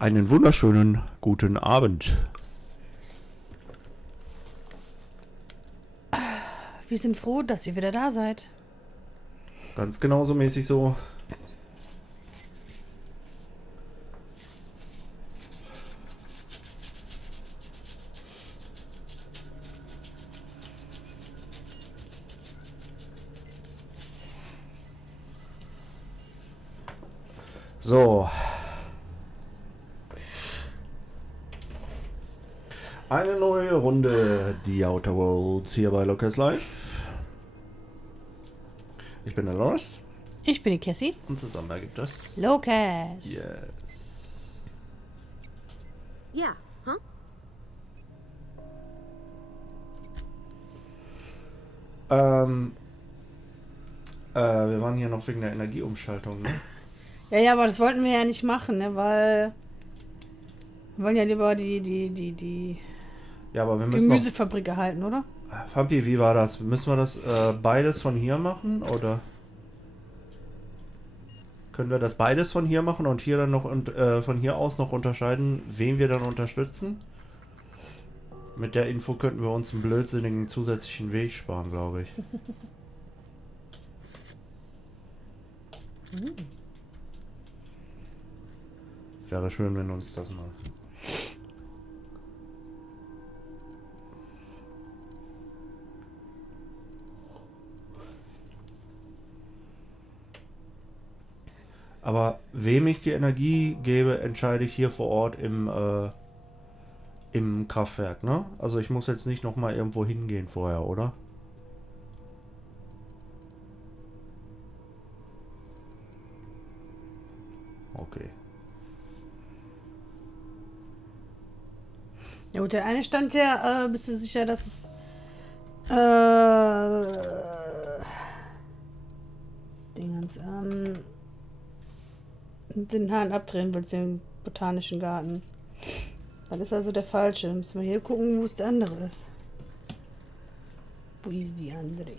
Einen wunderschönen guten Abend. Wir sind froh, dass ihr wieder da seid. Ganz genauso mäßig so. So. Eine neue Runde, die Outer Worlds hier bei LoCas Live. Ich bin der Loris. Ich bin die Cassie. Und zusammen ergibt das LoCas. Yes. Ja, huh? Wir waren hier noch wegen der Energieumschaltung, ne? Ja, aber das wollten wir ja nicht machen, ne? Weil wir wollen ja lieber die Ja, aber wir müssen noch... Gemüsefabrik erhalten, oder? Fampi, wie war das? Müssen wir das beides von hier machen, oder? Können wir das beides von hier machen und hier dann noch und von hier aus noch unterscheiden, wen wir dann unterstützen? Mit der Info könnten wir uns einen blödsinnigen zusätzlichen Weg sparen, glaube ich. Wäre schön, wenn uns das mal... Aber wem ich die Energie gebe, entscheide ich hier vor Ort im Kraftwerk, ne? Also ich muss jetzt nicht nochmal irgendwo hingehen vorher, oder? Okay. Ja gut, der eine stand ja, bist du sicher, dass es Dingens, den Hahn abdrehen willst, den botanischen Garten. Das ist also der falsche. Müssen wir hier gucken, wo es der andere ist. Wo ist die andere?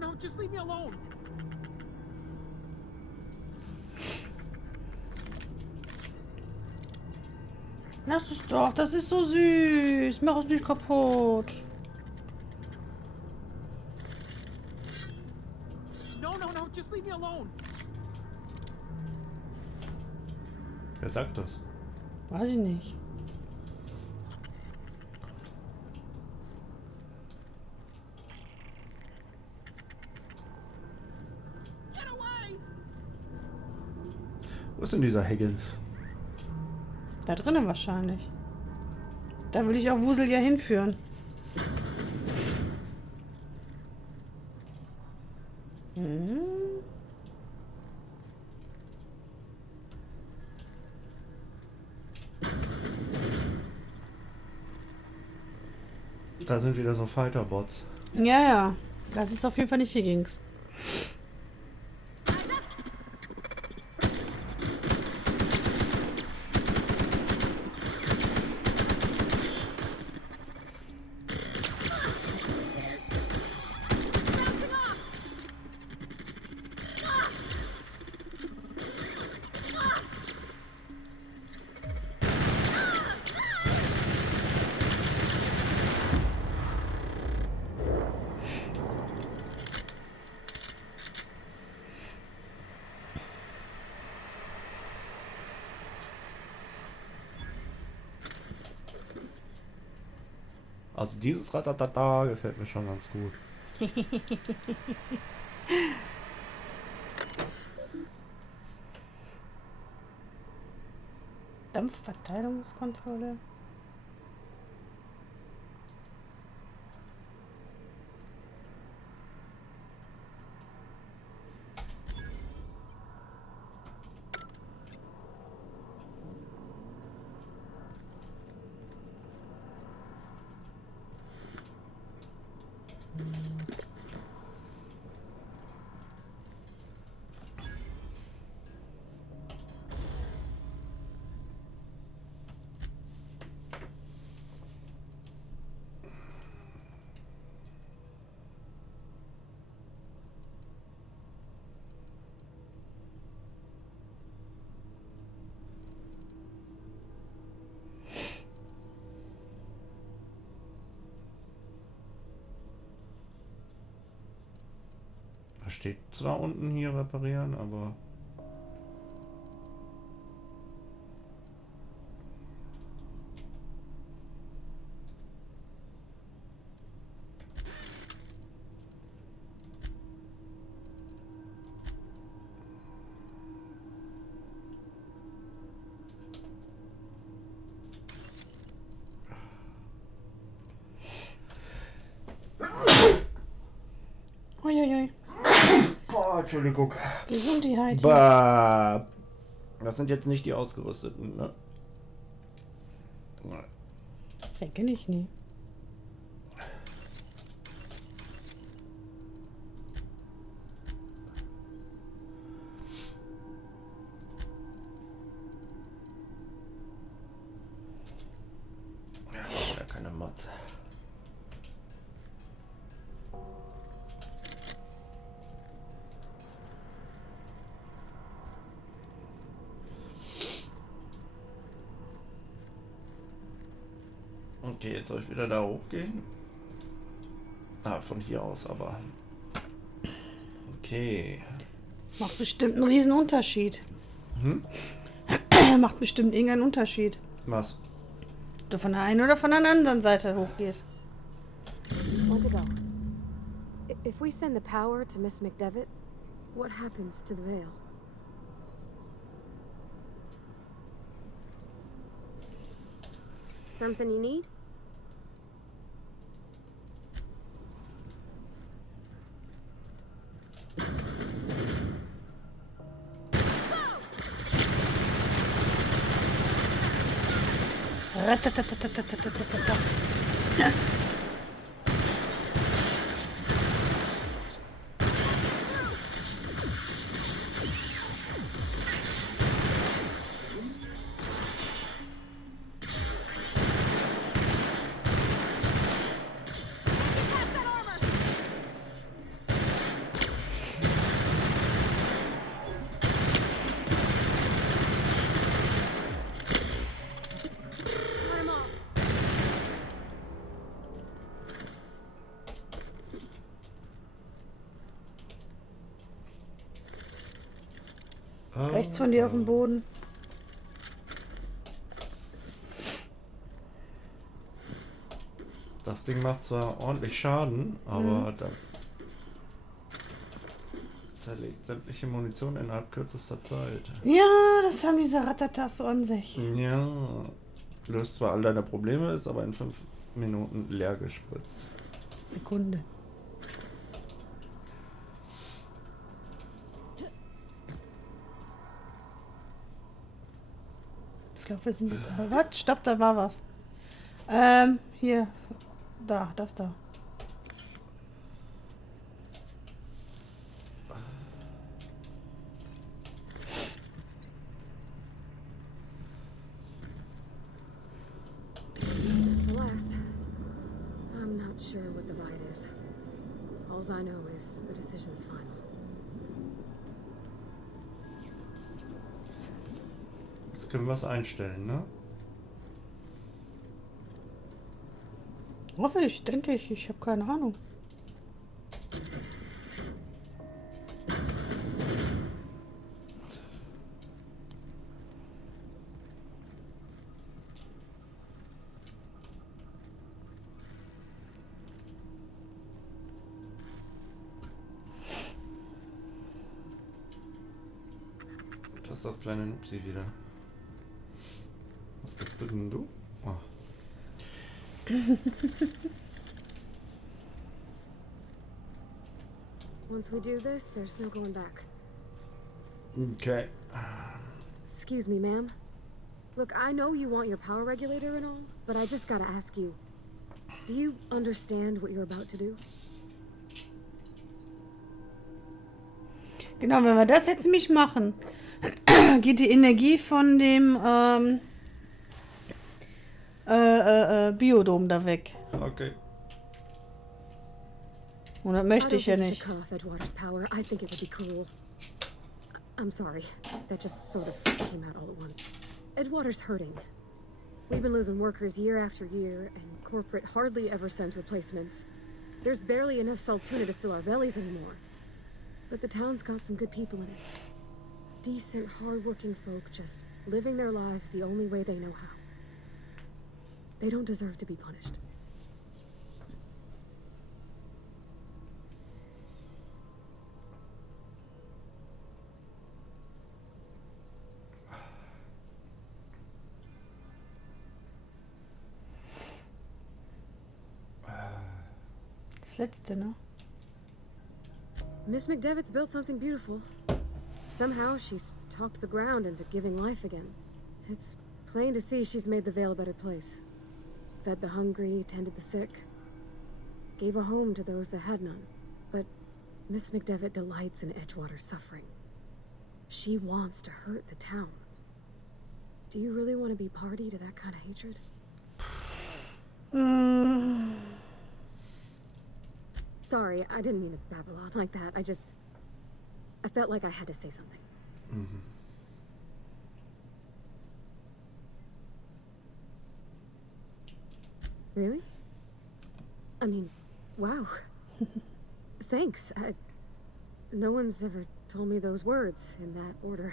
No, just leave me alone. Lass es doch, das ist so süß. Mach es nicht kaputt. No, just leave me alone. Wer sagt das? Weiß ich nicht. Get away! Wo ist denn dieser Higgins? Da drinnen wahrscheinlich. Da will ich auch Wusel ja hinführen. Hm. Da sind wieder so Fighter-Bots. Ja. Das ist auf jeden Fall nicht hier ging's. Also dieses Ratatata gefällt mir schon ganz gut. Dampfverteilungskontrolle. Da steht zwar unten hier reparieren, aber... Uiuiui. Oh, Entschuldigung. Gesundheit. Bah. Das sind jetzt nicht die Ausgerüsteten, ne? Denke ich nie. Ja, keine Matze. Okay, jetzt soll ich wieder da hochgehen. Ah, von hier aus aber. Okay. Macht bestimmt einen riesen Unterschied. Hm? Macht bestimmt irgendeinen Unterschied. Was? Ob du von der einen oder von der anderen Seite hochgehst. Want to go. If we send the power to Miss McDevitt, what happens to the veil? Something you need? Ratatatatatatatata. I'm off. Rechts von dir auf dem Boden. Das Ding macht zwar ordentlich Schaden, aber das zerlegt sämtliche Munition innerhalb kürzester Zeit. Ja, das haben diese Ratatas so an sich. Ja, löst zwar all deine Probleme, ist aber in 5 Minuten leer gespritzt. Sekunde. Ich glaube, wir sind jetzt. Was? Stopp, da war was. Hier. Da, das da. The last. I'm not sure what the bite is. All I know is the decision's final. Jetzt können wir es einstellen, ne? Hoffe ich, denke ich. Ich habe keine Ahnung. Das ist das kleine Nupsi wieder. Was gibst du denn du? Oh. Once we do this, there's no going back. Okay. Excuse me, ma'am. Look, I know you want your power regulator and all, but I just gotta ask you. Do you understand what you're about to do? Genau, wenn wir das jetzt nicht machen, geht die Energie von dem Biodom da weg. Okay. Und das I möchte don't ich ja think you nicht. should cut off Edgewater's power. I think it would be cruel. I'm sorry. That just sort of came out all at once. Edgewater's hurting. We've been losing workers year after year, and corporate hardly ever sends replacements. There's barely enough Saltuna to fill our bellies anymore. But the town's got some good people in it. Decent, hard-working folk just living their lives the only way they know how. They don't deserve to be punished. Das letzte, ne? Miss McDevitt's built something beautiful. Somehow she's talked the ground into giving life again. It's plain to see she's made the Vale a better place. Fed the hungry, tended the sick, gave a home to those that had none. But Miss McDevitt delights in Edgewater's suffering. She wants to hurt the town. Do you really want to be party to that kind of hatred? Sorry, I didn't mean to babble on like that. I felt like I had to say something. Mhm. Really? I mean, wow. Thanks. No one's ever told me those words in that order.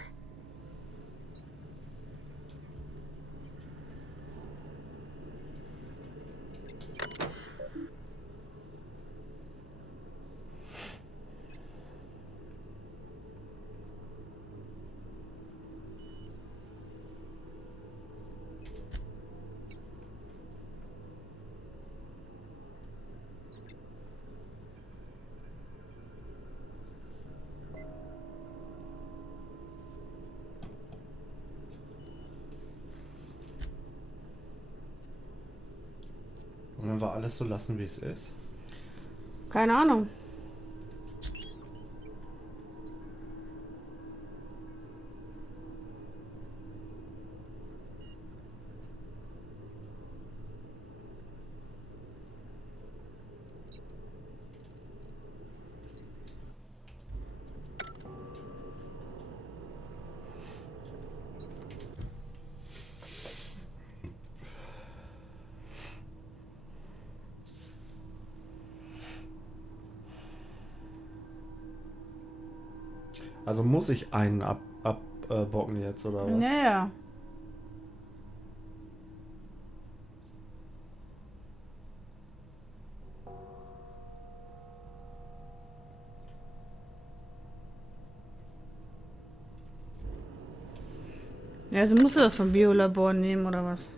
Und wenn wir alles so lassen, wie es ist. Keine Ahnung. Also muss ich einen abbocken jetzt, oder was? Naja. Ja, also musst du das vom Biolabor nehmen, oder was?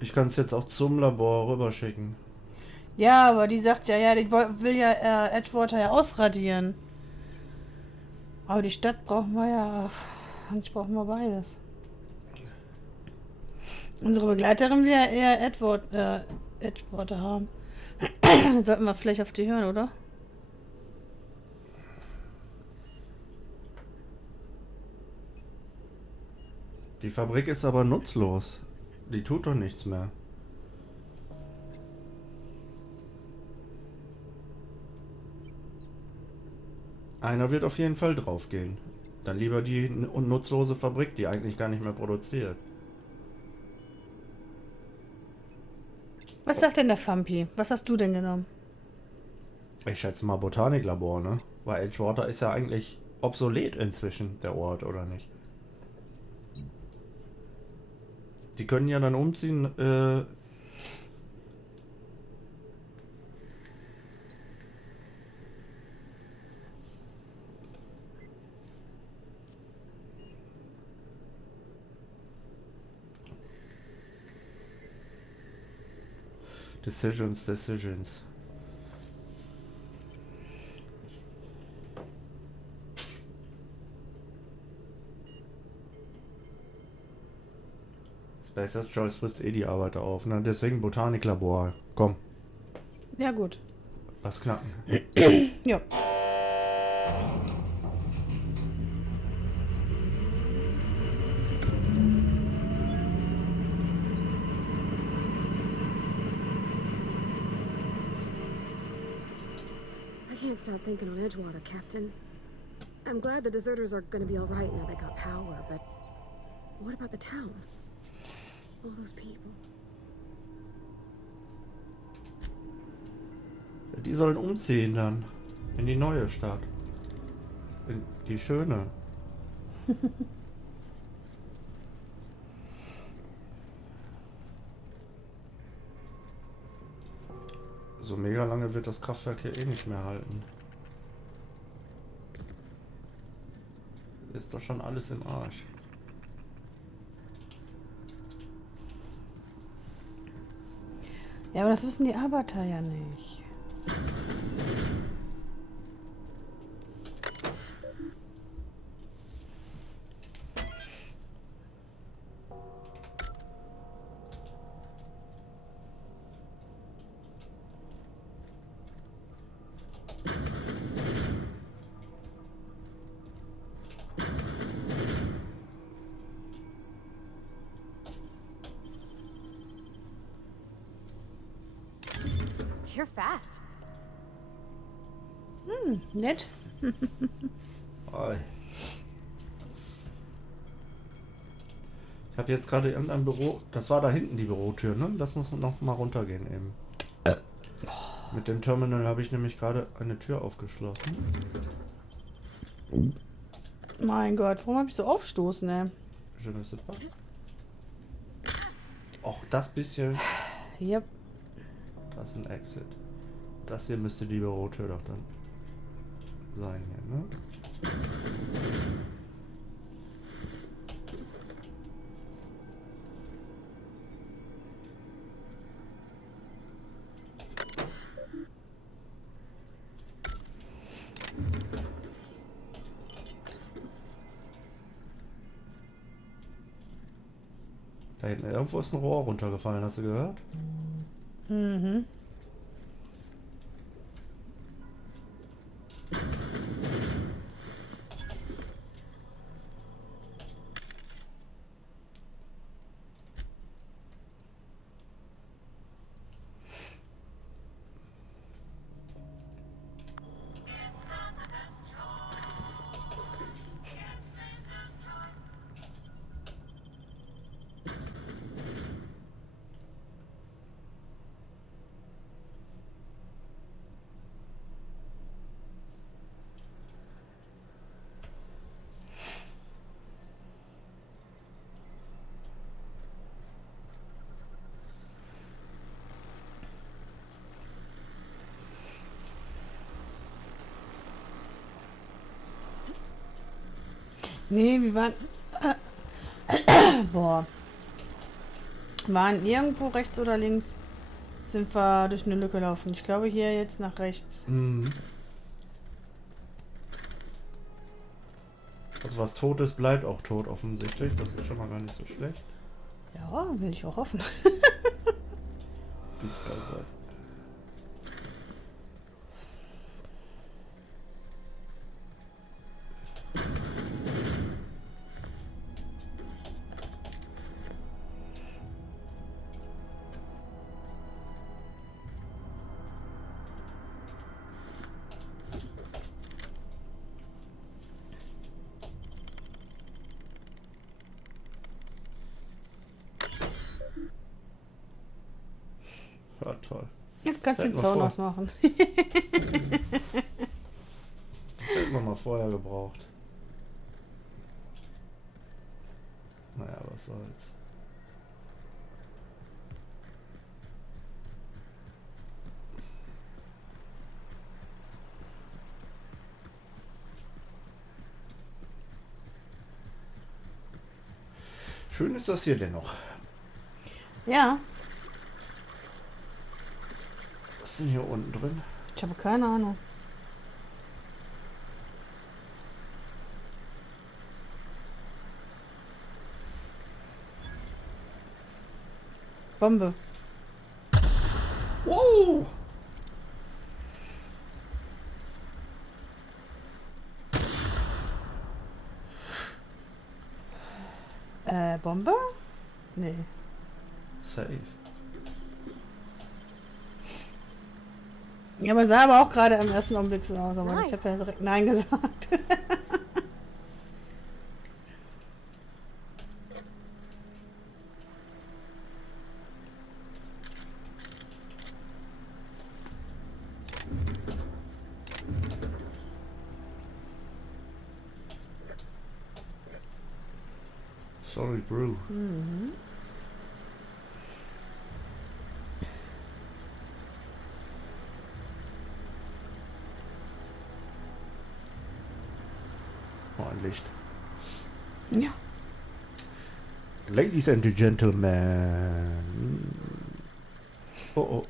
Ich kann es jetzt auch zum Labor rüberschicken. Ja, aber die sagt ja, die will ja Edgewater ja ausradieren. Aber die Stadt brauchen wir ja. Eigentlich brauchen wir beides. Unsere Begleiterin will ja eher Edgewater haben. Sollten wir vielleicht auf die hören, oder? Die Fabrik ist aber nutzlos. Die tut doch nichts mehr. Einer wird auf jeden Fall draufgehen. Dann lieber die nutzlose Fabrik, die eigentlich gar nicht mehr produziert. Was sagt denn der Fampi? Was hast du denn genommen? Ich schätze mal Botaniklabor, ne? Weil Edgewater ist ja eigentlich obsolet inzwischen, der Ort, oder nicht? Die können ja dann umziehen, Decisions. Spacer's Choice frisst eh die Arbeiter auf, ne? Deswegen Botaniklabor. Komm, Ja, gut. lass knacken. Ja. I can't stop thinking on Edgewater, Captain. I'm glad the deserters are gonna be alright now they got power, but what about the town? All those people. Die sollen umziehen dann. In die neue Stadt. In die schöne. So mega lange wird das Kraftwerk hier eh nicht mehr halten. Ist doch schon alles im Arsch. Ja, aber das wissen die Arbeiter ja nicht. You're fast. Nett. Oi. Ich habe jetzt gerade irgendein Büro. Das war da hinten die Bürotür, ne? Lass uns noch mal runtergehen eben. Mit dem Terminal habe ich nämlich gerade eine Tür aufgeschlossen. Mein Gott, warum habe ich so aufstoßen, ey? Je ne sais pas. Auch das bisschen. Yep. Das ist ein Exit. Das hier müsste die Bürotür doch dann sein hier, ne? Da hinten irgendwo ist ein Rohr runtergefallen, hast du gehört? Mhm. Nee, wir waren. Boah. Waren irgendwo rechts oder links. Sind wir durch eine Lücke gelaufen. Ich glaube hier jetzt nach rechts. Mhm. Also was tot ist, bleibt auch tot offensichtlich. Das ist schon mal gar nicht so schlecht. Ja, will ich auch hoffen. Also, ja, toll. Jetzt kannst du den Stell dir Zaun mal ausmachen. Das hätten wir mal vorher gebraucht. Naja, was soll's. Schön ist das hier dennoch. Ja, Was ist denn hier unten drin? ich habe keine Ahnung. Bombe. Wow! Bombe? Nee. Safe. Ja, aber sah aber auch gerade im ersten Augenblick so aus, aber Nice. ich habe ja direkt Nein gesagt. Sorry, Brew. Mhm. Oh, ein Licht. Ja. Ladies and Gentlemen. Oh, oh.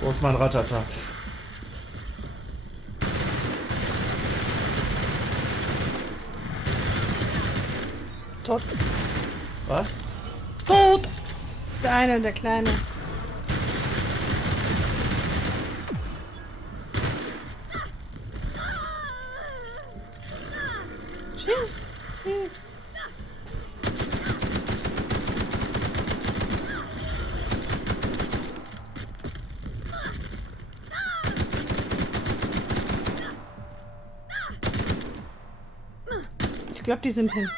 Wo ist mein Ratata? Tot. Was? Tot! Der eine und der Kleine. Tschüss. Tschüss. Ich glaube, die sind hin.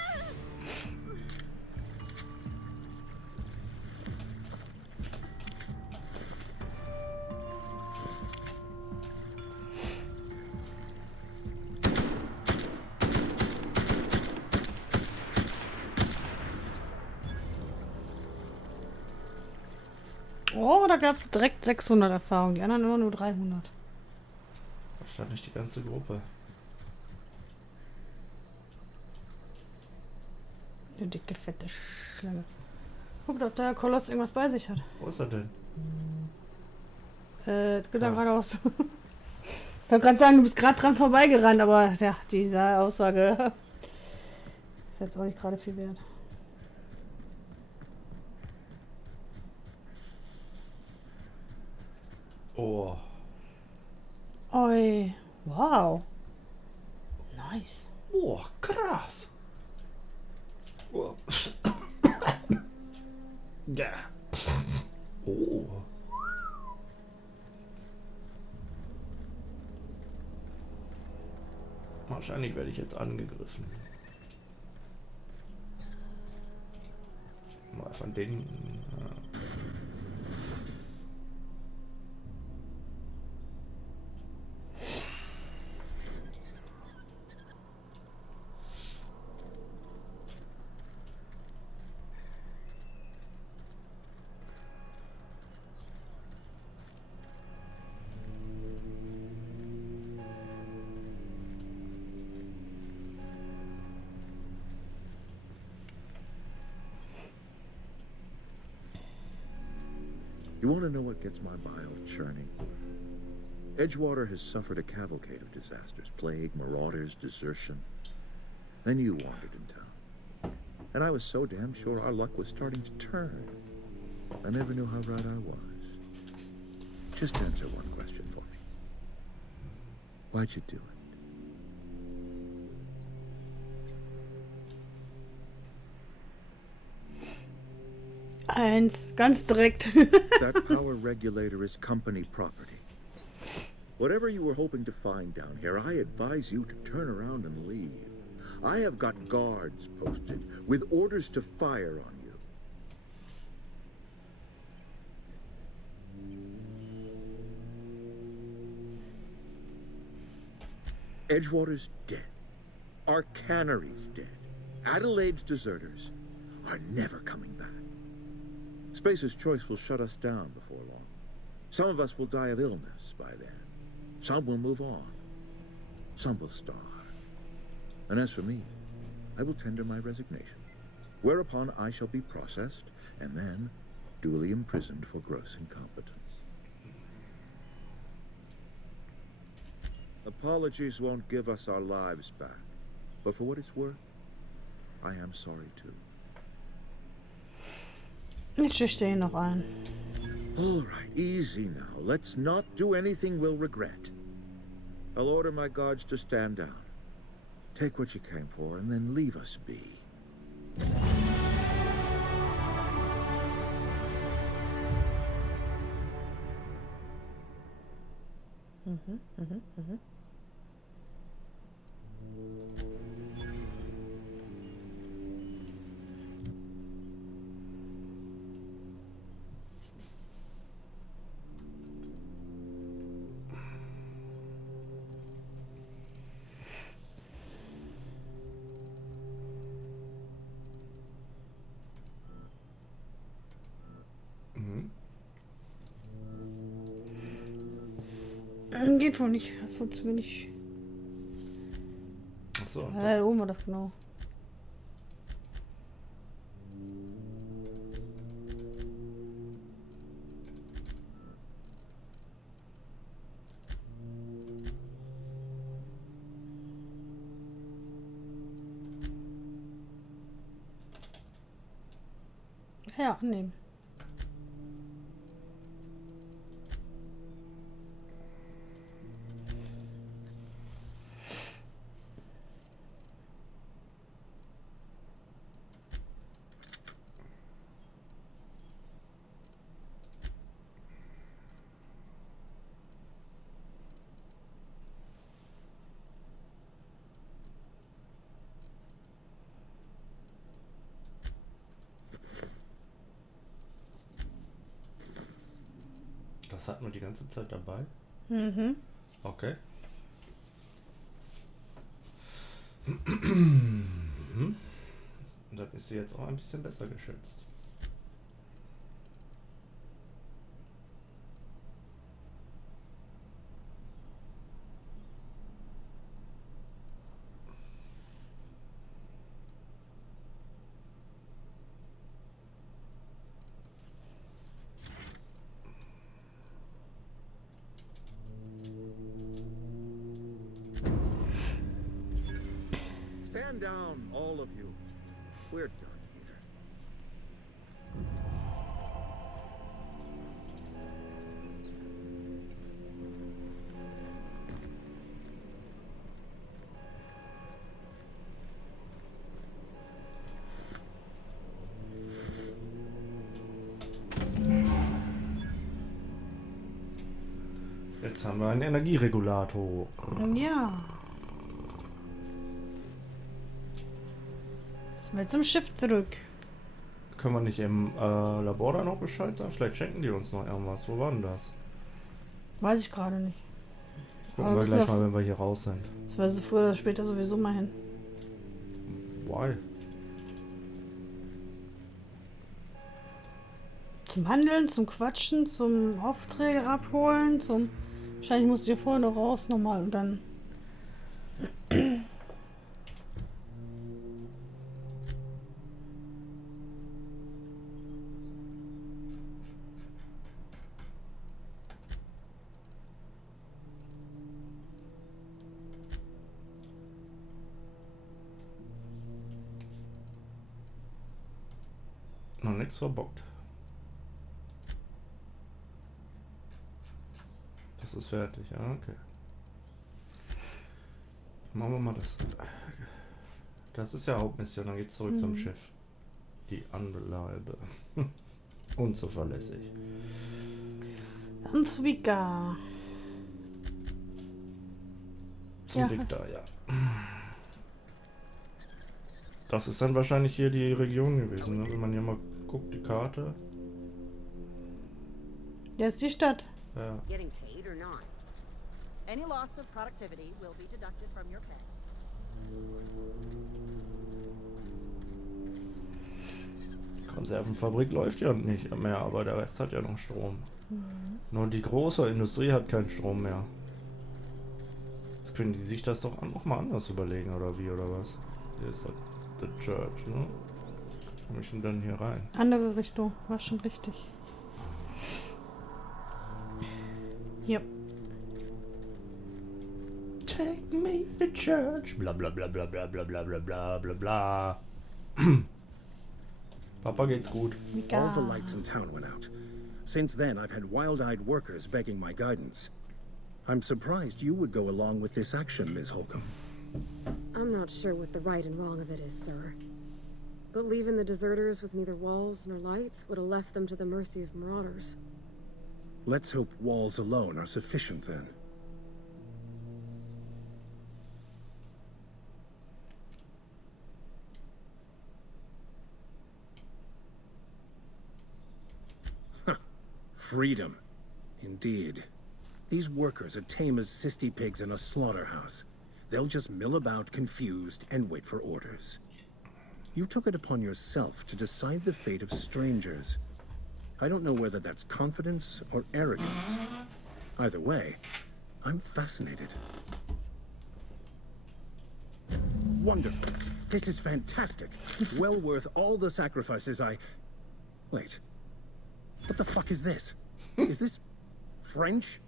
Oh, da gab es direkt 600 Erfahrungen. Die anderen immer nur 300. Wahrscheinlich die ganze Gruppe. Eine dicke, fette Schlange. Guckt, ob der Koloss irgendwas bei sich hat. Wo ist er denn? Geht da Ja. geradeaus. Ich wollte gerade sagen, du bist gerade dran vorbeigerannt, aber ja, diese Aussage ist jetzt auch nicht gerade viel wert. Oh. Oi. Wow. Nice. Oh, krass. Oh. Ja. Oh. Wahrscheinlich werde ich jetzt angegriffen. Mal von denen. Ja. You want to know what gets my bile churning? Edgewater has suffered a cavalcade of disasters. Plague, marauders, desertion. Then you wandered in town. And I was so damn sure our luck was starting to turn. I never knew how right I was. Just answer one question for me. Why'd you do it? Eins. Ganz direkt. That power regulator is company property. Whatever you were hoping to find down here, I advise you to turn around and leave. I have got guards posted with orders to fire on you. Edgewater's dead. Our cannery's dead. Adelaide's deserters are never coming back. Spacer's Choice will shut us down before long. Some of us will die of illness by then. Some will move on. Some will starve. And as for me, I will tender my resignation, whereupon I shall be processed and then duly imprisoned for gross incompetence. Apologies won't give us our lives back, but for what it's worth, I am sorry too. Ich schüchte ihn noch ein. All right, easy now. Let's not do anything we'll regret. I'll order my guards to stand down. Take what you came for and then leave us be. Geht wohl nicht. Das funktioniert nicht. Achso. Da oben war das genau. Ja, annehmen. Das hatten wir die ganze Zeit dabei. Mhm. Okay. Und dann ist sie jetzt auch ein bisschen besser geschätzt. Stand down, all of you. We're done here. Jetzt haben wir einen Energieregulator. Ja. Müssen wir jetzt im Schiff zurück. Können wir nicht im Labor da noch Bescheid sagen? Vielleicht schenken die uns noch irgendwas. Wo war denn das? Weiß ich gerade nicht. Gucken Aber wir müssen gleich wir- mal, wenn wir hier raus sind. Das war so früher oder später sowieso mal hin. Why? Zum Handeln, zum Quatschen, zum Aufträge abholen, zum... Wahrscheinlich musst du hier vorne raus nochmal und dann... Noch nichts verbockt. Das ist fertig, ja, okay. Machen wir mal das. Das ist ja Hauptmission, dann geht's zurück zum Schiff. Die Anbleibe. Unzuverlässig. Answika. Zum Ja. Victor, ja. Das ist dann wahrscheinlich hier die Region gewesen, ne? Wenn man hier mal guckt, die Karte. Der ist die Stadt. Ja. Getting paid or not? Any loss of productivity will be deducted from your pay. Die Konservenfabrik läuft ja nicht mehr, aber der Rest hat ja noch Strom. Nur die große Industrie hat keinen Strom mehr. Jetzt können die sich das doch noch mal anders überlegen, oder wie, oder was? Hier ist das The Church, ne? Komm ich denn dann hier rein? Andere Richtung. War schon richtig. Hier. Take me to church. Bla bla bla bla bla bla bla bla bla bla bla. Papa geht's gut. All the lights in town went out. Since then, I've had wild-eyed workers begging my guidance. I'm surprised you would go along with this action, Ms. Holcomb. I'm not sure what the right and wrong of it is, sir. But leaving the deserters with neither walls nor lights would have left them to the mercy of marauders. Let's hope walls alone are sufficient then. Freedom. Indeed. These workers are tame as cysty pigs in a slaughterhouse. They'll just mill about confused and wait for orders. You took it upon yourself to decide the fate of strangers. I don't know whether that's confidence or arrogance. Either way, I'm fascinated. Wonderful. This is fantastic. Well worth all the sacrifices I... Wait. What the fuck is this? Is this French?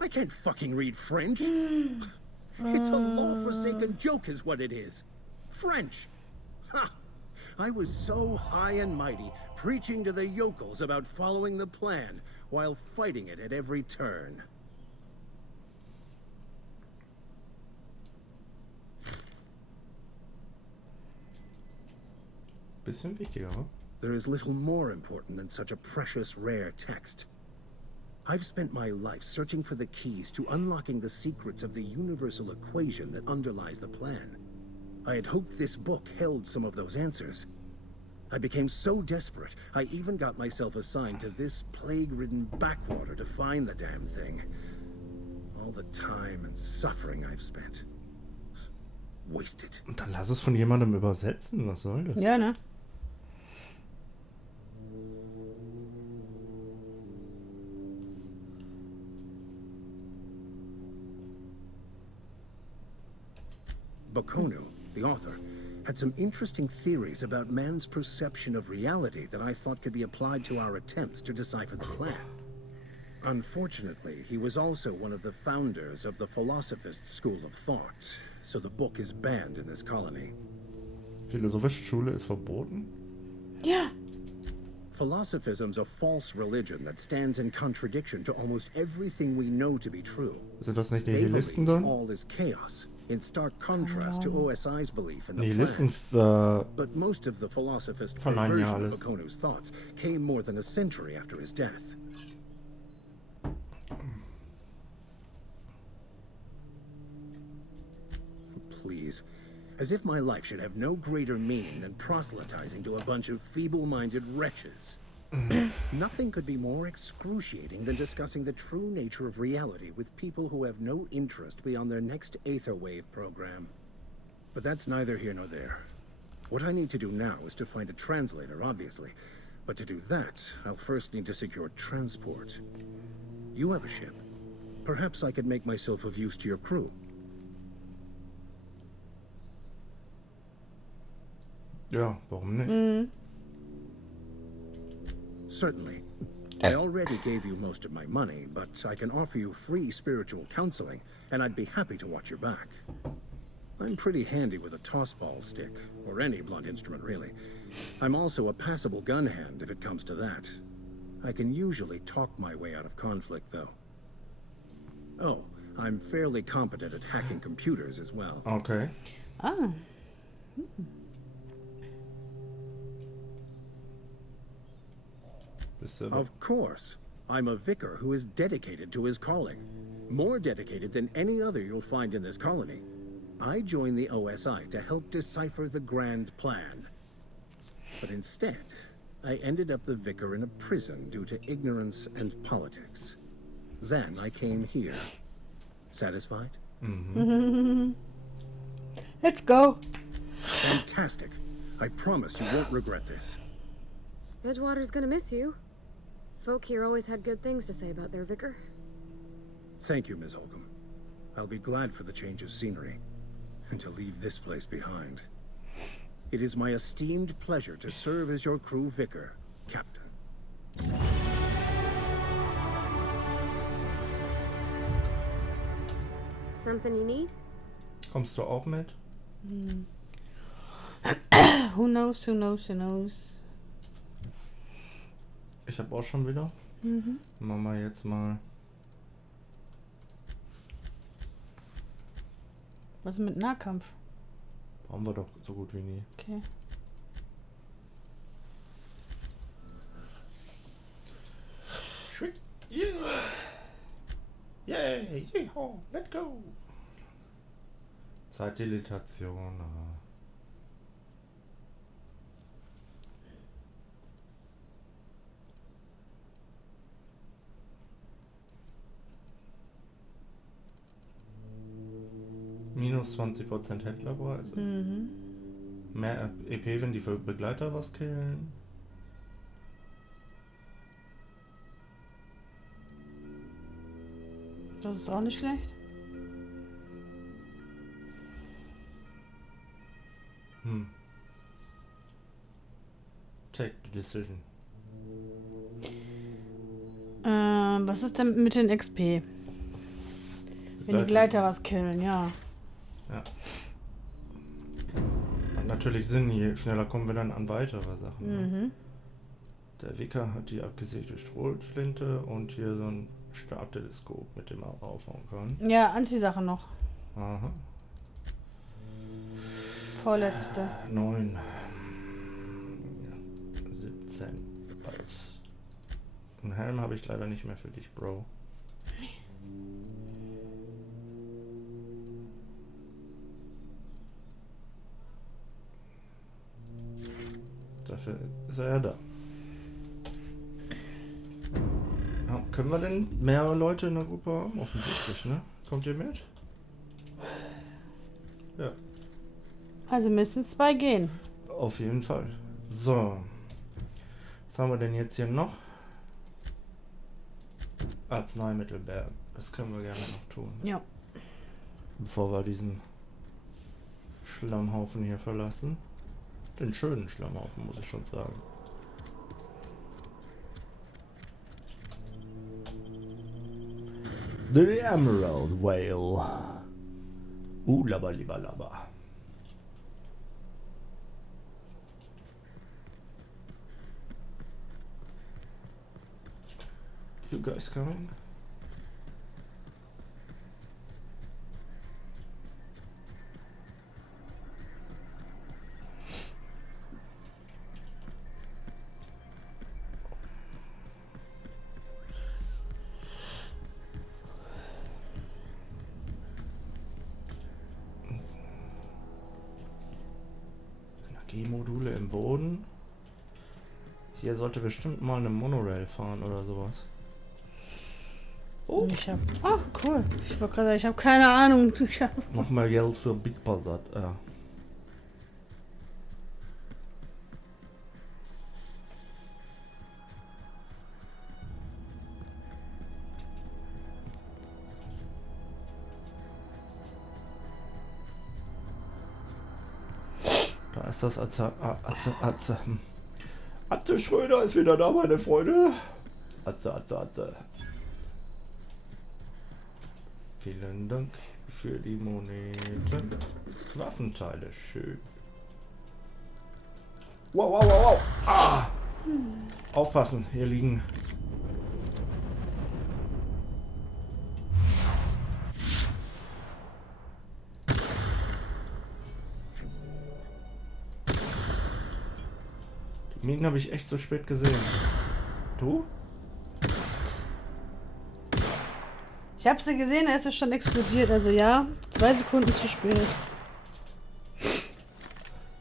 I can't fucking read French. It's a law-forsaken joke is what it is. French. Ha! I was so high and mighty, preaching to the yokels about following the plan, while fighting it at every turn. Bisschen wichtiger, huh? There is little more important than such a precious, rare text. I've spent my life searching for the keys to unlocking the secrets of the universal equation that underlies the plan. I had hoped this book held some of those answers. I became so desperate, I even got myself assigned to this plague-ridden backwater to find the damn thing. All the time and suffering I've spent. Wasted. Und dann lass es von jemandem übersetzen. Was soll das? Ja, ne? Bakono, the author, had some interesting theories about man's perception of reality that I thought could be applied to our attempts to decipher the plan. Unfortunately, he was also one of the founders of the Philosophist school of thought, so the book is banned in this colony. Philosophische Schule ist verboten? Ja. Philosophism's a false religion that stands in contradiction to almost everything we know to be true. Sind das nicht They Nihilisten believe dann? all is chaos, in stark contrast to OSI's belief in the Nihilisten plan. But most of the philosophist verneinen ja perversion of alles. Bakono's thoughts came more than a century after his death. Please. As if my life should have no greater meaning than proselytizing to a bunch of feeble-minded wretches. Nothing could be more excruciating than discussing the true nature of reality with people who have no interest beyond their next Aetherwave program. But that's neither here nor there. What I need to do now is to find a translator, obviously. But to do that, I'll first need to secure transport. You have a ship. Perhaps I could make myself of use to your crew. Ja, warum nicht? Certainly. I already gave you most of my money, but I can offer you free spiritual counseling, and I'd be happy to watch your back. I'm pretty handy with a tossball stick, or any blunt instrument really. I'm also a passable gun hand if it comes to that. I can usually talk my way out of conflict, though. Oh, I'm fairly competent at hacking computers as well. Okay. Ah. Of course. I'm a vicar who is dedicated to his calling. More dedicated than any other you'll find in this colony. I joined the OSI to help decipher the grand plan. But instead, I ended up the vicar in a prison due to ignorance and politics. Then I came here. Satisfied? Let's go. Fantastic. I promise you won't regret this. Edgewater's gonna miss you. Folk here always had good things to say about their vicar. Thank you, Ms. Holcomb. I'll be glad for the change of scenery, and to leave this place behind. It is my esteemed pleasure to serve as your crew vicar, Captain. Something you need? Kommst du auch mit? Who knows, who knows, who knows. Ich habe auch schon wieder. Machen wir jetzt mal. Was ist mit Nahkampf? Brauchen wir doch so gut wie nie. Okay. Yeah! Yay! Yeehaw! Let's go! Zeitdilatation. Minus 20% Händlerpreise. Mehr EP, wenn die Begleiter was killen. Das ist auch nicht schlecht. Take the decision. Was ist denn mit den XP? Wenn die Gleiter was killen, ja. Ja. Hat natürlich Sinn, je schneller kommen wir dann an weitere Sachen. Ne? Mhm. Der Wicker hat die abgesägte Strohflinte und hier so ein Stabteleskop, mit dem er aufhauen kann. Ja, Anziehsache noch. Aha. Vorletzte. 9. 17. Bald. Einen Helm habe ich leider nicht mehr für dich, Bro. Dafür ist er ja da. Ja, können wir denn mehrere Leute in der Gruppe haben? Offensichtlich, ne? Kommt ihr mit? Ja. Also müssen 2 gehen. Auf jeden Fall. So. Was haben wir denn jetzt hier noch? Arzneimittelberg. Das können wir gerne noch tun. Ja. Bevor wir diesen Schlammhaufen hier verlassen. Den schönen Schlammhaufen, muss ich schon sagen. The Emerald Whale. Laba, lieber, laba. You guys coming? Energiemodule im Boden. Hier sollte bestimmt mal eine Monorail fahren oder sowas. Oh. Ich hab. Ach, cool. Ich wollte gerade sagen, ich habe keine Ahnung. Noch mal Geld für Big Buzzard. Ja. Da ist das Atze Schröder ist wieder da, meine Freunde. Atze. Vielen Dank für die Moneten. Waffenteile, schön. Wow. Ah! Aufpassen, hier liegen. Die Minen habe ich echt so spät gesehen. Du? Ich habe sie gesehen, als es schon explodiert. Also ja, 2 Sekunden zu spät.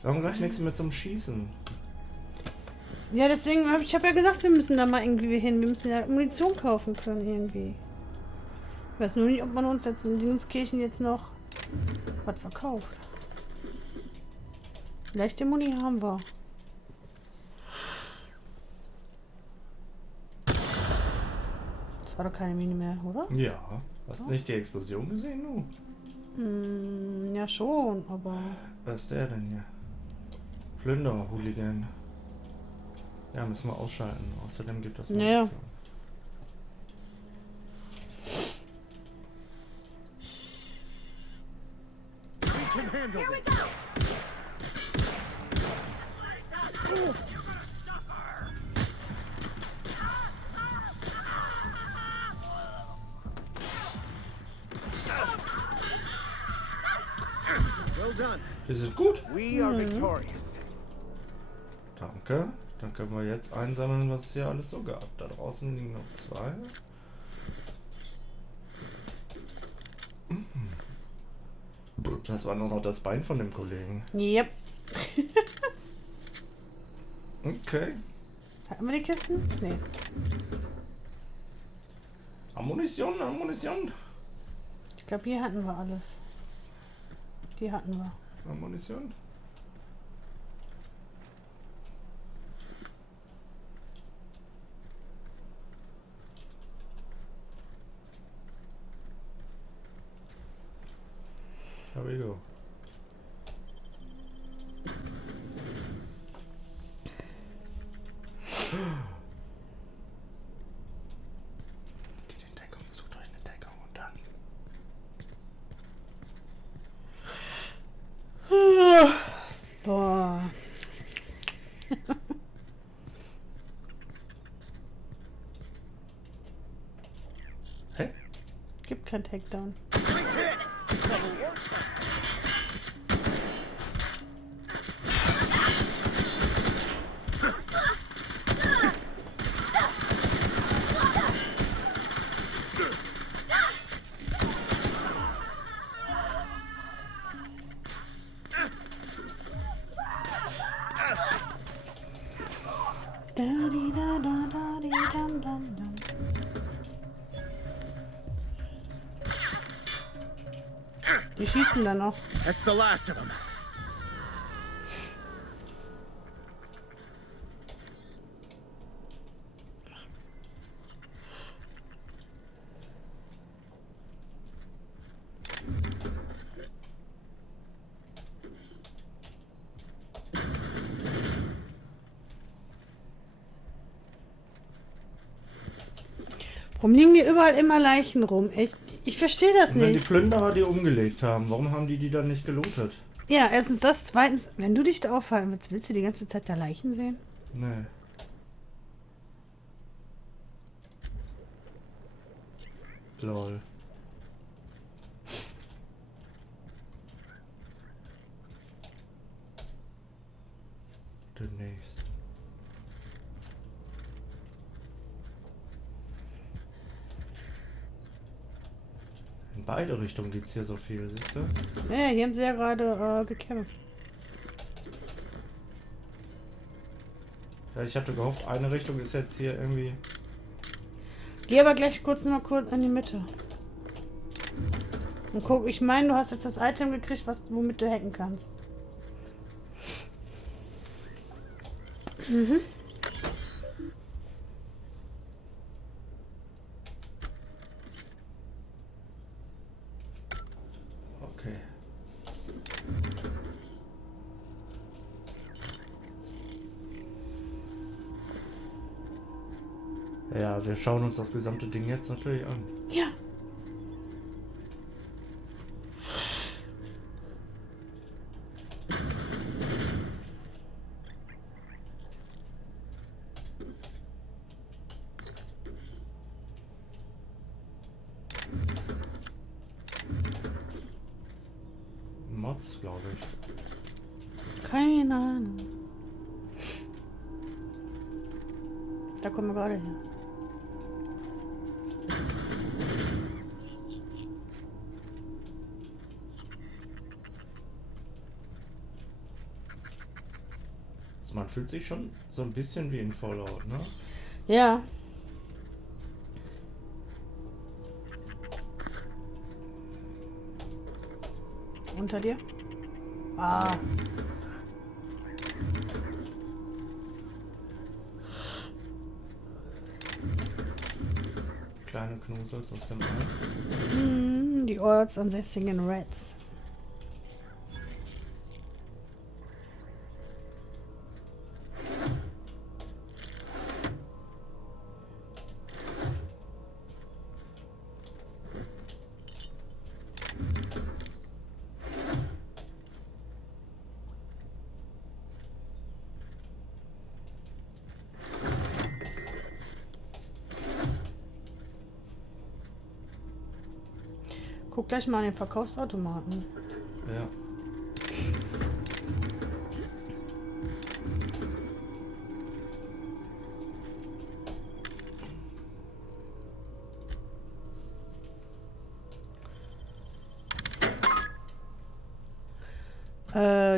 Warum gleich nichts mehr zum Schießen? Ja, deswegen habe ich ja gesagt, wir müssen da mal irgendwie hin. Wir müssen ja Munition kaufen können irgendwie. Ich weiß nur nicht, ob man uns jetzt in Dienskirchen jetzt noch was verkauft. Leichte Muni haben wir. Das war doch keine Mine mehr, oder? Ja. Hast du nicht die Explosion gesehen, du? Ja schon, aber... Was ist der denn hier? Plünder-Hooligan. Ja, müssen wir ausschalten. Außerdem gibt das Naja. Well done. Wir sind gut. We are victorious. Danke. Dann können wir jetzt einsammeln, was es hier alles so gab. Da draußen liegen noch 2. Das war nur noch das Bein von dem Kollegen. Yep. Okay. Hatten wir die Kisten? Nee. Ammunition. Ich glaube, hier hatten wir alles. Die hatten wir. Ammunition. Here we go. Gibt kein Takedown. Da-di-da-da-da-di-dam-dam-dam. Die schießen dann noch. That's the last of them. Warum liegen hier überall immer Leichen rum? Ich verstehe das Und wenn die nicht. Plünderer die umgelegt haben, warum haben die dann nicht gelootet? Ja, erstens das. Zweitens, wenn du dich da aufhalten willst, willst du die ganze Zeit da Leichen sehen? Nee. Lol. Demnächst. In beide Richtungen gibt es hier so viel, siehst du? Ja, hier haben sie ja gerade gekämpft. Ja, ich hatte gehofft, eine Richtung ist jetzt hier irgendwie... Geh aber gleich kurz in die Mitte. Und guck, ich meine, du hast jetzt das Item gekriegt, womit du hacken kannst. Mhm. Okay. Ja, wir schauen uns das gesamte Ding jetzt natürlich an. Ja. Mods, glaube ich. Keine Ahnung. Da kommen wir gerade her. Also man fühlt sich schon so ein bisschen wie in Fallout, ne? Ja. Unter dir? Ah. Kleine Knusels aus dem All. Die ortsansässigen Rats. Guck gleich mal an den Verkaufsautomaten. Ja.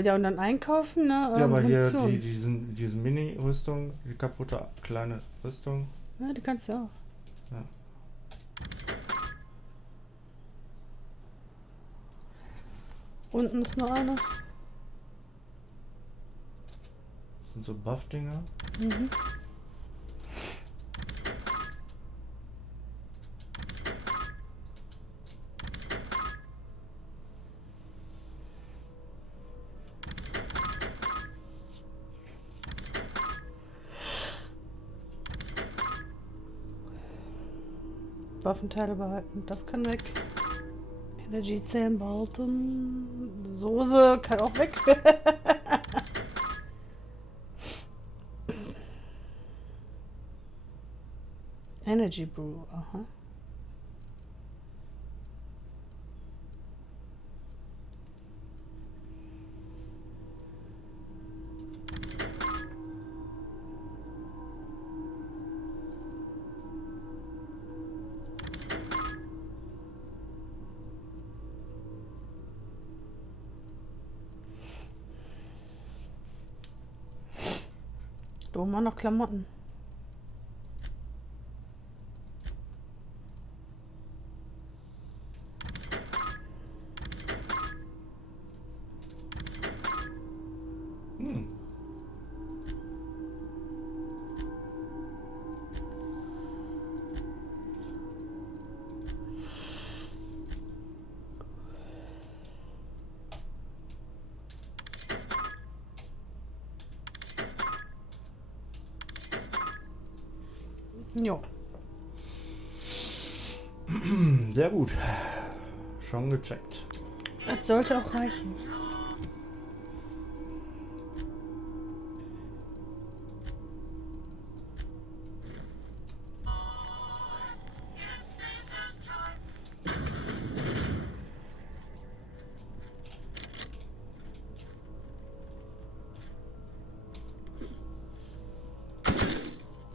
Ja, und dann einkaufen, ne? Ja, aber hier Munition. diese Mini-Rüstung, die kaputte kleine Rüstung. Ja, die kannst du auch. Ja. Unten ist noch eine. Das sind so Buff-Dinger. Mhm. Waffenteile behalten, das kann weg. Energiezellen behalten. Soße kann auch weg. Energy Brew, aha. Da oben waren noch Klamotten. Hm. Jo. Sehr gut. Schon gecheckt. Das sollte auch reichen.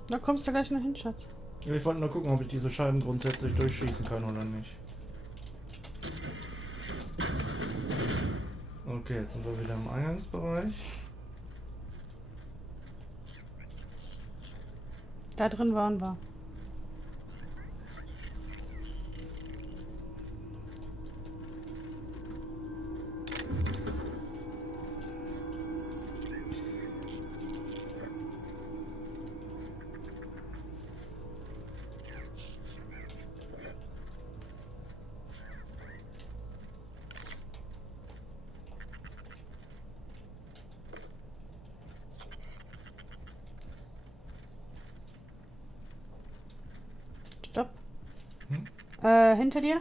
Da kommst du gleich noch hin, Schatz. Ich wollte nur gucken, ob ich diese Scheiben grundsätzlich durchschießen kann oder nicht. Okay, jetzt sind wir wieder im Eingangsbereich. Da drin waren wir. Stopp. Hinter dir?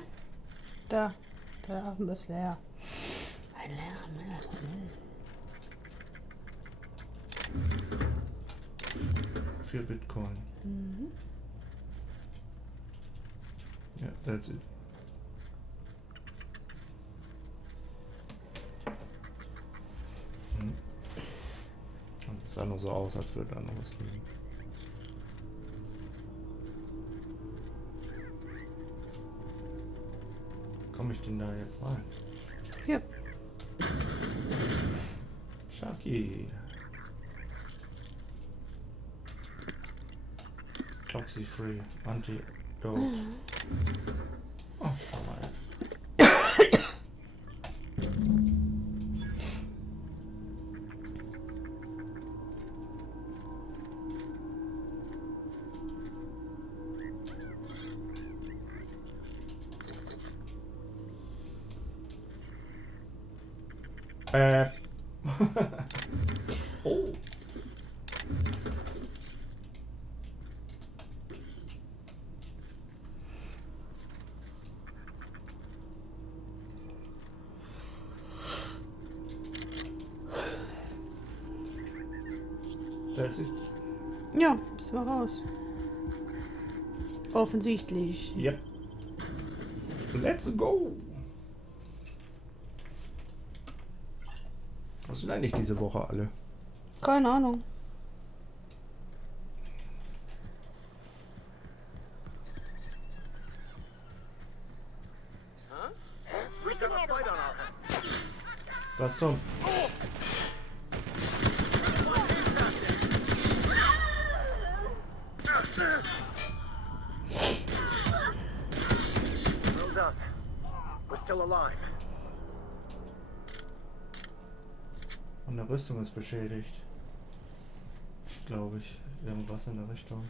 Da. Der Abend ist leer. Ein leerer Müll. 4 Bitcoin. Mhm. Ja, that's it. Und es sah nur so aus, als würde da noch was liegen. Komme ich denn da jetzt rein? Hier. Chucky. Toxi-free. Antidote. Oh, schau mal. Oh. Da ist sie. Ja, bist du raus. Offensichtlich. Yep. Let's go. Was sind eigentlich diese Woche alle? Keine Ahnung. Was zum? Well done. We're still alive. Und eine Rüstung ist beschädigt. Glaube ich. Irgendwas in der Richtung.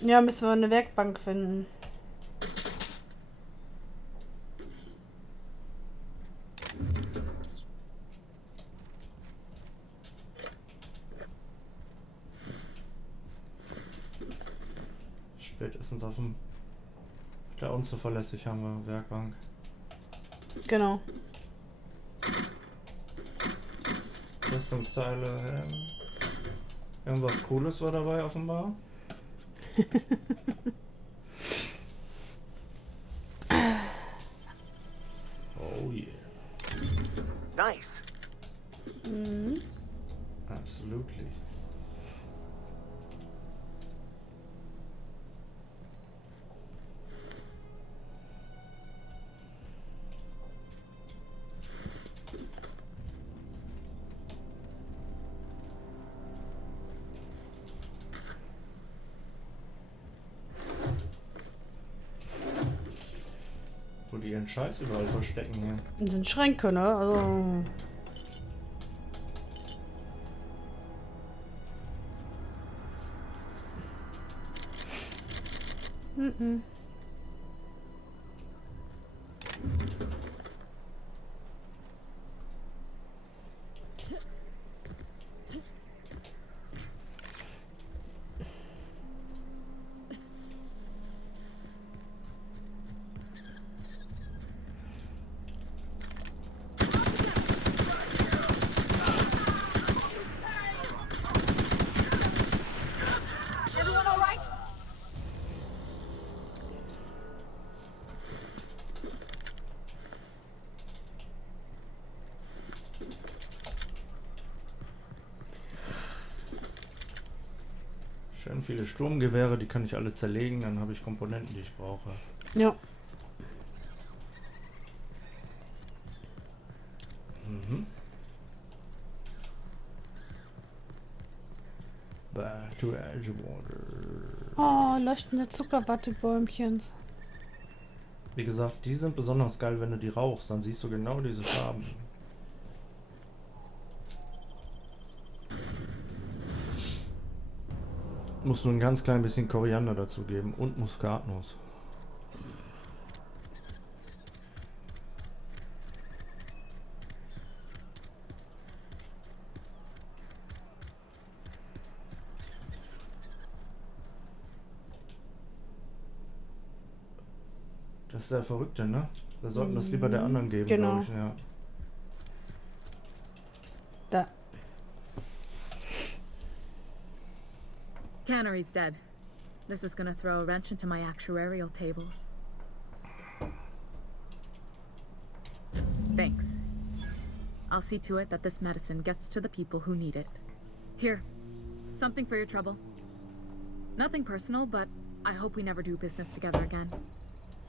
Ja, müssen wir eine Werkbank finden. Spätestens auf der unzuverlässig haben wir Werkbank. Genau. Rüstungsteile. Irgendwas Cooles war dabei offenbar. Oh yeah. Nice. Mhm. Absolutely. Wo die ihren Scheiß überall verstecken hier. Das sind Schränke, ne? Also. Mhm. Everyone all right? Schön viele Sturmgewehre, die kann ich alle zerlegen, dann habe ich Komponenten, die ich brauche. Ja. Mhm. Back to Edgewater. Oh, leuchtende Zuckerwattebäumchens. Wie gesagt, die sind besonders geil, wenn du die rauchst, dann siehst du genau diese Farben. Musst nur ein ganz klein bisschen Koriander dazu geben und Muskatnuss. Das ist der Verrückte, ne? Wir sollten das lieber der anderen geben, Genau. glaube ich. Ja. Da. Cannery's dead. This is gonna throw a wrench into my actuarial tables. Thanks. I'll see to it that this medicine gets to the people who need it. Here, something for your trouble. Nothing personal, but I hope we never do business together again.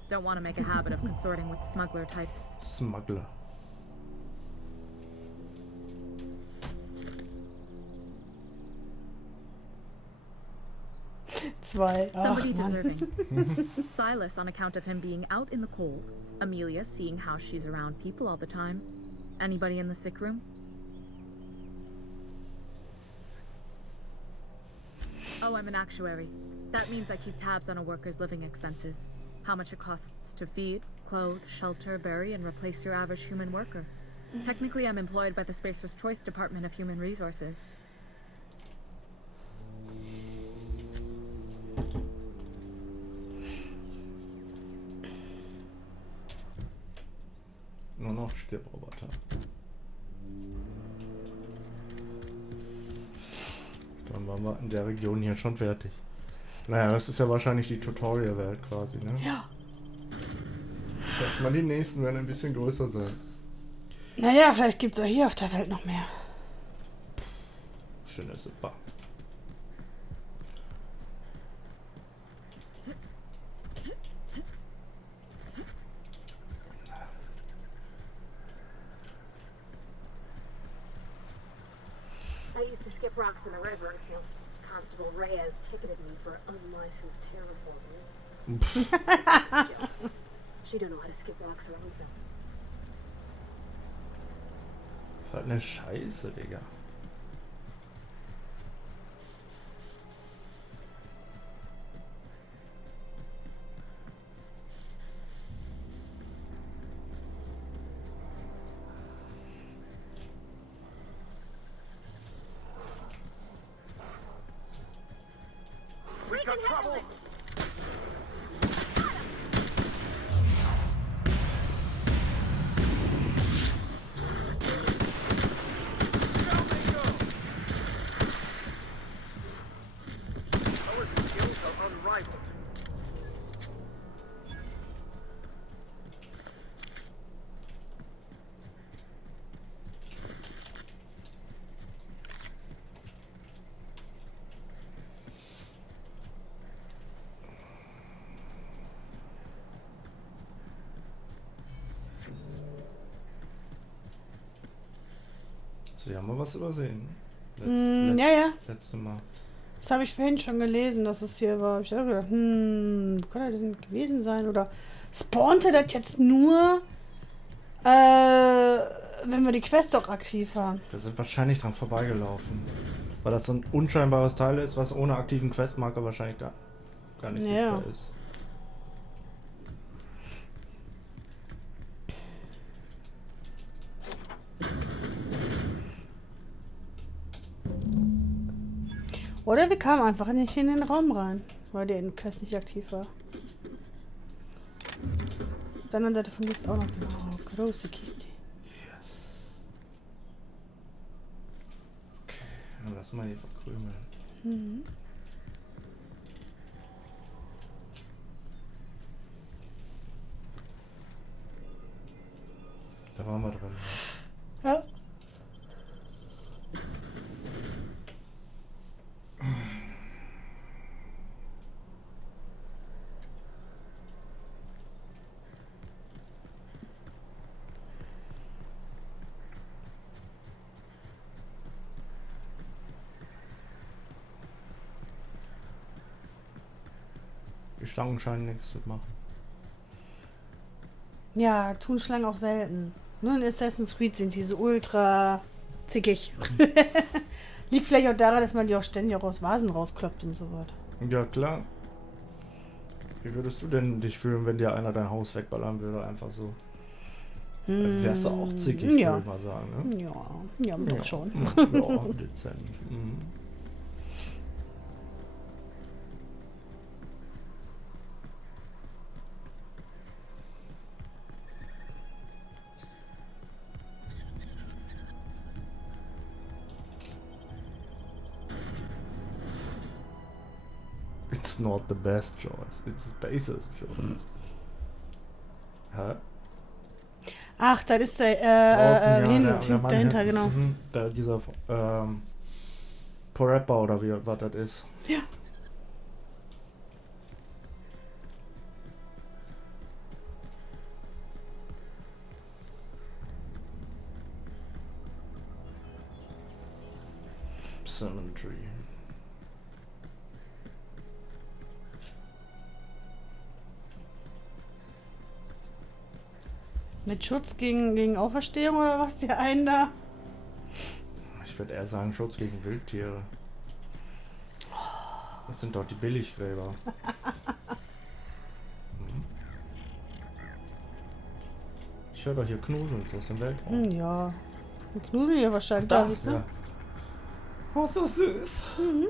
Don't want to make a habit of consorting with smuggler types. Smuggler. Zwei. Somebody Ach, Mann. deserving. Silas on account of him being out in the cold. Amelia seeing how she's around people all the time. Anybody in the sick room? Oh, I'm an actuary. That means I keep tabs on a worker's living expenses. How much it costs to feed, clothe, shelter, bury, and replace your average human worker. Technically, I'm employed by the Spacer's Choice Department of Human Resources. Nur noch Stirbraboter. Dann waren wir in der Region hier schon fertig. Naja, das ist ja wahrscheinlich die Tutorial-Welt quasi, ne? Ja. Jetzt mal die nächsten werden ein bisschen größer sein. Naja, vielleicht gibt es auch hier auf der Welt noch mehr. Schöne Super. I used to skip rocks in the river until Constable Reyes ticketed me for unlicensed terraforming. Jokes. She don't know how to skip rocks her own self. Was eine Scheiße, Digga. We can handle it! Sie haben mal was übersehen. Ja. Letzte Mal. Das habe ich vorhin schon gelesen, dass es hier war. Ich habe gedacht, wo kann er denn gewesen sein? Oder Spawnte das jetzt nur, wenn wir die Quest auch aktiv haben? Wir sind wahrscheinlich dran vorbeigelaufen. Weil das so ein unscheinbares Teil ist, was ohne aktiven Questmarker wahrscheinlich gar nicht Ja. sichtbar ist. Oder wir kamen einfach nicht in den Raum rein, weil der Quest nicht aktiv war. Auf der anderen Seite von dir ist auch noch eine große Kiste. Okay, dann lass mal hier verkrümeln. Mhm. Da waren wir drin. Ja. Die Schlangen scheinen nichts zu machen. Ja, tun Schlangen auch selten. Nur in Assassin's Creed sind die so ultra zickig. Liegt vielleicht auch daran, dass man die auch ständig auch aus Vasen rauskloppt und so weiter. Ja, klar. Wie würdest du denn dich fühlen, wenn dir einer dein Haus wegballern würde, einfach so? Dann wärst du auch zickig, ja. würde ich mal sagen, ne? Ja, doch schon. Ja, dezent. Mhm. It's not the best choice, it's the basest choice. Hä? Ach, das ist der, Draußen, ja, der Mann dahinter, hinten, genau. Da dieser Porapper oder wie was das ist. Ja. Cemetery. Mit Schutz gegen Auferstehung oder was, die einen da? Ich würde eher sagen Schutz gegen Wildtiere. Das sind doch die Billiggräber. Mhm. Ich höre doch hier Knuseln aus dem Weltraum. Ja. Wir knuseln hier wahrscheinlich. Da, siehst du? ja. Oh, so süß. Mhm.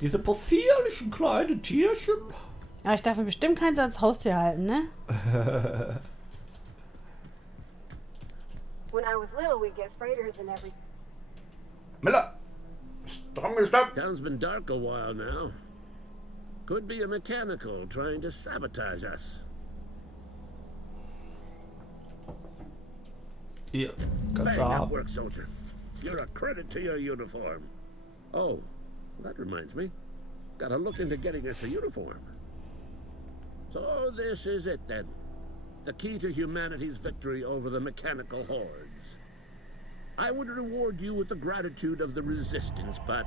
Diese possierlichen kleinen Tierchen. Aber ich darf mir bestimmt keins als Haustier halten, ne? When I was little, we'd get freighters and every... Miller! Stramm gestoppt! Town's been dark a while now. Could be a mechanical trying to sabotage us. Hier, Bang, ganz that ab. work, soldier. You're a credit to your uniform. Oh, that reminds me. Gotta look into getting us a uniform. So this is it then. The key to humanity's victory over the mechanical hordes. I would reward you with the gratitude of the resistance, but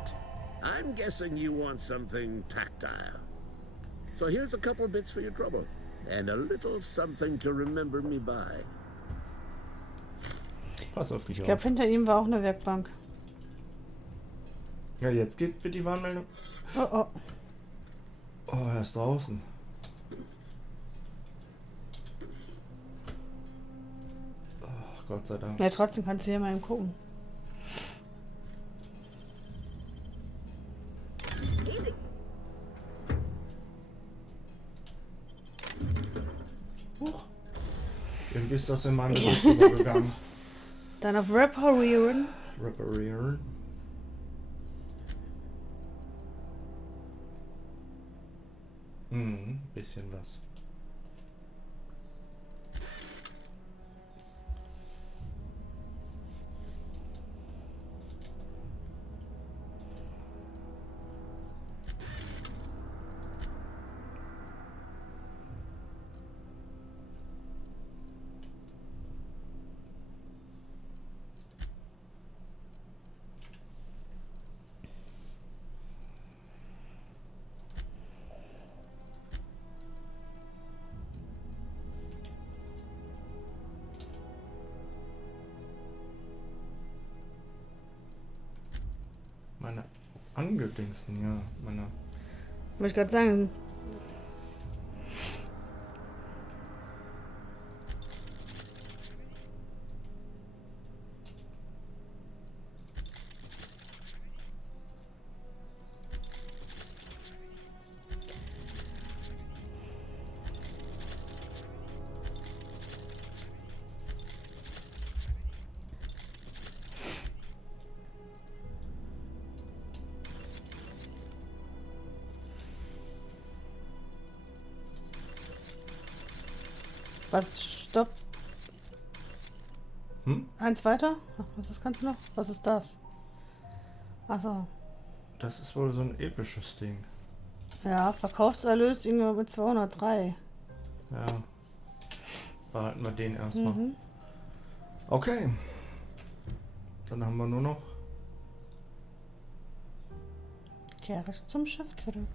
I'm guessing you want something tactile. So here's a couple bits for your trouble, and a little something to remember me by. Pass auf dich Ich auf. glaube, hinter ihm war auch eine Werkbank. Ja, jetzt geht für die Warnmeldung. Oh, oh. Oh, er ist draußen. Oh, Gott sei Dank. Ja, trotzdem kannst du hier mal eben gucken. Huch. Irgendwie ist das in meinem Besitz übergegangen. Dann auf Reparieren. Reparieren. Bisschen was. Angedingsten, ja, meine. Wollte ich gerade sagen. Was? Stopp. Eins weiter? Ach, was kannst du noch? Was ist das? Achso. Das ist wohl so ein episches Ding. Ja, Verkaufserlös irgendwo mit 203. Ja. Behalten wir den erstmal. Mhm. Okay. Dann haben wir nur noch. Kehre zum Schiff zurück.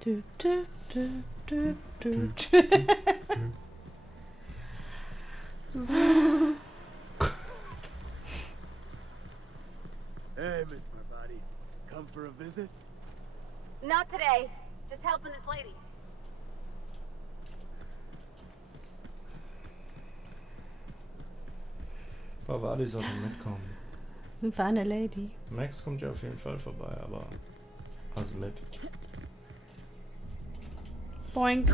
Du, du, du, du, du, du. Hey, Miss Parvati. Come for a visit? Not today. Just helping this lady. Parvati sollte mitkommen. Sind wir eine Lady? Max kommt ja auf jeden Fall vorbei, aber. Also mit. Boink.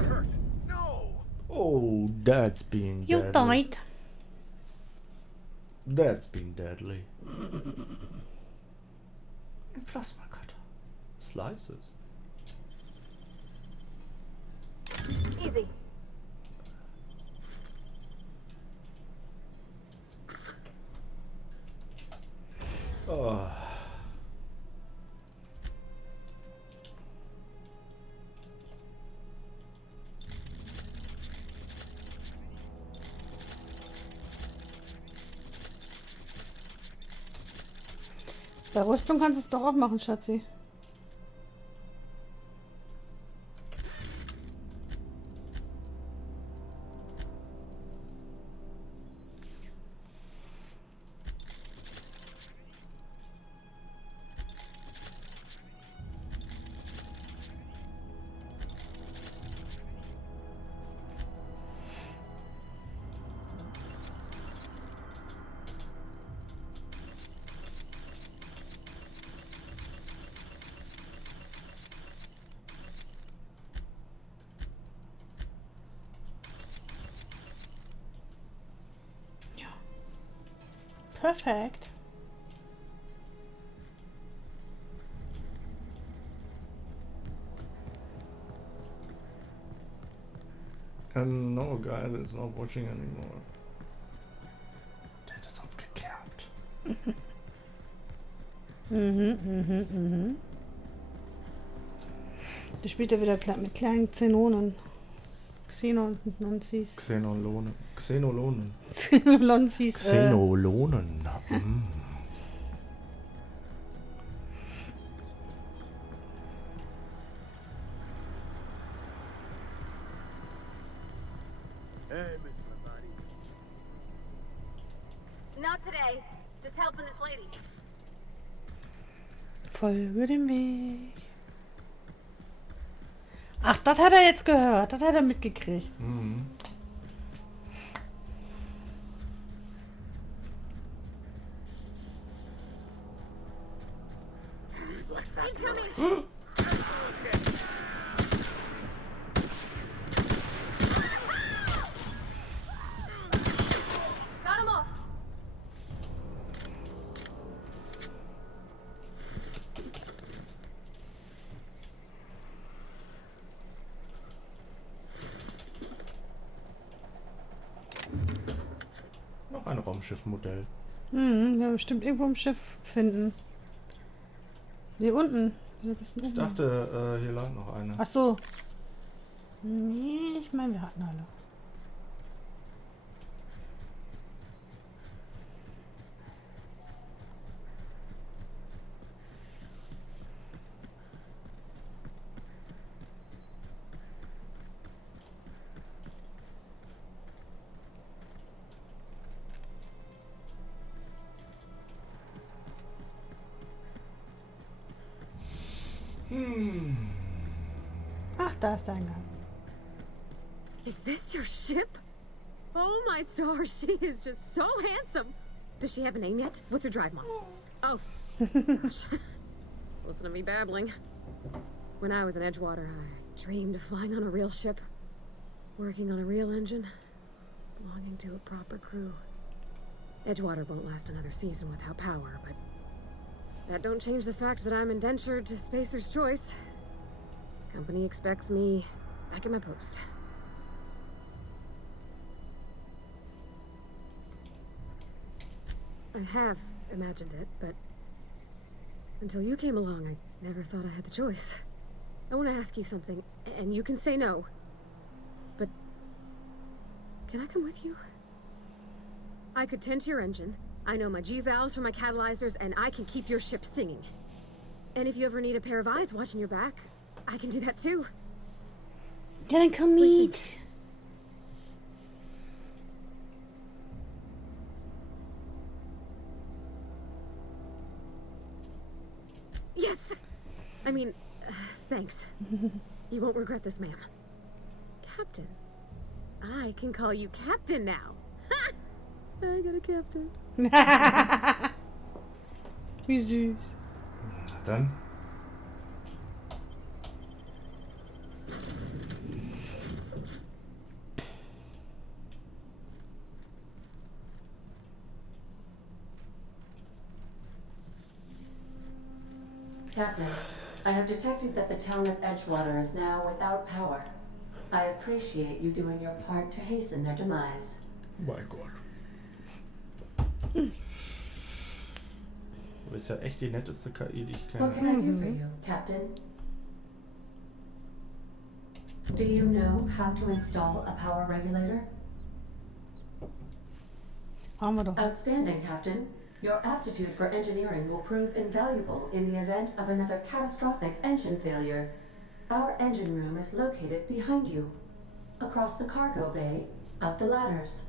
Oh, that's been You deadly. died. That's been deadly. Ein Plasma Cutter. Slices. Easy. Oh. Bei Rüstung kannst du es doch auch machen, Schatzi. Perfekt. And no guy that's not watching anymore. Der hat das aufgekerbt. Der spielt ja wieder mit kleinen Xenonen. Xenonzis. Xenolonen. Xenolonen. Xenolonzis. Xenolonen. Mm. Hey, Miss Parvati. Not today. Just helping this lady. Folge dem Weg. Ach, das hat er jetzt gehört. Das hat er mitgekriegt. Mhm. Incoming! Got him off! Raumschiffmodell. Ja, bestimmt irgendwo im Schiff finden. Hier unten. So ein bisschen Ich oben. dachte, hier lag noch eine. Ach so. Nee, ich meine, wir hatten alle. Ach, da ist der Eingang. Is this your ship? Oh my stars, she is just so handsome. Does she have a name yet? What's her drive model? Oh, gosh. Listen to me babbling. When I was in Edgewater, I dreamed of flying on a real ship, working on a real engine, belonging to a proper crew. Edgewater won't last another season without power, but that don't change the fact that I'm indentured to Spacer's Choice. Company expects me back at my post. I have imagined it, but until you came along, I never thought I had the choice. I want to ask you something, and you can say no. But can I come with you? I could tend to your engine. I know my G-valves for my catalyzers, and I can keep your ship singing. And if you ever need a pair of eyes watching your back, I can do that too. Ja, dann komm mit. Yes! I mean, thanks. You won't regret this, ma'am. Captain. I can call you Captain now. Ha! I got a captain. Wie süß. Dann. Captain, I have detected that the town of Edgewater is now without power. I appreciate you doing your part to hasten their demise. My God. Du bist ja echt die netteste KI, die ich What kenne. can I do for you, Captain? Do you know how to install a power regulator? Haben wir doch. Outstanding, Captain. Your aptitude for engineering will prove invaluable in the event of another catastrophic engine failure. Our engine room is located behind you, across the cargo bay, up the ladders.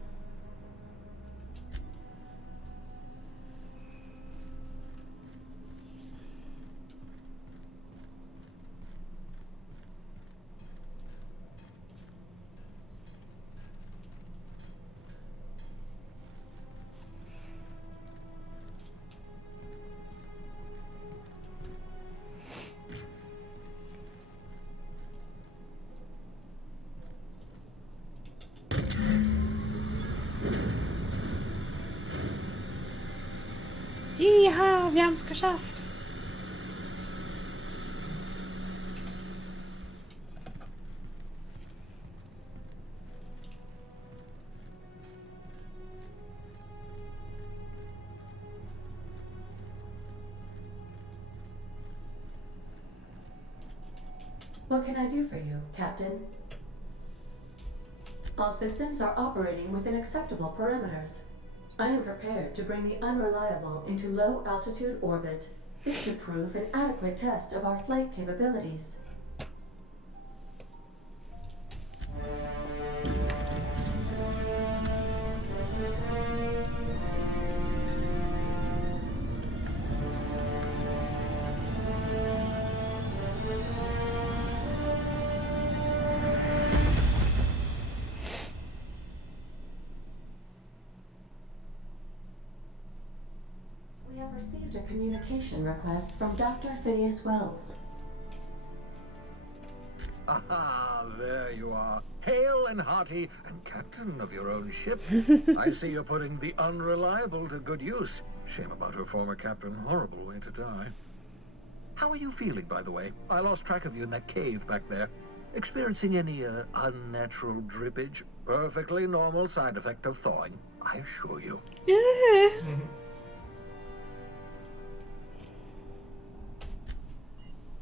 Ja, wir haben es geschafft. What can I do for you, Captain? All systems are operating within acceptable parameters. I am prepared to bring the unreliable into low-altitude orbit. This should prove an adequate test of our flight capabilities. We have received a communication request from Dr. Phineas Wells. Ah, there you are. Hale and hearty, and captain of your own ship. I see you're putting the unreliable to good use. Shame about her former captain. Horrible way to die. How are you feeling, by the way? I lost track of you in that cave back there. Experiencing any, unnatural drippage? Perfectly normal side effect of thawing, I assure you. Yeah.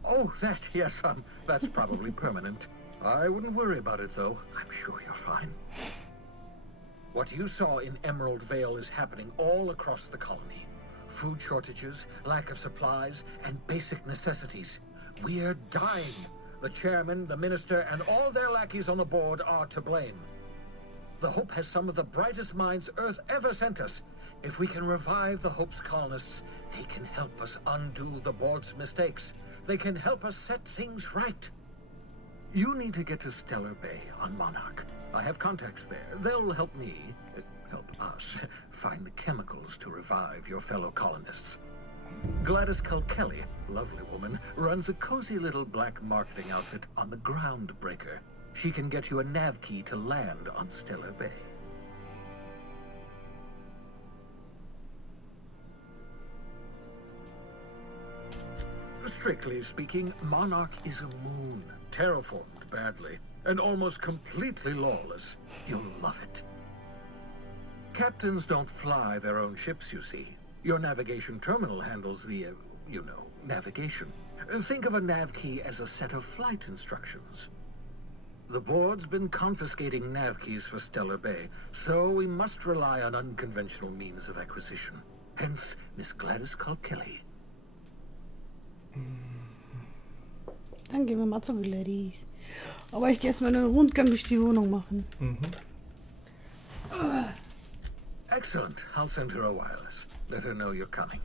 Oh, that, yes, that's probably permanent. I wouldn't worry about it, though. I'm sure you're fine. What you saw in Emerald Vale is happening all across the colony. Food shortages, lack of supplies, and basic necessities. We're dying. The chairman, the minister, and all their lackeys on the board are to blame. The Hope has some of the brightest minds Earth ever sent us. If we can revive the Hope's colonists, they can help us undo the board's mistakes. They can help us set things right. You need to get to Stellar Bay on Monarch. I have contacts there. They'll help me, help us, find the chemicals to revive your fellow colonists. Gladys Kelly, lovely woman, runs a cozy little black marketing outfit on the Groundbreaker. She can get you a nav key to land on Stellar Bay. Strictly speaking, Monarch is a moon, terraformed badly, and almost completely lawless. You'll love it. Captains don't fly their own ships, you see. Your navigation terminal handles the, navigation. Think of a nav key as a set of flight instructions. The board's been confiscating nav keys for Stellar Bay, so we must rely on unconventional means of acquisition. Hence, Miss Gladys Kelly. Dann gehen wir mal zu Gladys. Aber ich gehe erstmal einen Rundgang durch die Wohnung machen. Excellent. I'll send her a wireless. Let her know you're coming.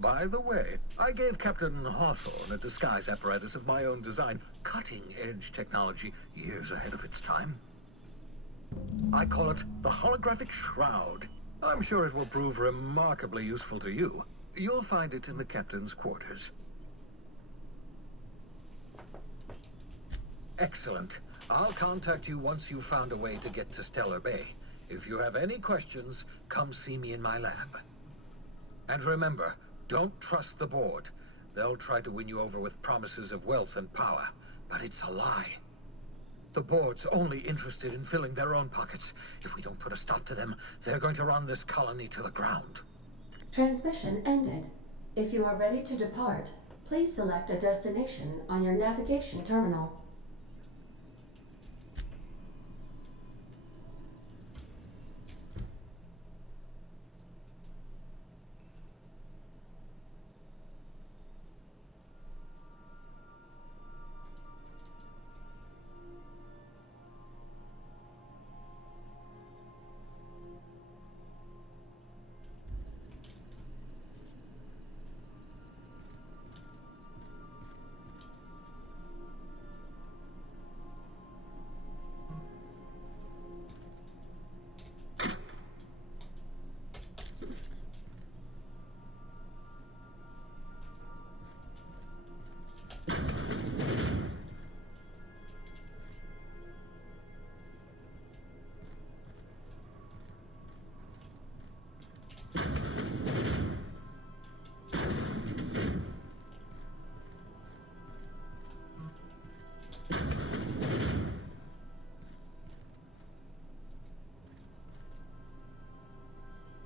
By the way, I gave Captain Hawthorne a disguise apparatus of my own design. Cutting-edge technology, years ahead of its time. I call it the holographic shroud. I'm sure it will prove remarkably useful to you. You'll find it in the captain's quarters. Excellent. I'll contact you once you've found a way to get to Stellar Bay. If you have any questions, come see me in my lab. And remember, don't trust the board. They'll try to win you over with promises of wealth and power, but it's a lie. The board's only interested in filling their own pockets. If we don't put a stop to them, they're going to run this colony to the ground. Transmission ended. If you are ready to depart, please select a destination on your navigation terminal.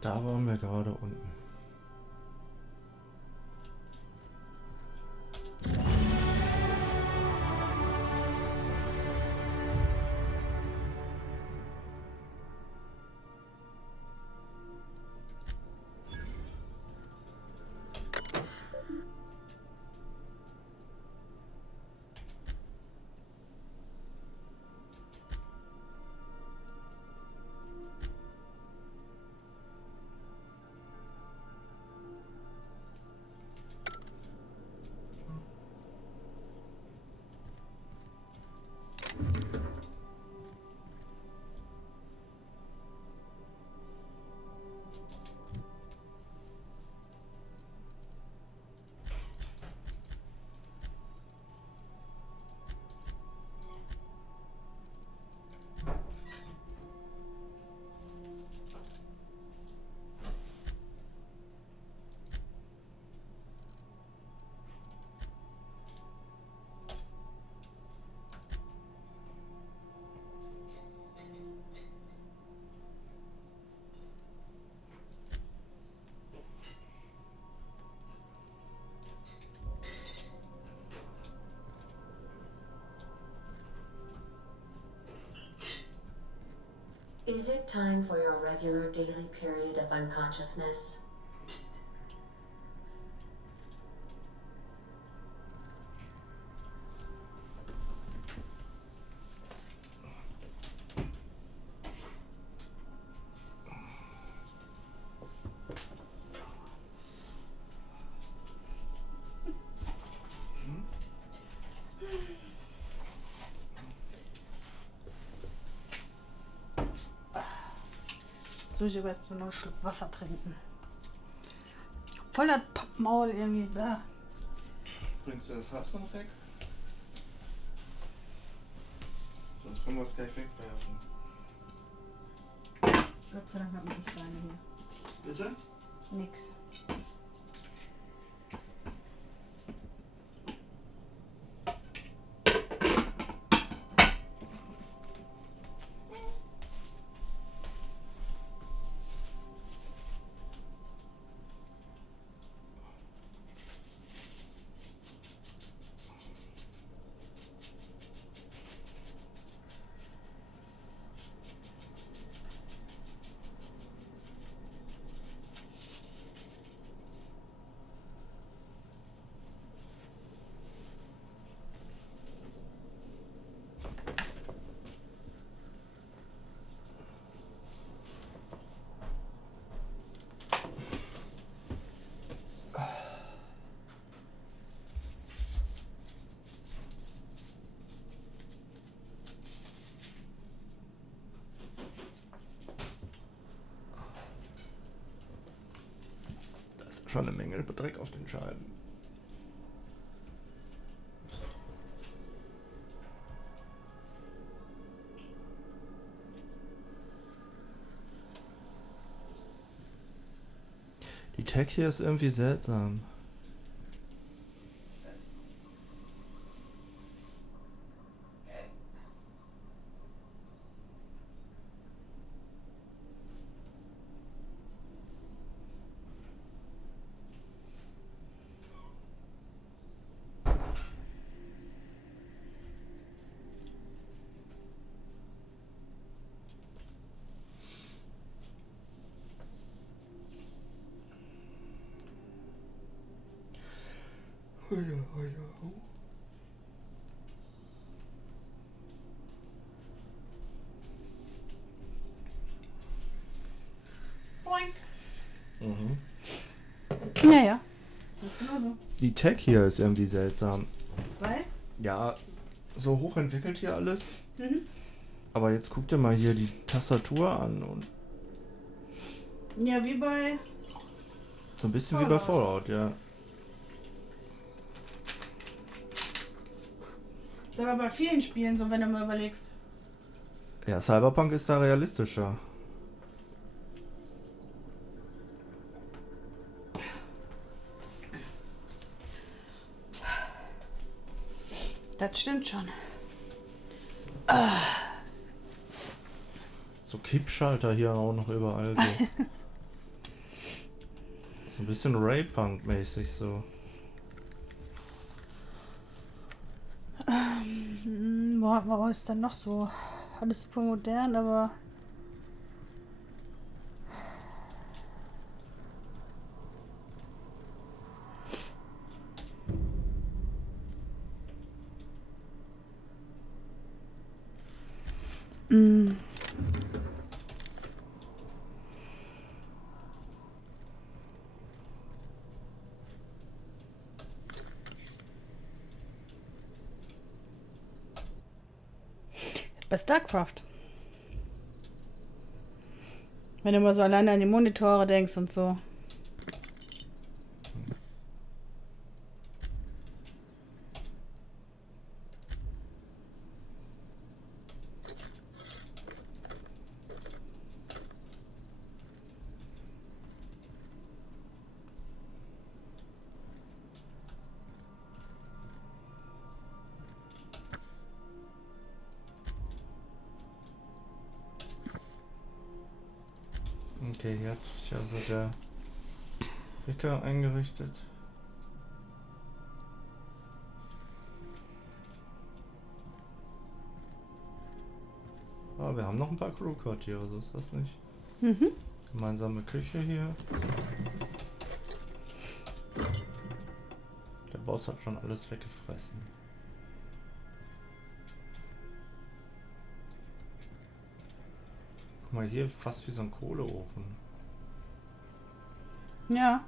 Da waren wir gerade unten. Is it time for your regular daily period of unconsciousness? So, ich aber erst mal noch einen Schluck Wasser trinken. Voller Pappmaul irgendwie. Bäh. Bringst du das Harz noch weg? Sonst können wir es gleich wegwerfen. Gott sei Dank hat man nicht Beine hier. Bitte? Nix. Schon eine Menge Dreck auf den Scheiben. Die Tech hier ist irgendwie seltsam. Boink. Mhm. Naja. Genauso. Die Tech hier ist irgendwie seltsam. Weil? Ja, so hochentwickelt hier alles. Mhm. Aber jetzt guck dir mal hier die Tastatur an und Ja, wie bei. so ein bisschen wie bei Fallout, ja. Ist aber bei vielen Spielen so, wenn du mal überlegst. Ja, Cyberpunk ist da realistischer. Das stimmt schon. So Kippschalter hier auch noch überall. So, so ein bisschen Ray-Punk-mäßig so. Wo ist dann noch so? Alles super modern, aber. Mm. Bei StarCraft. Wenn du mal so alleine an die Monitore denkst und so. Okay, hier hat sich also der Wecker eingerichtet. Aber wir haben noch ein paar Crewquartiere, so ist das nicht. Mhm. Gemeinsame Küche hier. Der Boss hat schon alles weggefressen. Guck mal hier, fast wie so ein Kohleofen. Ja.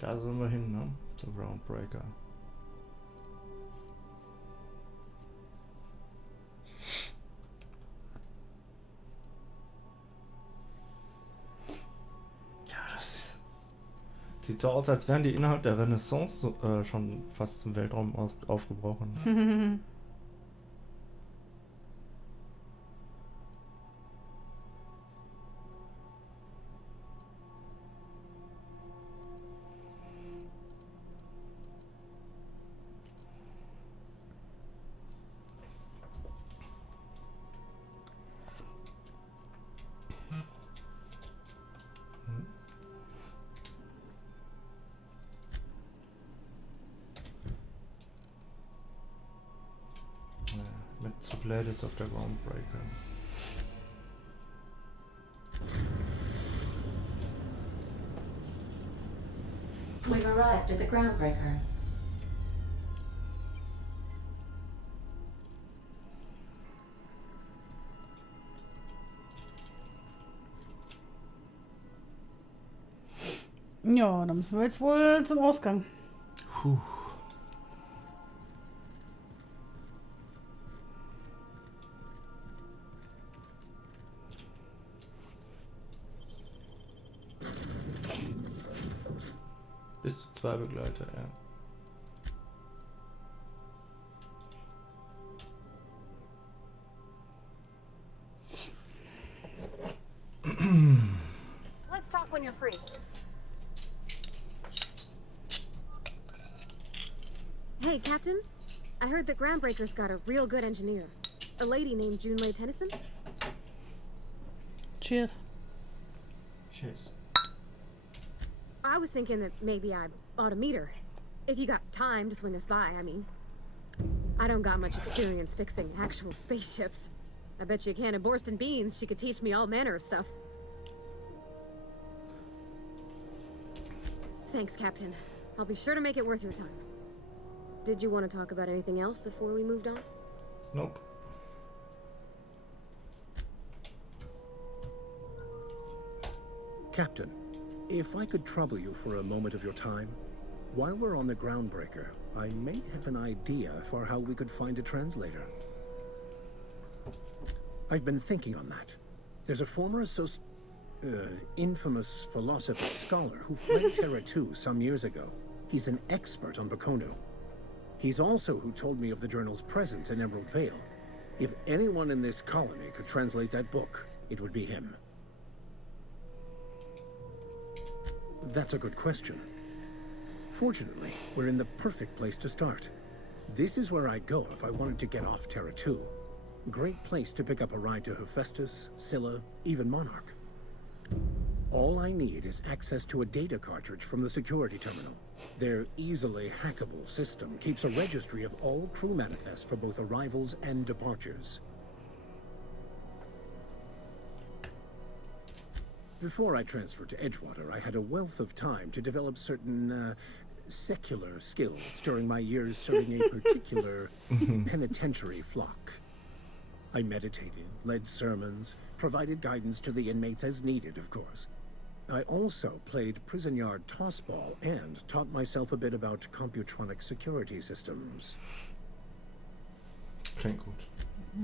Da sind wir hin, ne? Zum Groundbreaker. Ja, das sieht so aus, als wären die innerhalb der Renaissance schon fast zum Weltraum aufgebrochen. Mit zu Playlist auf der Groundbreaker. We've arrived at the groundbreaker. Ja, dann müssen wir jetzt wohl zum Ausgang. Puh. Bis zu 2 Begleiter, ja. Let's talk when you're free. Hey, Captain. I heard that Groundbreaker's got a real good engineer. A lady named Junlei Tennyson. Cheers. Cheers. I was thinking that maybe I ought to meet her. If you got time to swing us by, I mean. I don't got much experience fixing actual spaceships. I bet you a can of Borston beans she could teach me all manner of stuff. Thanks, Captain. I'll be sure to make it worth your time. Did you want to talk about anything else before we moved on? Nope. Captain, if I could trouble you for a moment of your time, while we're on the groundbreaker, I may have an idea for how we could find a translator. I've been thinking on that. There's a former infamous philosopher scholar who fled Terra 2 some years ago. He's an expert on Bakono. He's also who told me of the journal's presence in Emerald Vale. If anyone in this colony could translate that book, it would be him. That's a good question. Fortunately, we're in the perfect place to start. This is where I'd go if I wanted to get off Terra 2. Great place to pick up a ride to Hephaestus, Scylla, even Monarch. All I need is access to a data cartridge from the security terminal. Their easily hackable system keeps a registry of all crew manifests for both arrivals and departures. Before I transferred to Edgewater, I had a wealth of time to develop certain secular skills during my years serving a particular penitentiary flock. I meditated, led sermons, provided guidance to the inmates as needed, of course. I also played prison yard tossball and taught myself a bit about computronic security systems. Klingt gut.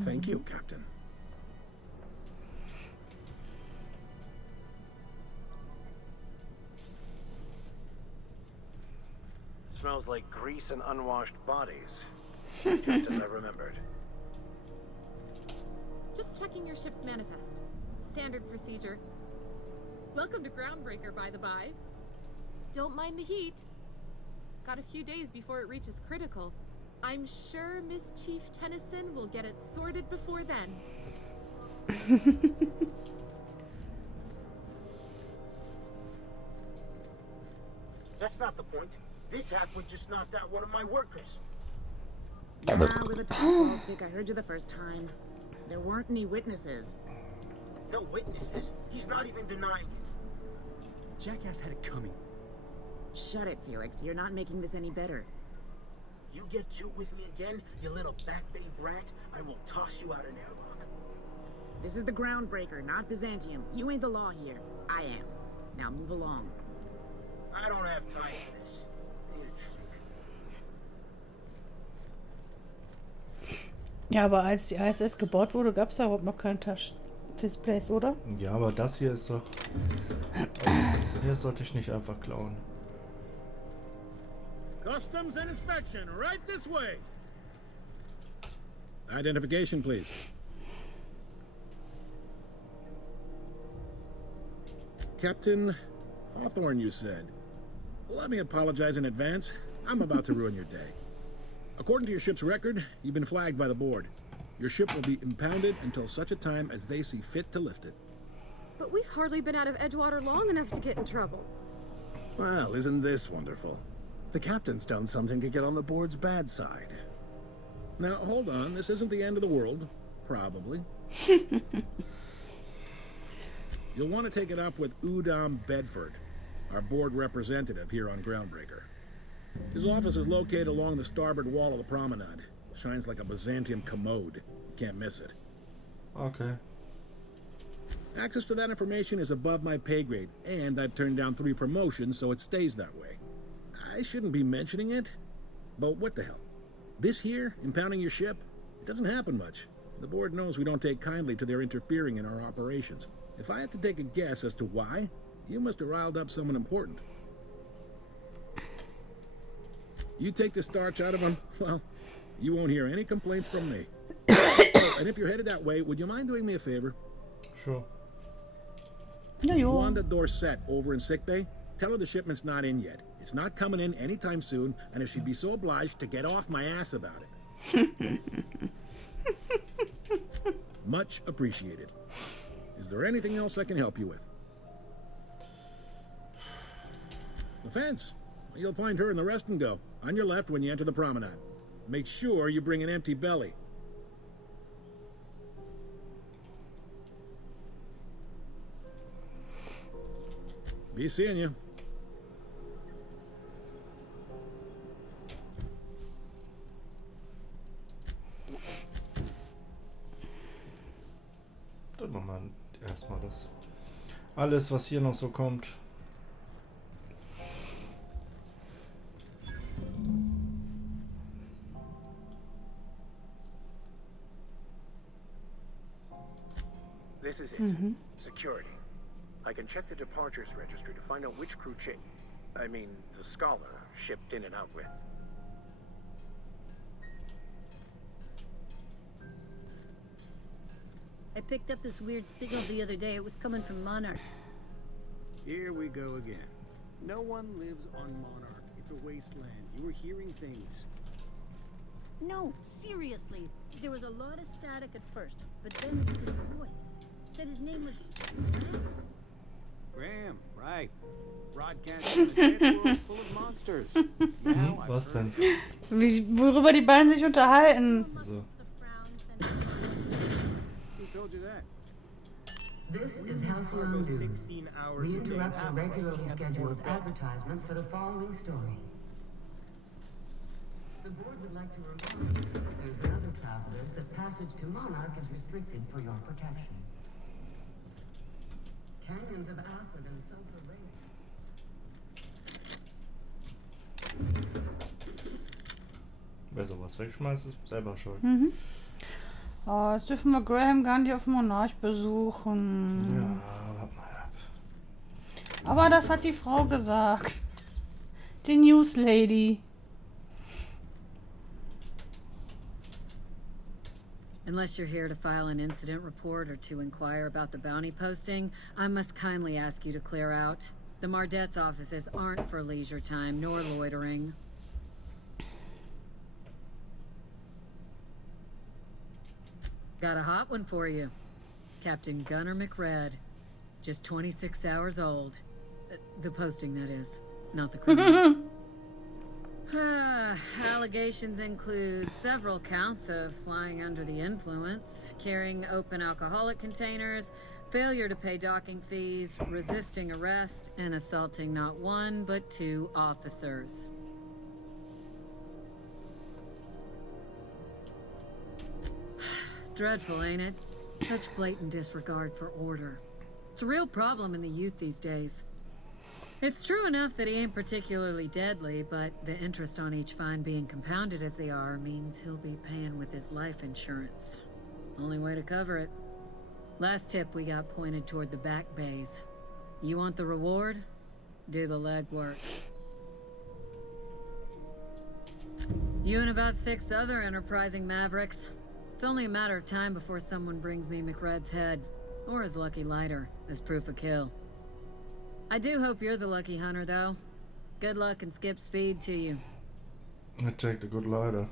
Thank you, Captain. Smells like grease and unwashed bodies. Just as I remembered. Just checking your ship's manifest. Standard procedure. Welcome to Groundbreaker, by the by. Don't mind the heat. Got a few days before it reaches critical. I'm sure Miss Chief Tennyson will get it sorted before then. That's not the point. This halfwit just knocked out one of my workers. Yeah, with a tossball stick, I heard you the first time. There weren't any witnesses. No witnesses? He's not even denying it. Jackass had it coming. Shut it, Felix. You're not making this any better. You get you with me again, you little back-bay brat, I will toss you out an airlock. This is the Groundbreaker, not Byzantium. You ain't the law here. I am. Now move along. I don't have time for this. Need a drink. Ja, aber als die ISS gebaut wurde, gab es da überhaupt noch keine Touch-Displays, oder? Ja, aber das hier ist doch... Hier sollte ich nicht einfach klauen. Customs and inspection, right this way. Identification, please. Captain Hawthorne, you said. Let me apologize in advance. I'm about to ruin your day. According to your ship's record, you've been flagged by the board. Your ship will be impounded until such a time as they see fit to lift it. But we've hardly been out of Edgewater long enough to get in trouble. Well, isn't this wonderful? The captain's done something to get on the board's bad side. Now, hold on. This isn't the end of the world. Probably. You'll want to take it up with Udom Bedford, our board representative here on Groundbreaker. His office is located along the starboard wall of the promenade. Shines like a Byzantium commode. Can't miss it. Okay. Access to that information is above my pay grade, and I've turned down 3 promotions, so it stays that way. I shouldn't be mentioning it, but what the hell? This here, impounding your ship, it doesn't happen much. The board knows we don't take kindly to their interfering in our operations. If I had to take a guess as to why, you must have riled up someone important. You take the starch out of them, well, you won't hear any complaints from me. Oh, and if you're headed that way, would you mind doing me a favor? Sure. Ja, jo. Wanda Dorset over in sickbay, tell her the shipment's not in yet. It's not coming in anytime soon, and if she'd be so obliged to get off my ass about it. Much appreciated. Is there anything else I can help you with? The fence. You'll find her in the rest and go, on your left when you enter the promenade. Make sure you bring an empty belly. Be seeing you. Dann machen wir erstmal das. Alles, was hier noch so kommt. This is it. Security. I can check the departures registry to find out which crew the Scholar shipped in and out with. I picked up this weird signal the other day. It was coming from Monarch. Here we go again. No one lives on Monarch. It's a wasteland. You were hearing things. No, seriously. There was a lot of static at first, but then this voice said his name was Graham, right. Broadcasting a dead world full of monsters. Now I've Was heard denn? Worüber die beiden sich unterhalten. So. Who told you that? This is Halcyon News. We interrupt a regularly scheduled advertisement for the following story. The board would like to remind visitors and other travelers that passage to Monarch is restricted for your protection. canyons of acid and sulfur rain. Wer sowas wegschmeißt, ist selber schuld. Mhm. Oh, jetzt dürfen wir Graham gar nicht auf Monarch besuchen. Ja, warte mal ab. Aber das hat die Frau gesagt. Die News Lady. Unless you're here to file an incident report or to inquire about the bounty posting, I must kindly ask you to clear out. The Mardet's offices aren't for leisure time nor loitering. Got a hot one for you. Captain Gunnar McRed. Just 26 hours old. The posting, that is. Not the criminal. Allegations include several counts of flying under the influence, carrying open alcoholic containers, failure to pay docking fees, resisting arrest, and assaulting not one but 2 officers. Dreadful, ain't it? Such blatant disregard for order. It's a real problem in the youth these days. It's true enough that he ain't particularly deadly, but the interest on each fine being compounded as they are means he'll be paying with his life insurance. Only way to cover it. Last tip we got pointed toward the back bays. You want the reward? Do the legwork. You and about 6 other enterprising mavericks. It's only a matter of time before someone brings me McRed's head, or his lucky lighter, as proof of kill. I do hope you're the lucky hunter, though. Good luck and skip speed to you. I take the good lighter.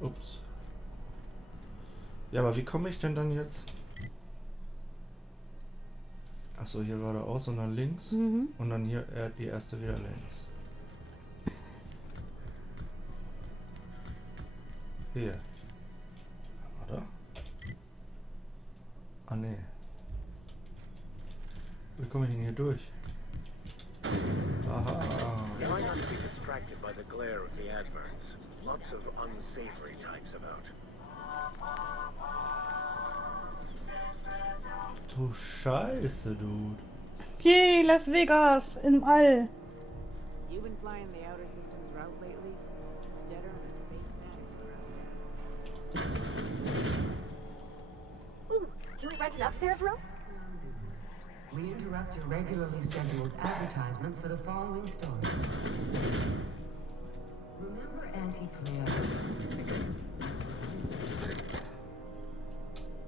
Ups. Ja, aber wie komme ich denn dann jetzt? Achso, hier geradeaus und dann links. Mhm. Und dann hier die erste wieder links. Hier. Oder? Ah, nee. Wie komme ich denn hier durch? Aha. Try not to be distracted by the glare of the adverts. Lots of unsavory types about. Du Scheiße, Dude. Yay, Las Vegas im All. You've been flying the outer systems route lately? Deader than a space man. Ooh, can we rent an upstairs room? We interrupt your regularly scheduled advertisement for the following story. Remember Auntie Cleo?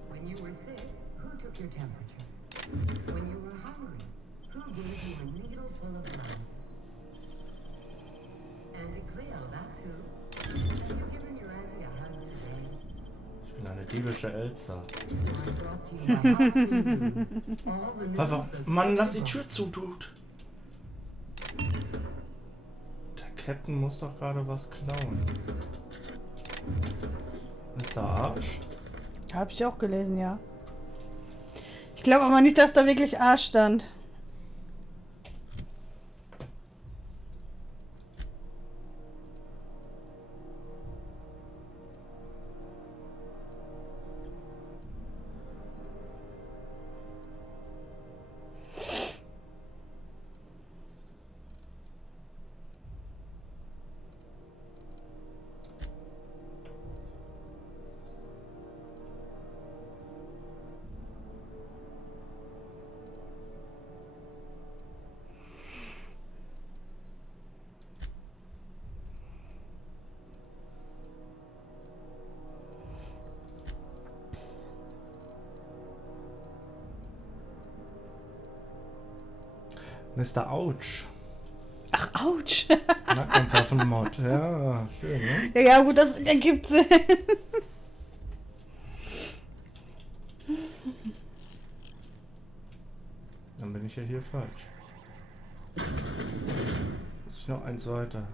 When you were sick, who took your temperature? When you were hungry, who gave you a needle full of blood? Auntie Cleo, that's who. Have you given your auntie a hug today? Ich bin eine diebische Elsa. Brought to you by House News. All the news Einfach, that's Mann, lass die wrong. Tür zu, Dude. Der Captain muss doch gerade was klauen. Mr. Arsch? Hab ich auch gelesen, ja. Ich glaube aber nicht, dass da wirklich A stand. Mr. Ouch. Ach, ouch. Nackenpfeffenmod. Ja, schön, ne? Ja, ja, gut, das ergibt Sinn. Dann bin ich ja hier falsch. Muss ich noch eins weiter.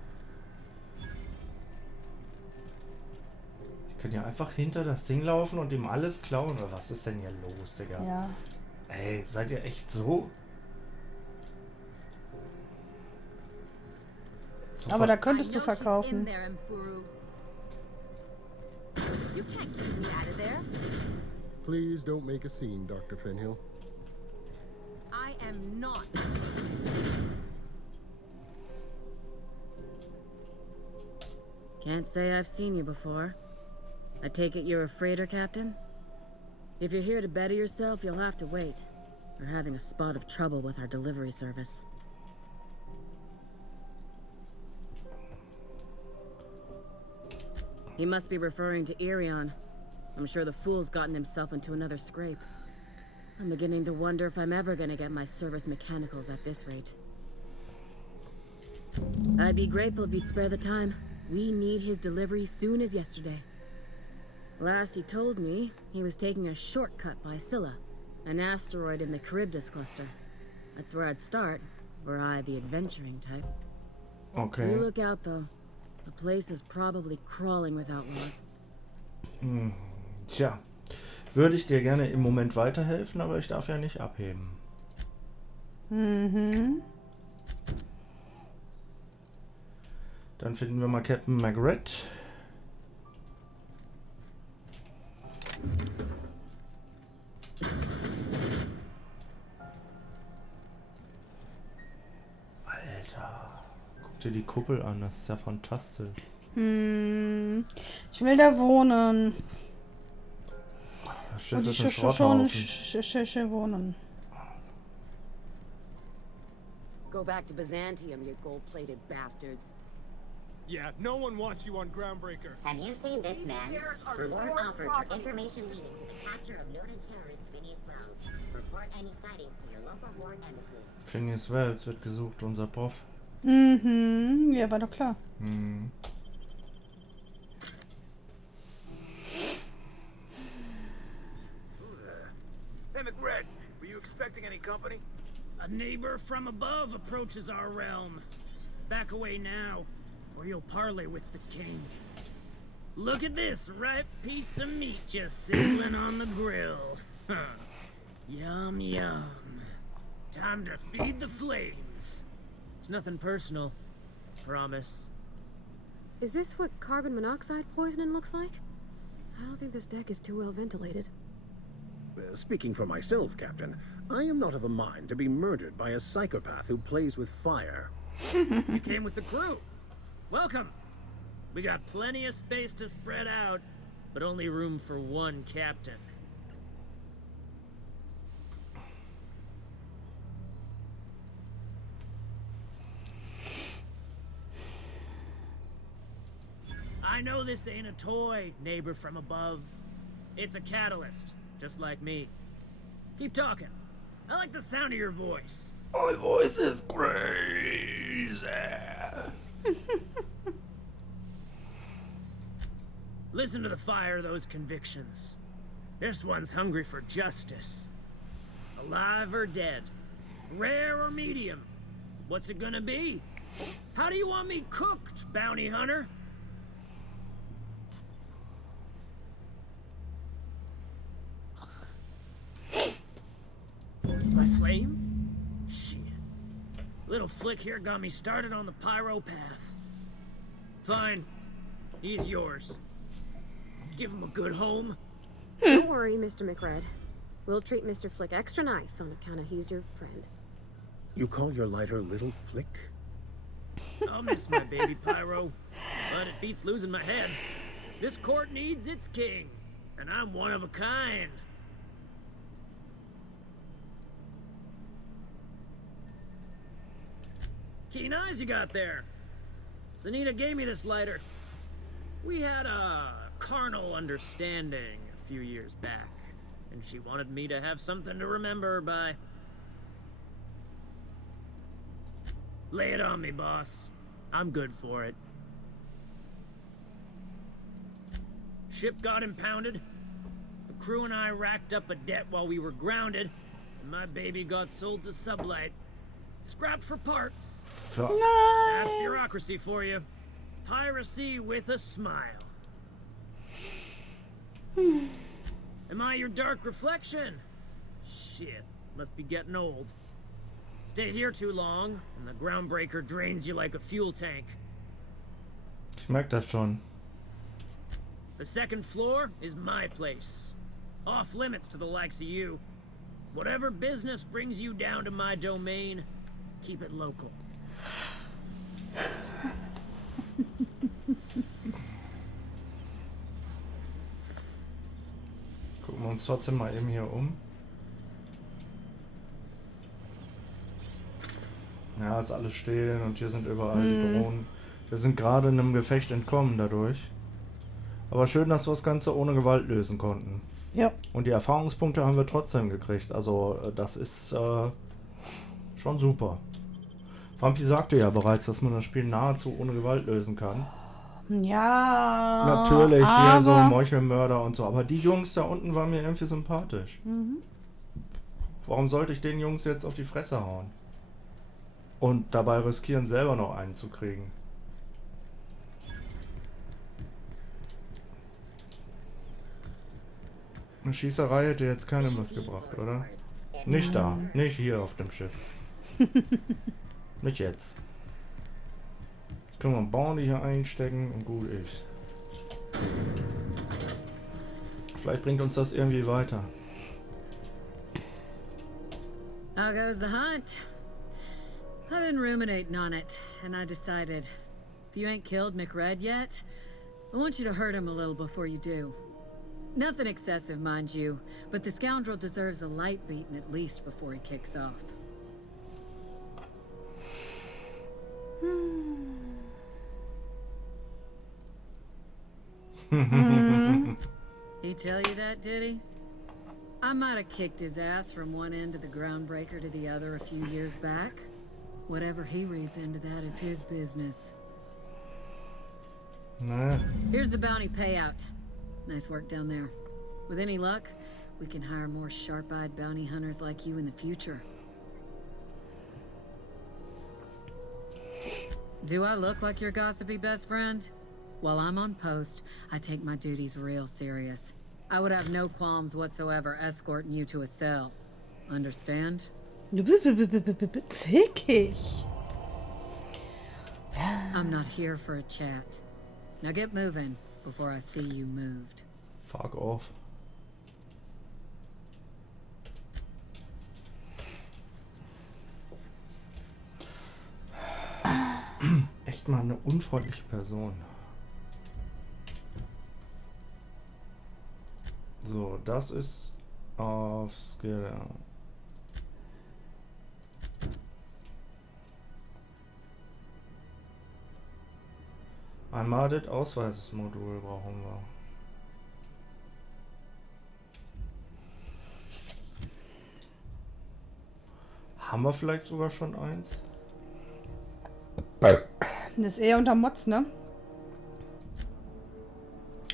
Ich kann ja einfach hinter das Ding laufen und ihm alles klauen. Oder was ist denn hier los, Digga? Ja. Ey, seid ihr echt so? Aber da könntest du verkaufen. You can't keep me out of there. Please don't make a scene, Dr. Fenhill. I am not. Can't say I've seen you before. I take it you're a freighter captain? If you're here to better yourself, you'll have to wait. We're having a spot of trouble with our delivery service. He must be referring to Irion. I'm sure the fool's gotten himself into another scrape. I'm beginning to wonder if I'm ever gonna get my service mechanicals at this rate. I'd be grateful if you'd spare the time. We need his delivery soon as yesterday. Last he told me, he was taking a shortcut by Scylla, an asteroid in the Charybdis cluster. That's where I'd start, were I the adventuring type. Okay. You look out though. The place is probably crawling with outlaws. Tja, würde ich dir gerne im Moment weiterhelfen, aber ich darf ja nicht abheben. Mhm. Dann finden wir mal Captain Margaret. Alter, guck dir die Kuppel an, das ist ja fantastisch. Ich will da wohnen. Das Schiff Und ist ich ein schon Schrotthaufen. wohnen. Go back to Byzantium, you gold-plated bastards. Yeah, no one wants you on Groundbreaker. Have you seen this man? Reward offered for information leading to the capture of noted terrorist Phineas Wells. Report any sightings to your local war embassy. Phineas Wells wird gesucht, unser Prof. Mhm, ja, war doch klar. Mhm. Hey, McRed, were you expecting any company? A neighbor from above approaches our realm. Back away now, or you'll parley with the king. Look at this ripe piece of meat just sizzling on the grill. Yum, yum. Time to feed the flames. It's nothing personal. Promise. Is this what carbon monoxide poisoning looks like? I don't think this deck is too well ventilated. Speaking for myself, Captain, I am not of a mind to be murdered by a psychopath who plays with fire. You came with the crew. Welcome. We got plenty of space to spread out, but only room for one captain. I know this ain't a toy, neighbor from above. It's a catalyst, just like me. Keep talking. I like the sound of your voice. My voice is crazy. Listen to the fire of those convictions. This one's hungry for justice. Alive or dead? Rare or medium? What's it gonna be? How do you want me cooked, bounty hunter? My flame? Shit. Little flick here got me started on the pyro path. Fine. He's yours. Give him a good home. Don't worry, Mr. McRed. We'll treat Mr. Flick extra nice on account of he's your friend. You call your lighter Little Flick? I'll miss my baby pyro, but it beats losing my head. This court needs its king, and I'm one of a kind. Keen eyes you got there. Sanita gave me this lighter. We had a carnal understanding a few years back, and she wanted me to have something to remember her by. Lay it on me, boss. I'm good for it. Ship got impounded. The crew and I racked up a debt while we were grounded, and my baby got sold to Sublight. Scrapped for parts. That's bureaucracy for you. Piracy with a smile. Am I your dark reflection? Shit, must be getting old. Stay here too long, and the groundbreaker drains you like a fuel tank. Ich merke das schon. The second floor is my place. Off limits to the likes of you. Whatever business brings you down to my domain, keep it local. Gucken wir uns trotzdem mal eben hier um. Ja, ist alles still und hier sind überall die Drohnen. Wir sind gerade in einem Gefecht entkommen dadurch. Aber schön, dass wir das Ganze ohne Gewalt lösen konnten. Ja. Und die Erfahrungspunkte haben wir trotzdem gekriegt. Also das ist schon super. Vampi sagte ja bereits, dass man das Spiel nahezu ohne Gewalt lösen kann. Ja. Natürlich, hier so aber- Meuchelmörder und so. Aber die Jungs da unten waren mir irgendwie sympathisch. Mhm. Warum sollte ich den Jungs jetzt auf die Fresse hauen? Und dabei riskieren, selber noch einen zu kriegen. Eine Schießerei hätte jetzt keinem was gebracht, oder? Nicht da, nicht hier auf dem Schiff. Nicht jetzt. Jetzt können wir einen Bounty hier einstecken und gut ist. Vielleicht bringt uns das irgendwie weiter. How goes the hunt? I've been ruminating on it, and I decided, if you ain't killed McRed yet, I want you to hurt him a little before you do. Nothing excessive, mind you, but the scoundrel deserves a light beating at least before he kicks off. He tell you that, did he? I might have kicked his ass from one end of the groundbreaker to the other a few years back. Whatever he reads into that is his business. Nah. Here's the bounty payout. Nice work down there. With any luck, we can hire more sharp-eyed bounty hunters like you in the future. Do I look like your gossipy best friend? While I'm on post, I take my duties real serious. I would have no qualms whatsoever escorting you to a cell. Understand? Zickig. I'm not here for a chat. Now get moving before I see you moved. Fuck off. Echt mal eine unfreundliche Person. So, das ist auf Skill. Einmal das Ausweismodul brauchen wir. Haben wir vielleicht sogar schon eins? Das ist eher unter Mods, ne?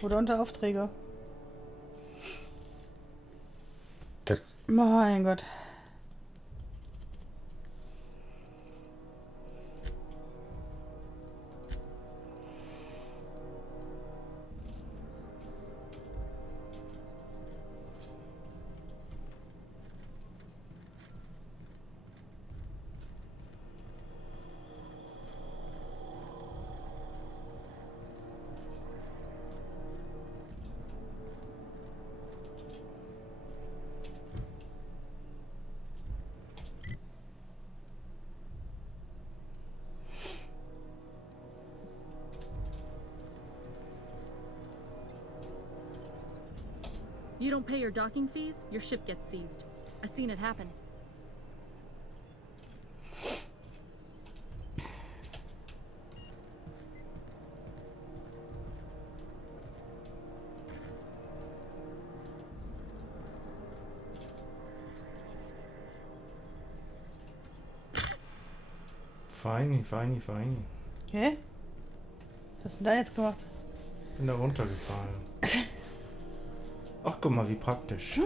Oder unter Aufträge. Mein Gott. You don't pay your docking fees, your ship gets seized. I've seen it happen. Feini, feini, feini. Hä? Was hast du denn da jetzt gemacht? Bin da runtergefallen. Ach, guck mal, wie praktisch.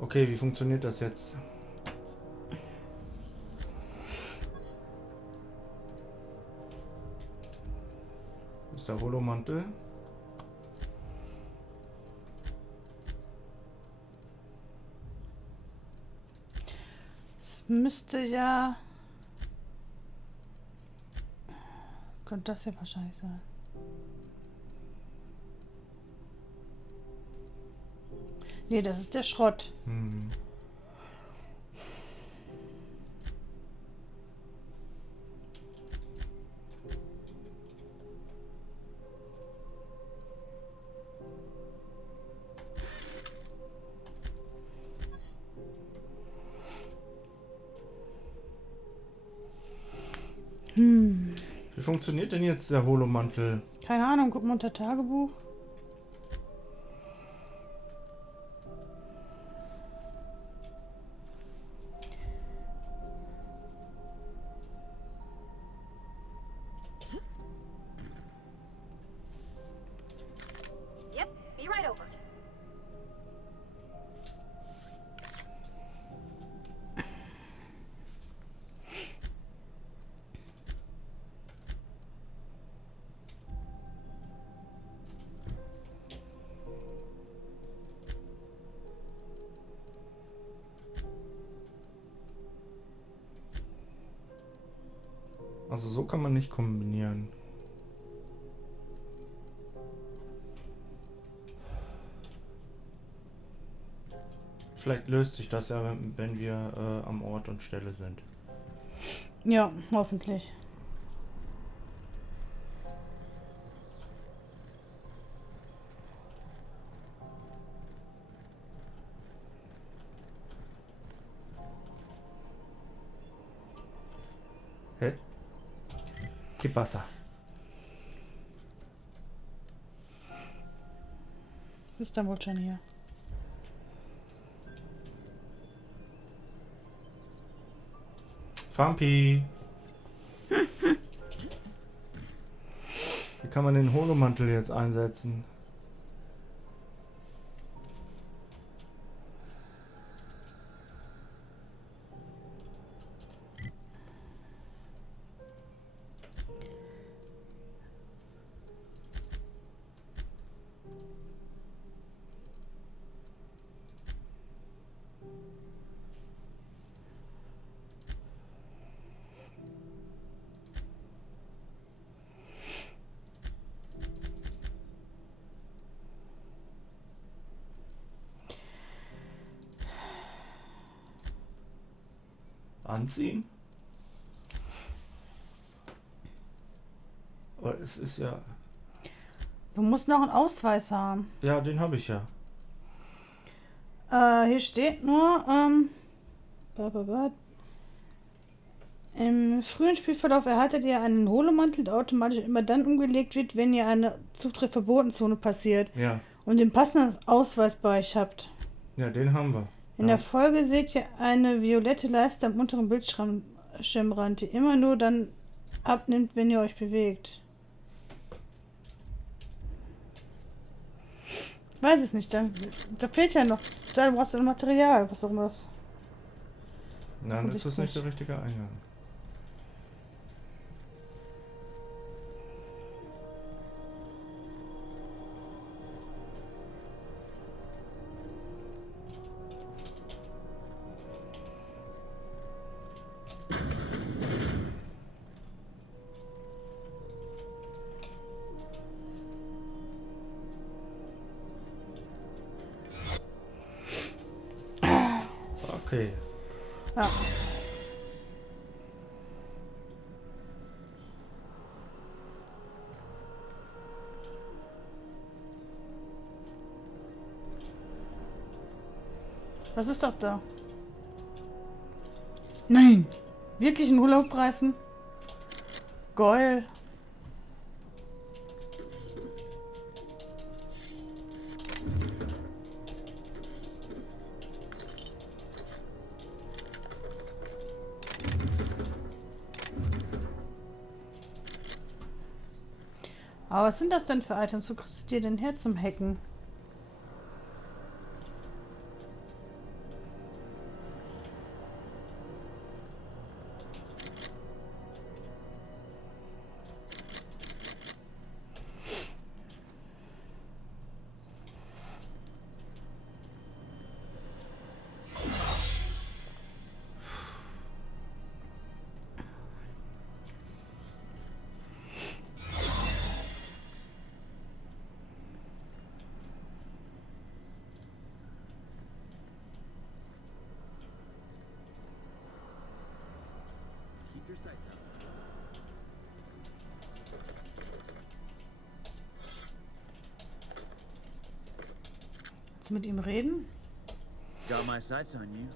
Okay, wie funktioniert das jetzt? Ist der Holomantel? müsste ja... Könnte das ja wahrscheinlich sein. Nee, das ist der Schrott. Hm. Wie funktioniert denn jetzt der Holomantel? Keine Ahnung, guck mal unter Tagebuch. Yep, be right over. Also so kann man nicht kombinieren. Vielleicht löst sich das ja, wenn wir am Ort und Stelle sind. Ja, hoffentlich. Hä? ¿Qué pasa? Ist dann wohl schon hier. Fampi! Wie kann man den Holomantel jetzt einsetzen? Anziehen? Aber es ist ja... Du musst noch einen Ausweis haben. Ja, den habe ich ja. Hier steht nur, im frühen Spielverlauf erhaltet ihr einen Holomantel, der automatisch immer dann umgelegt wird, wenn ihr eine Zutritt-Verbotenzone passiert. Ja. Und den passenden Ausweis bei euch habt. Ja, den haben wir. In der Folge seht ihr eine violette Leiste am unteren Bildschirmrand, die immer nur dann abnimmt, wenn ihr euch bewegt. Ich weiß es nicht, da fehlt ja noch. Da brauchst du ein Material, was auch immer das. Nein, ist das nicht der richtige Eingang. Okay. Ja. Was ist das da? Nein! Wirklich ein Urlaubreifen? Geil. Aber was sind das denn für Items? Wo kriegst du dir denn her zum Hacken? your sights out. Willst du mit ihm reden? Got my sights on you.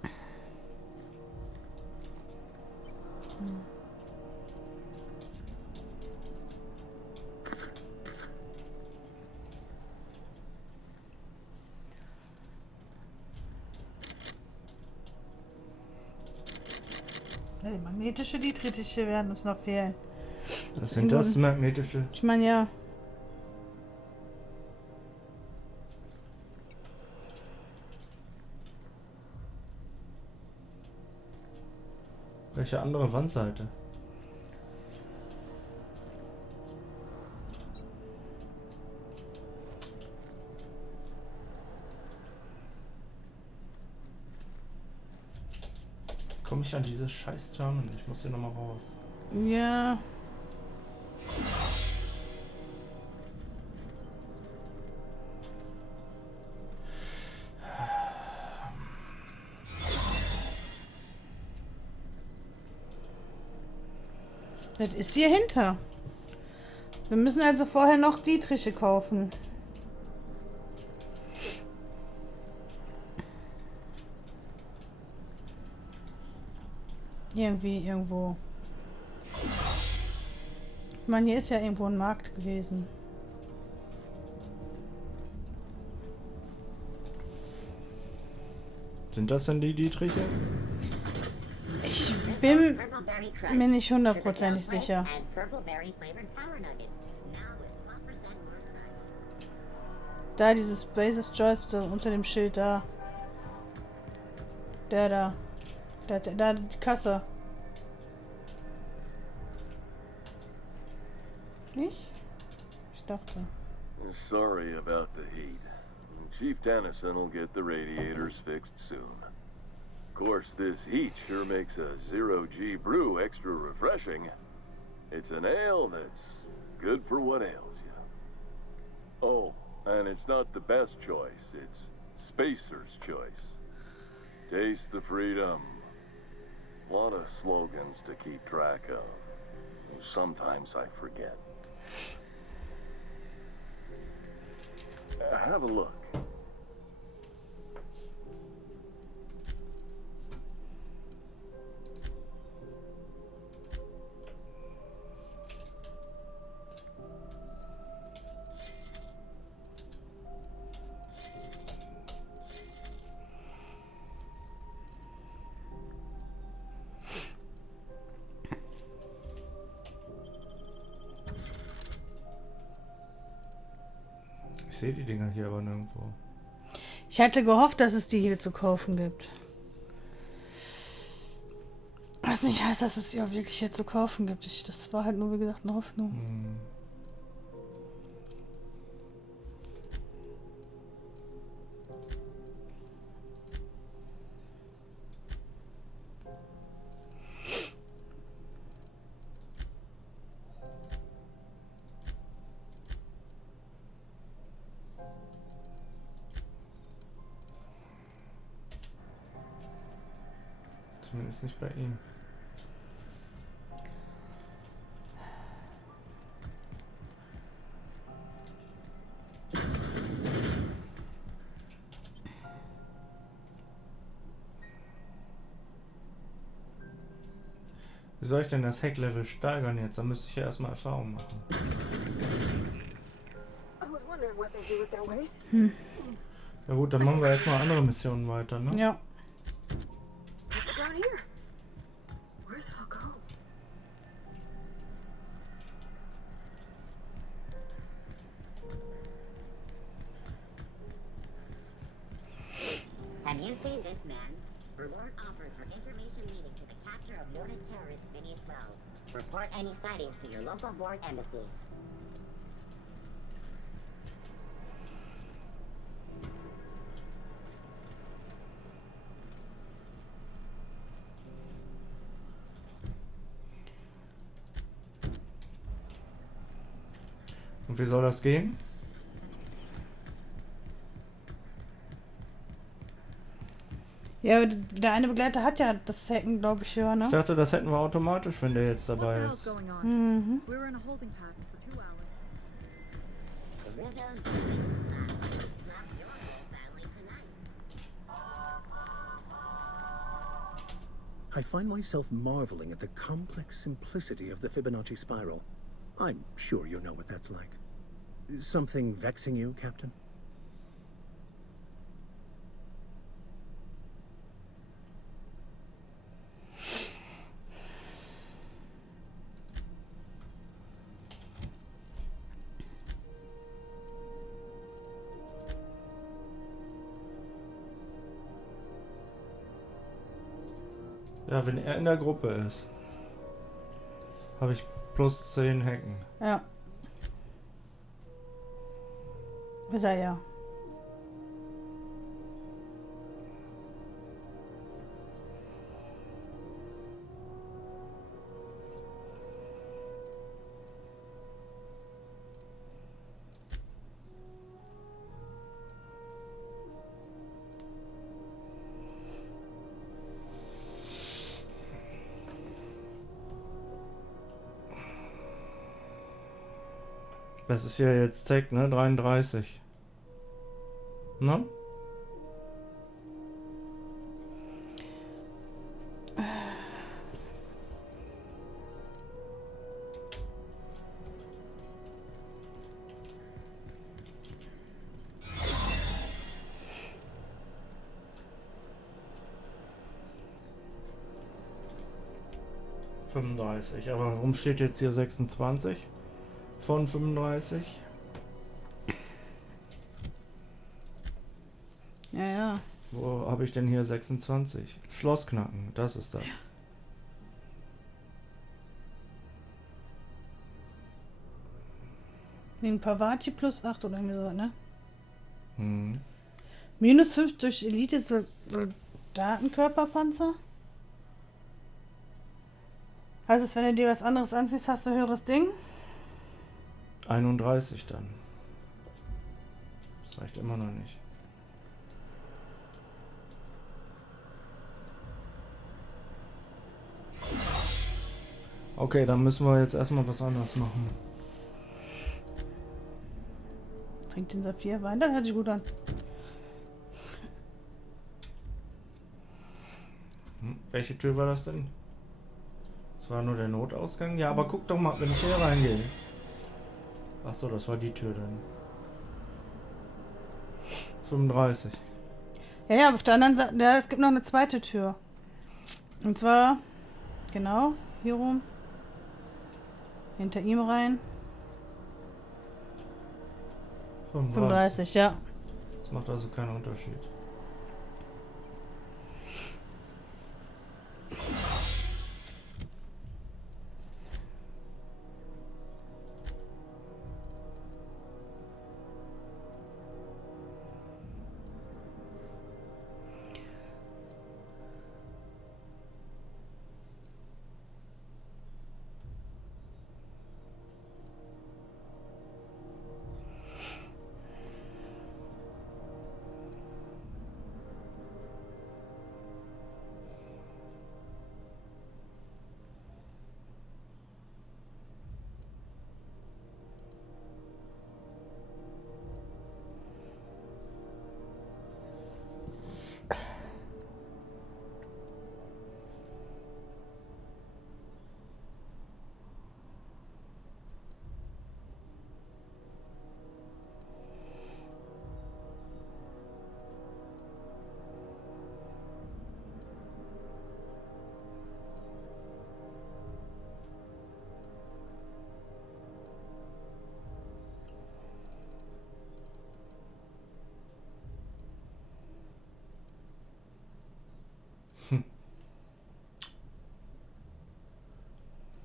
Ja, die magnetische, die kritische werden uns noch fehlen. Was sind das, magnetische? Ich meine ja. Welche andere Wandseite? Komme ich an diese scheiß Terminal? Ich muss hier nochmal raus. Ja. Das ist hier hinter. Wir müssen also vorher noch die Triche kaufen. Irgendwie, irgendwo. Ich meine, hier ist ja irgendwo ein Markt gewesen. Sind das denn die Dietriche? Ich bin mir nicht hundertprozentig sicher. Da dieses Basis Choice unter dem Schild da. Der da. Da die Kasse. Nicht? Ich dachte. Sorry about the heat. Chief Tennyson will get the radiators fixed soon. Of course, this heat sure makes a zero-G brew extra refreshing. It's an ale that's good for what ails you. Oh, and it's not the best choice. It's Spacer's choice. Taste the freedom. A lot of slogans to keep track of. Sometimes I forget. Have a look. Ich sehe die Dinger hier aber nirgendwo. Ich hatte gehofft, dass es die hier zu kaufen gibt. Was nicht heißt, dass es sie auch wirklich hier zu kaufen gibt. Das war halt nur, wie gesagt, eine Hoffnung. Zumindest nicht bei ihm. Wie soll ich denn das Hacklevel steigern jetzt? Da müsste ich ja erstmal Erfahrung machen. Ja gut, dann machen wir erstmal andere Missionen weiter, ne? Ja. Down here. Where's it all go? Have you seen this man? Reward offered for information leading to the capture of noted terrorist Phineas Wells. Report any sightings to your local board embassy. Und wie soll das gehen? Ja, aber der eine Begleiter hat ja das Hacken, glaube ich, ja, ne? Ich dachte, das hätten wir automatisch, wenn der jetzt What the dabei hell's ist. going on? Mhm. We were in a holding pattern for 2 hours. Rizzo's doing it's not your whole family tonight. I find myself marveling at the complex simplicity of the Fibonacci spiral. I'm sure you know what that's like. Something vexing you, Captain? Ja, wenn er in der Gruppe ist, habe ich plus 10 Hacken. Ja. Ist er ja. Das ist ja jetzt Tag, ne? 33. Ne? Aber warum steht jetzt hier 26 von 35? Ja, ja. Wo habe ich denn hier 26? Schloss knacken, das ist das. Wegen Pavati plus 8 oder irgendwie so, ne? Hm. Minus 5 durch Elite Soldatenkörperpanzer. Heißt es, wenn du dir was anderes anziehst, hast du ein höheres Ding? 31 dann. Das reicht immer noch nicht. Okay, dann müssen wir jetzt erstmal was anderes machen. Trinkt den Saphir Wein, das hört sich gut an. Welche Tür war das denn? Das war nur der Notausgang. Ja, aber guck doch mal, wenn ich hier reingehe. Achso, das war die Tür dann. 35. Ja, ja, aber auf der anderen Seite, ja, es gibt noch eine zweite Tür. Und zwar, genau, hier rum. Hinter ihm rein. 35, ja. Das macht also keinen Unterschied.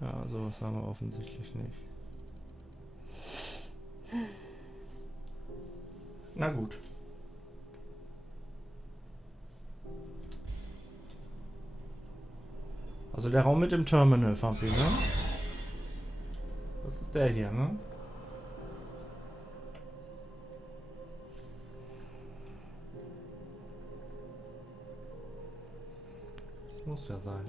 Ja, sowas haben wir offensichtlich nicht. Na gut. Also der Raum mit dem Terminal, Fampi, ne? Das ist der hier, ne? Muss ja sein.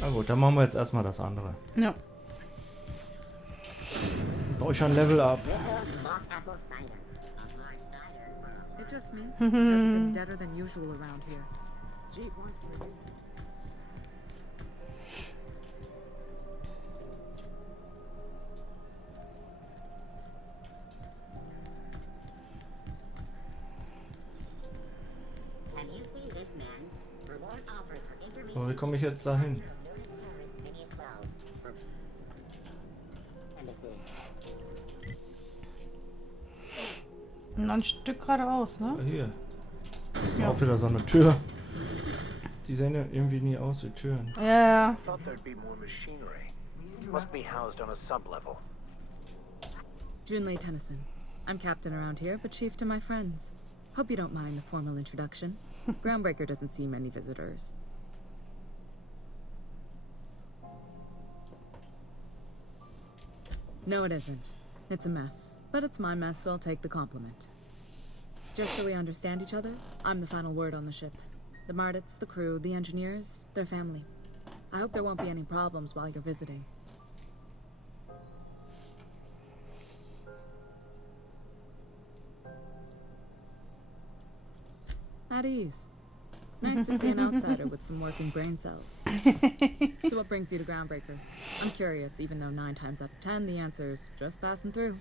Na gut, dann machen wir jetzt erstmal das andere. Ja. Brauche ich ein Level up. It's just me. Has been deader than usual around here. Chief wants to reduce. Have you seen this man? Reward offered for intermission. So, wie komme ich jetzt dahin? Und noch ein Stück geradeaus, ne? Hier. Das ist auch wieder so eine Tür. Die sehen ja irgendwie nie aus wie Türen. Ja. Thought there'd be more machinery. Must be housed on a sublevel. Junlei Tennyson. I'm captain around here, but chief to my friends. Hope you don't mind the formal introduction. Groundbreaker doesn't see many visitors. No, it isn't. It's a mess. But it's my mess, so I'll take the compliment. Just so we understand each other, I'm the final word on the ship. The Mardits, the crew, the engineers, their family. I hope there won't be any problems while you're visiting. At ease. Nice to see an outsider with some working brain cells. So what brings you to Groundbreaker? I'm curious, even though 9 times out of 10 the answer's just passing through.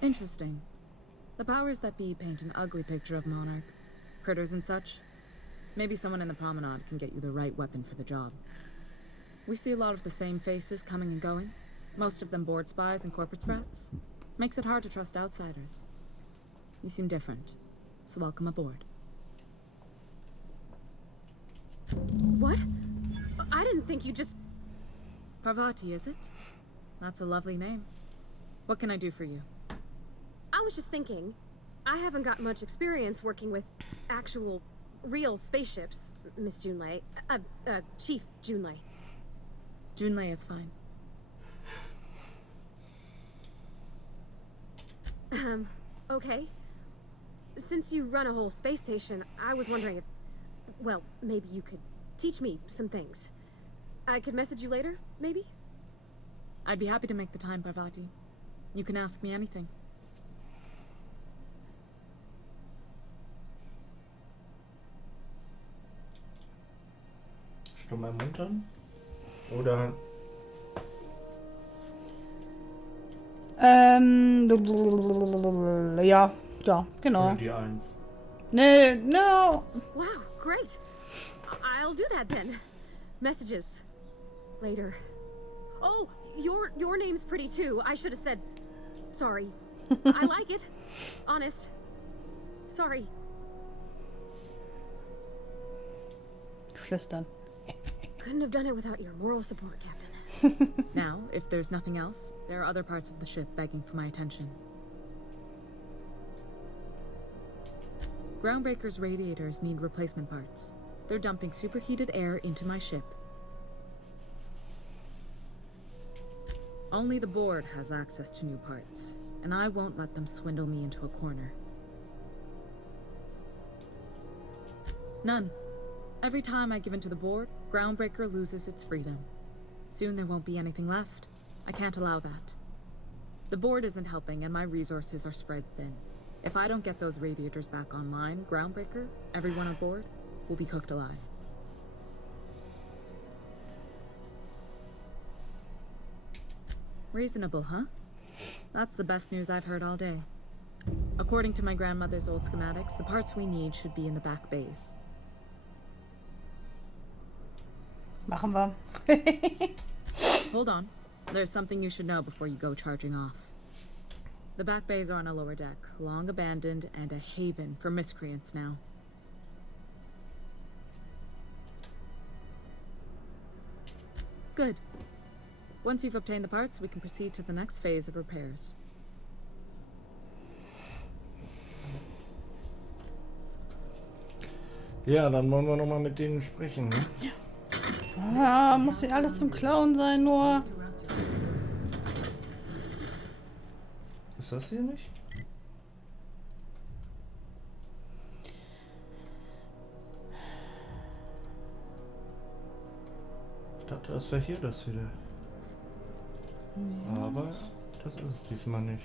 Interesting. The powers that be paint an ugly picture of Monarch. Critters and such. Maybe someone in the promenade can get you the right weapon for the job. We see a lot of the same faces coming and going. Most of them board spies and corporate sprats. Makes it hard to trust outsiders. You seem different, so welcome aboard. What? I didn't think you just... Parvati, is it? That's a lovely name. What can I do for you? I was just thinking, I haven't got much experience working with actual, real spaceships, Miss Junlei. Chief Junlei. Junlei is fine. Okay. Since you run a whole space station, I was wondering if, well, maybe you could teach me some things. I could message you later, maybe? I'd be happy to make the time, Parvati. You can ask me anything. Stumm ermuntern? Oder... Ja, genau. Die 1. No. Wow, great. I'll do that then. Messages. Later. Oh, your name's pretty too. I should have said sorry. I like it. Honest. Sorry. Flüstern. Couldn't have done it without your moral support, Captain. Now, if there's nothing else, there are other parts of the ship begging for my attention. Groundbreaker's radiators need replacement parts. They're dumping superheated air into my ship. Only the board has access to new parts, and I won't let them swindle me into a corner. None. Every time I give in to the board, Groundbreaker loses its freedom. Soon there won't be anything left. I can't allow that. The board isn't helping and my resources are spread thin. If I don't get those radiators back online, Groundbreaker, everyone aboard, will be cooked alive. Reasonable, huh? That's the best news I've heard all day. According to my grandmother's old schematics, the parts we need should be in the back bays. Machen wir. Hold on. There's something you should know before you go charging off. The back bays are on a lower deck, long abandoned and a haven for miscreants now. Good. Once you've obtained the parts, we can proceed to the next phase of repairs. Ja, dann wollen wir nochmal mit denen sprechen, ne? Ah, muss nicht alles zum Klauen sein, nur. Ist das hier nicht? Ich dachte, das wäre hier das wieder. Ja. Aber das ist es diesmal nicht.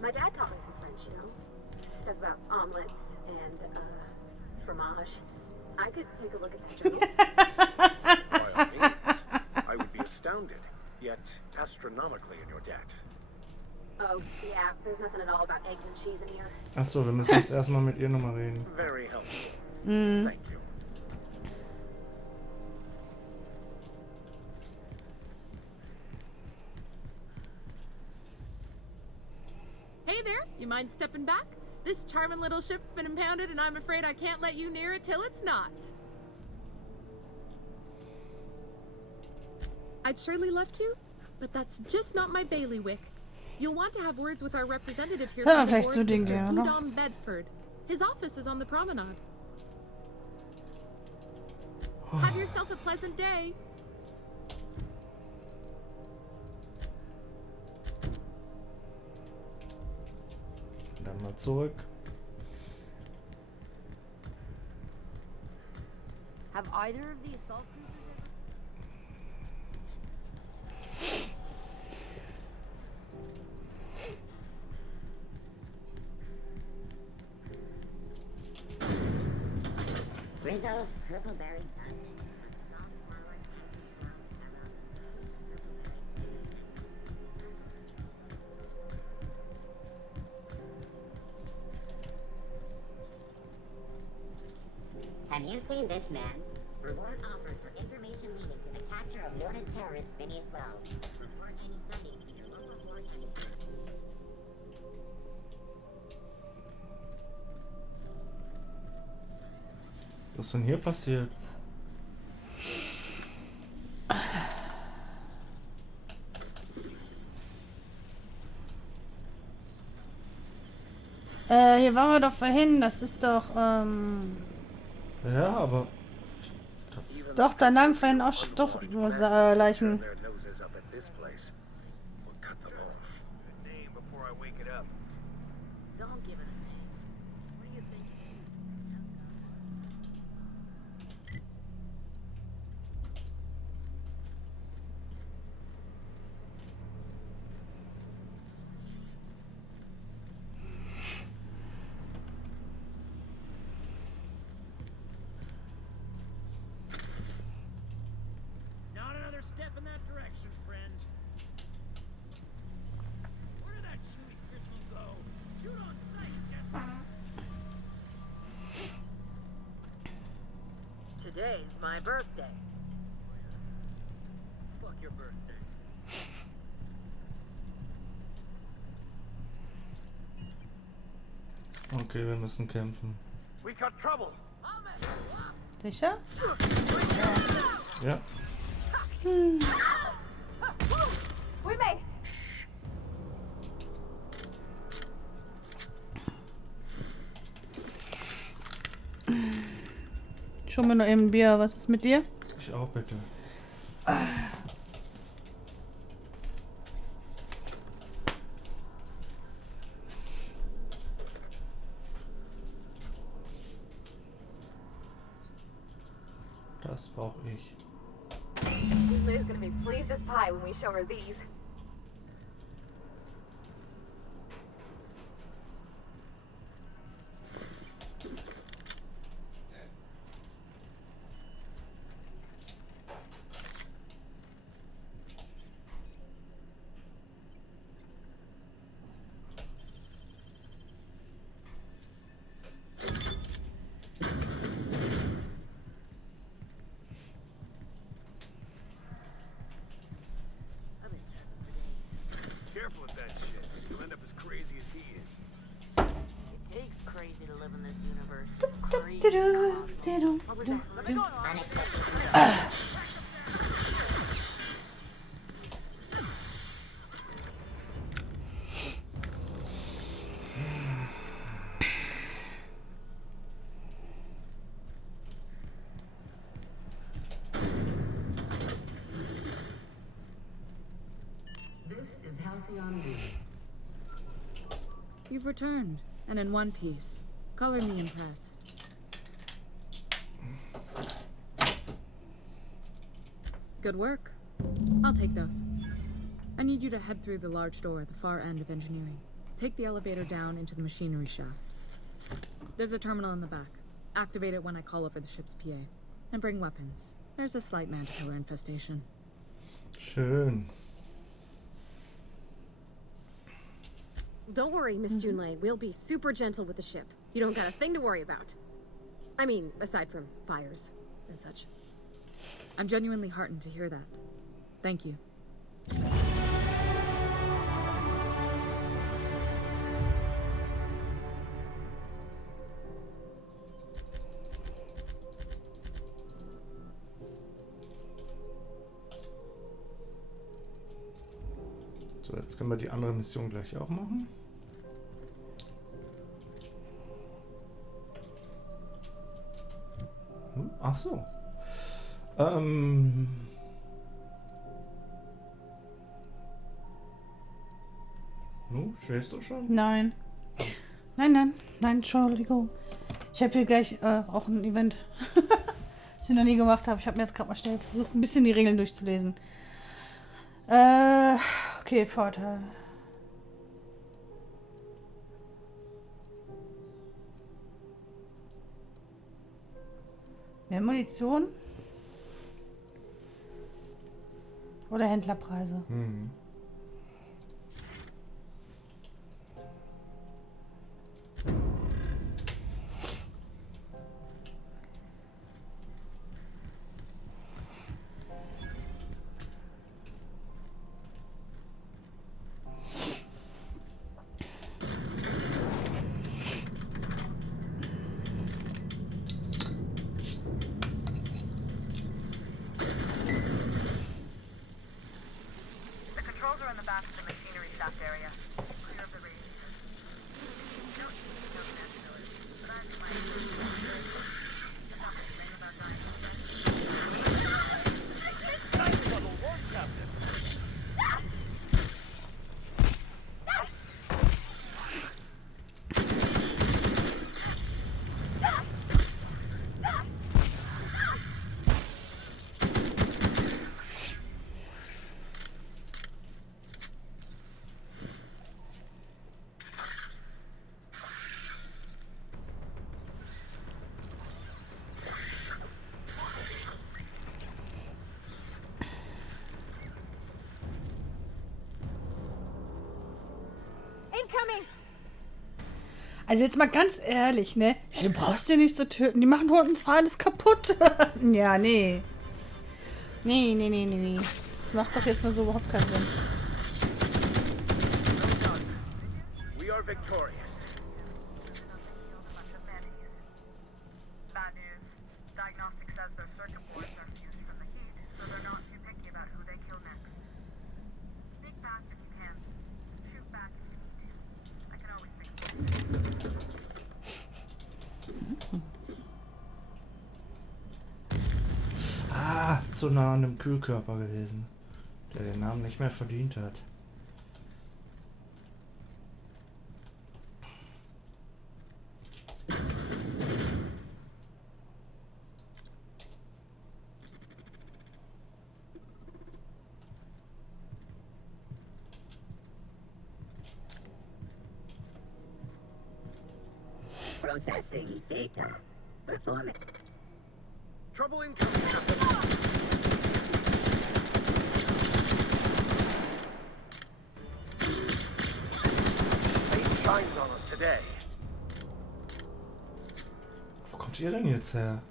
My dad taught me some French, you know? Stuff about omelets and, fromage. I could take a look at the journal. By all means. I would be astounded, yet astronomically in your debt. Oh, yeah, there's nothing at all about eggs and cheese in here. Achso, wir müssen jetzt erstmal mit ihr nochmal reden. Very helpful. Mhm. Thank you. Hey there, you mind stepping back? This charming little ship's been impounded and I'm afraid I can't let you near it till it's not. I'd surely love to, but that's just not my bailiwick. You'll want to have words with our representative here Sollen wir from the vielleicht board, zu denen Mr. gehen, oder? Udom Bedford. His office is on the promenade. Have yourself a pleasant day. Dann mal zurück. Have either of the assault cruisers ever... Rizzo's purple-berry punch. Soft, sour, candy, strong, arrows. Have you seen this man? Reward offered for information leading to the capture of noted terrorist Phineas Wells. Report any sightings to your local board and... Was ist denn hier passiert? Hier waren wir doch vorhin. Das ist doch, Ja, aber doch, da lagen vorhin auch doch Leichen. Their noses up at this place. We'll cut them off. Name before I wake it up. Don't give it a name. What do you think? Not another step in that direction, friend. Where did that shooting crystal go? Shoot on sight, Justice. Today's my birthday. Fuck your birthday. okay, wir müssen kämpfen. We got trouble. Sicher? Ja. We made it. Schon mal noch eben ein Bier. Was ist mit dir? Ich auch bitte. Das brauche ich. Lou's gonna be pleased as pie when we show her these. This is Halcyon Lee. You've returned, and in one piece. Color me impressed. Good work. I'll take those. I need you to head through the large door at the far end of engineering. Take the elevator down into the machinery shaft. There's a terminal in the back. Activate it when I call over the ship's PA. And bring weapons. There's a slight manticore infestation. Schön. Don't worry, Miss Junlei. We'll be super gentle with the ship. You don't got a thing to worry about. I mean, aside from fires and such. I'm genuinely heartened to hear that. Thank you. So, jetzt können wir die andere Mission gleich auch machen. Ach so. Nu, schläfst du schon? Nein. Nein, Entschuldigung. Ich habe hier gleich auch ein Event, das ich noch nie gemacht habe. Ich habe mir jetzt gerade mal schnell versucht, ein bisschen die Regeln durchzulesen. Okay, Vorteil. Mehr Munition? Oder Händlerpreise? Mhm. Also jetzt mal ganz ehrlich, ne? Ja, du brauchst die nicht zu töten. Die machen heute zwar alles kaputt. Ja, nee. Nee. Das macht doch jetzt mal so überhaupt keinen Sinn. We are victorious. Bad news. Diagnostic says their circuit boards are fused from the heat, so they're not too picky about who they kill next. Sneak past if you can. Shoot back if you need to. I can always think of Zu nah an einem Kühlkörper gewesen, der den Namen nicht mehr verdient hat. Processing data. Performing. Trouble incoming. Fate shines on us today. Wo kommt ihr denn jetzt her?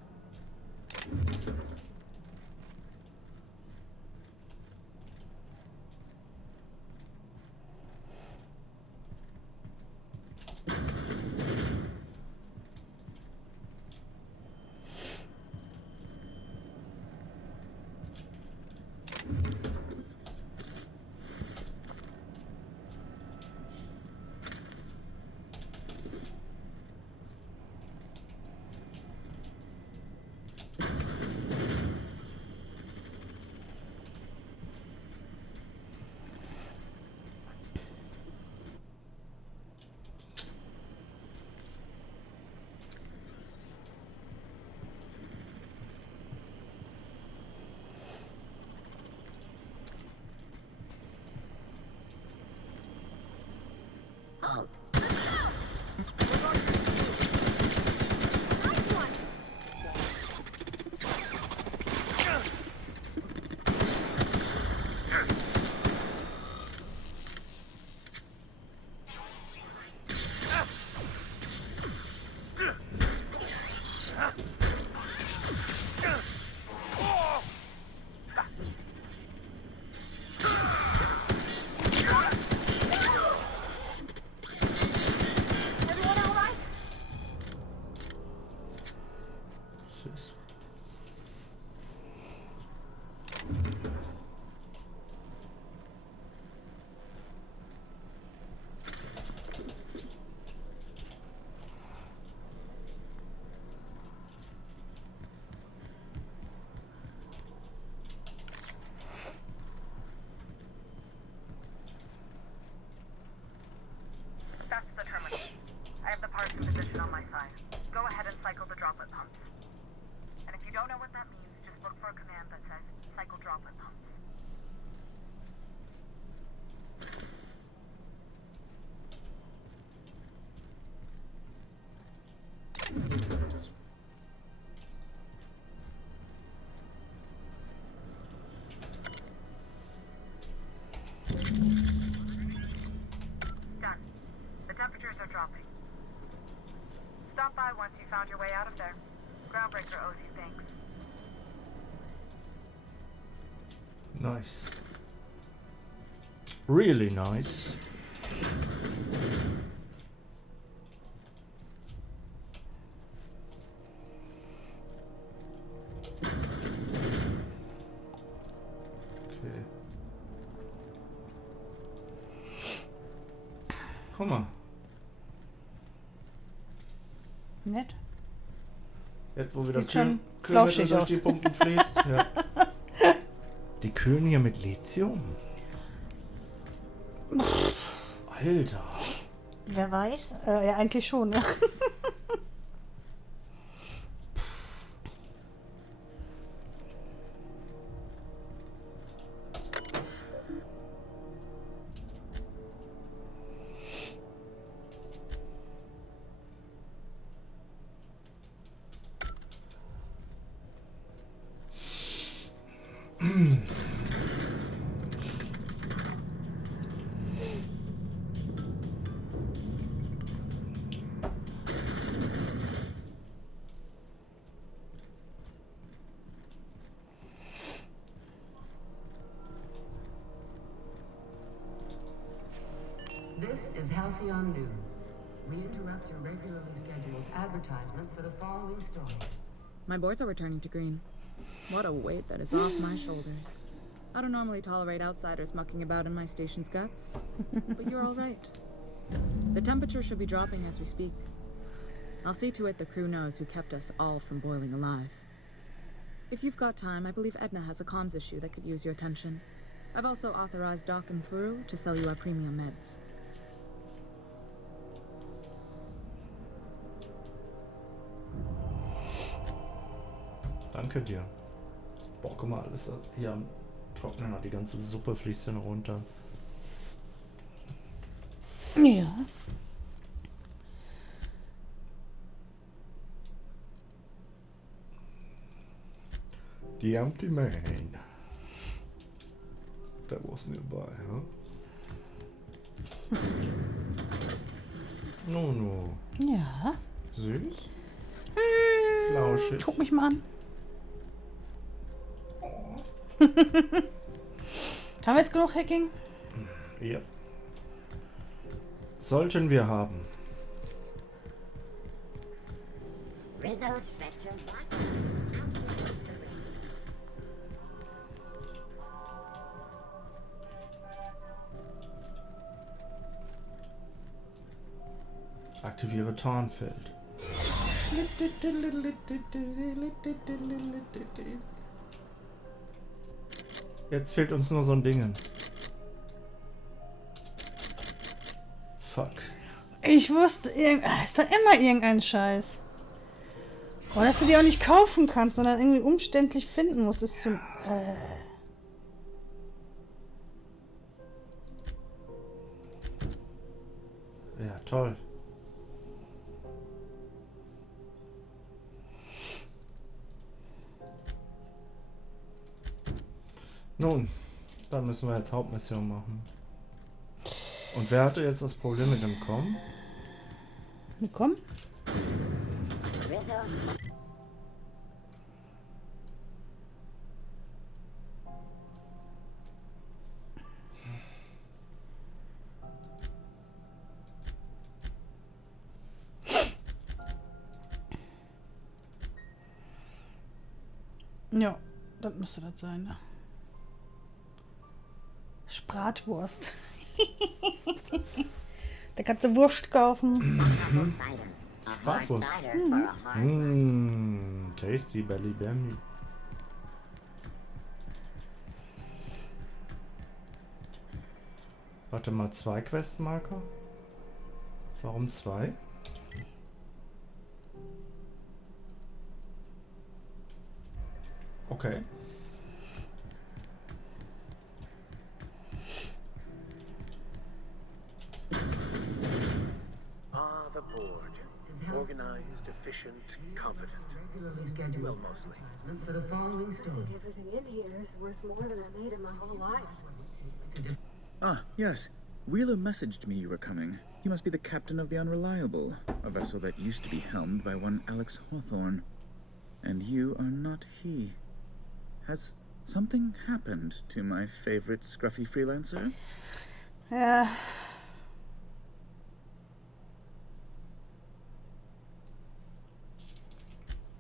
droplet pumps. And if you don't know what that means, just look for a command that says cycle droplet pumps. Done. The temperatures are dropping. Stop by once you found your way out of there. Groundbreaker owes you thanks. Nice. Really nice. Okay. Guck mal. Nett. Jetzt, wo wieder Sieht schon Kühlmittel flauschig durch aus. die Punkte fließt. Ja. Die kühlen hier mit Lithium. Alter. Wer weiß? Ja, eigentlich schon, ja. This is Halcyon News. We interrupt your regularly scheduled advertisement for the following story. My boards are returning to green. What a weight that is off my shoulders. I don't normally tolerate outsiders mucking about in my station's guts, but you're all right. The temperature should be dropping as we speak. I'll see to it the crew knows who kept us all from boiling alive. If you've got time, I believe Edna has a comms issue that could use your attention. I've also authorized Doc and Furu to sell you our premium meds. Danke dir. Boah, guck mal, alles hier am Trocknen, die ganze Suppe fließt hier noch runter. Ja. The empty man. That was nearby, huh? No. Ja. Süß? Flauschig. Guck mich mal an. Haben wir jetzt genug Hacking? Ja. Sollten wir haben. Rizzo Spectrum Vodka. Aktiviere Tarnfeld. Jetzt fehlt uns nur so ein Ding. Fuck. Ich wusste, ist da immer irgendein Scheiß. Oh, dass du die auch nicht kaufen kannst, sondern irgendwie umständlich finden musst, ist zum... Ja, toll. Nun, dann müssen wir jetzt Hauptmission machen. Und wer hatte jetzt das Problem mit dem Kommen? Mit Kommen? Ja, das müsste das sein. Ne? Bratwurst. Da kannst du Wurst kaufen. Bratwurst. Tasty Belly Bambi. Warte mal, 2 Questmarker? Warum 2? Okay. Ah, the board. Organized, efficient, competent. Regularly scheduled Well, mostly. advertisement for the following story. Everything in here is worth more than I made in my whole life. Ah, yes. Wheeler messaged me you were coming. You must be the captain of the Unreliable, a vessel that used to be helmed by one Alex Hawthorne. And you are not he. Has something happened to my favorite scruffy freelancer? Ja.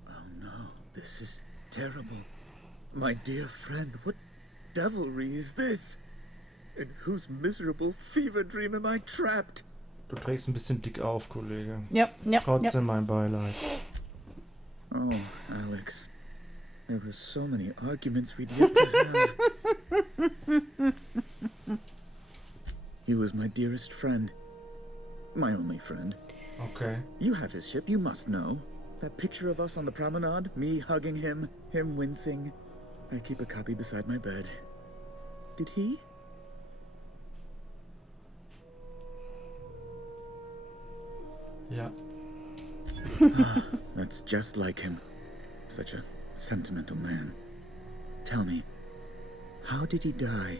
Oh no, this is terrible. My dear friend, what devilry is this? In whose miserable fever dream am I trapped? Du trägst ein bisschen dick auf, Kollege. Ja, ja, Trotzdem mein Beileid. Oh, Alex. There were so many arguments we'd yet to have. He was my dearest friend. My only friend. Okay. You have his ship, you must know. That picture of us on the promenade, me hugging him, him wincing. I keep a copy beside my bed. Did he? Ja. That's just like him. Such a sentimental man. Tell me, how did he die?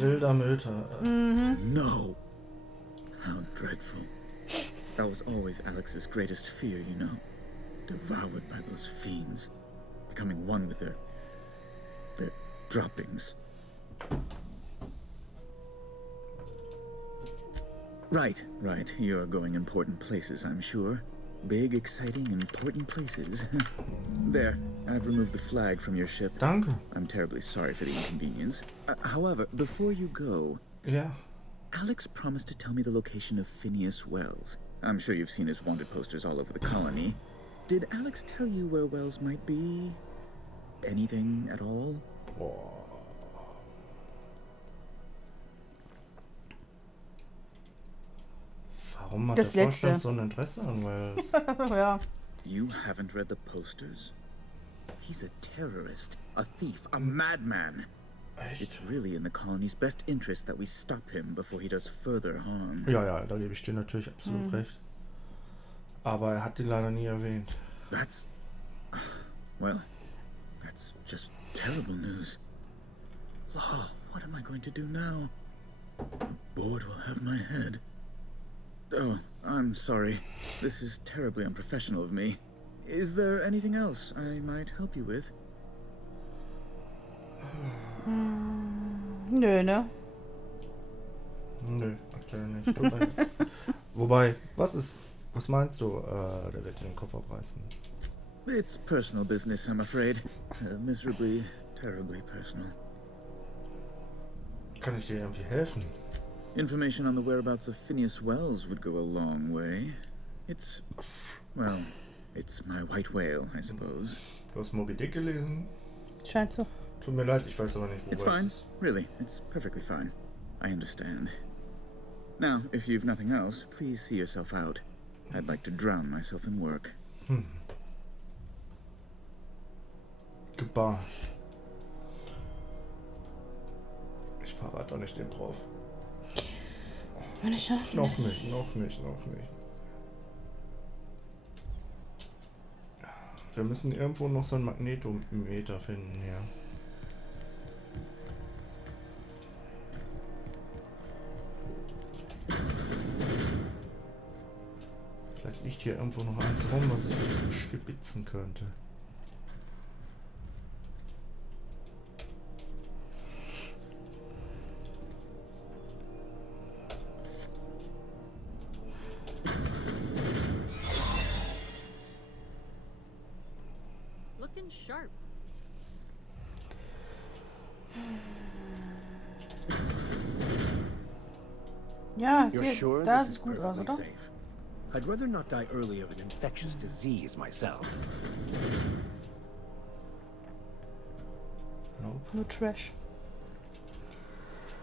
Wilder Mütter. No. How dreadful. That was always Alex's greatest fear, you know. Devoured by those fiends. Becoming one with their droppings. Right. You're going important places, I'm sure. Big, exciting, important places. There, I've removed the flag from your ship. Danke. I'm terribly sorry for the inconvenience. However, before you go... Yeah. Alex promised to tell me the location of Phineas Wells. I'm sure you've seen his wanted posters all over the colony. Did Alex tell you where Wells might be? Anything at all? Warum hat Das der letzte. Vorstand so ein Interesse an Wells? Ja. You haven't read the posters? He's a terrorist, a thief, a madman. Echt? It's really in the colony's best interest that we stop him before he does further harm. Ja, da gebe ich dir natürlich absolut recht. Aber er hat die leider nie erwähnt. That's just terrible news. Law, what am I going to do now? The board will have my head. Oh, I'm sorry. This is terribly unprofessional of me. Is there anything else I might help you with? Nö, ne? Nö, aktuell nicht. Tut mir leid. Wobei, was meinst du? Der wird dir den Kopf abreißen. It's personal business, I'm afraid. Miserably, terribly personal. Kann ich dir irgendwie helfen? Information on the whereabouts of Phineas Wells would go a long way. It's my white whale, I suppose. Du hast Moby Dick gelesen? Scheint so. Tut mir leid, ich weiß aber nicht, wo It's fine. Really, it's perfectly fine. I understand. Now, if you've nothing else, please see yourself out. I'd like to drown myself in work. Goodbye. Ich verrate doch nicht den Prof. Wenn ich ja. Noch nicht. Wir müssen irgendwo noch so einen Magnetometer finden, ja. Vielleicht liegt hier irgendwo noch eins rum, was ich spitzen könnte. Looking sharp. Ja, You're hier, sure da this ist is gut aus, perfectly oder? safe? I'd rather not die early of an infectious disease myself. Nope. Nur Trash.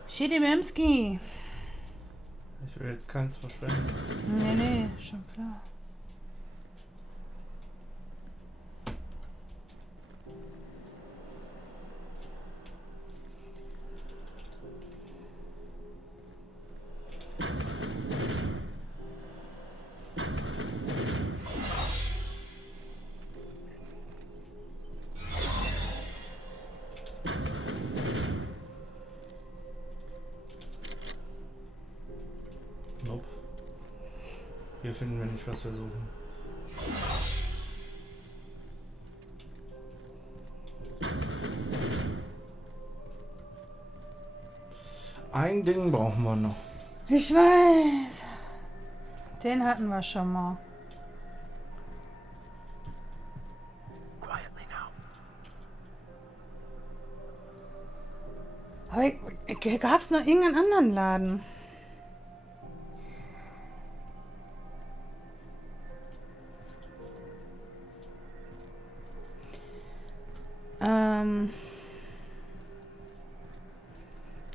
Schiedimemski. Ich will jetzt keins verschwenden. Nee, schon klar. Hier finden wir nicht, was wir suchen. Ein Ding brauchen wir noch. Ich weiß. Den hatten wir schon mal. Aber gab es noch irgendeinen anderen Laden?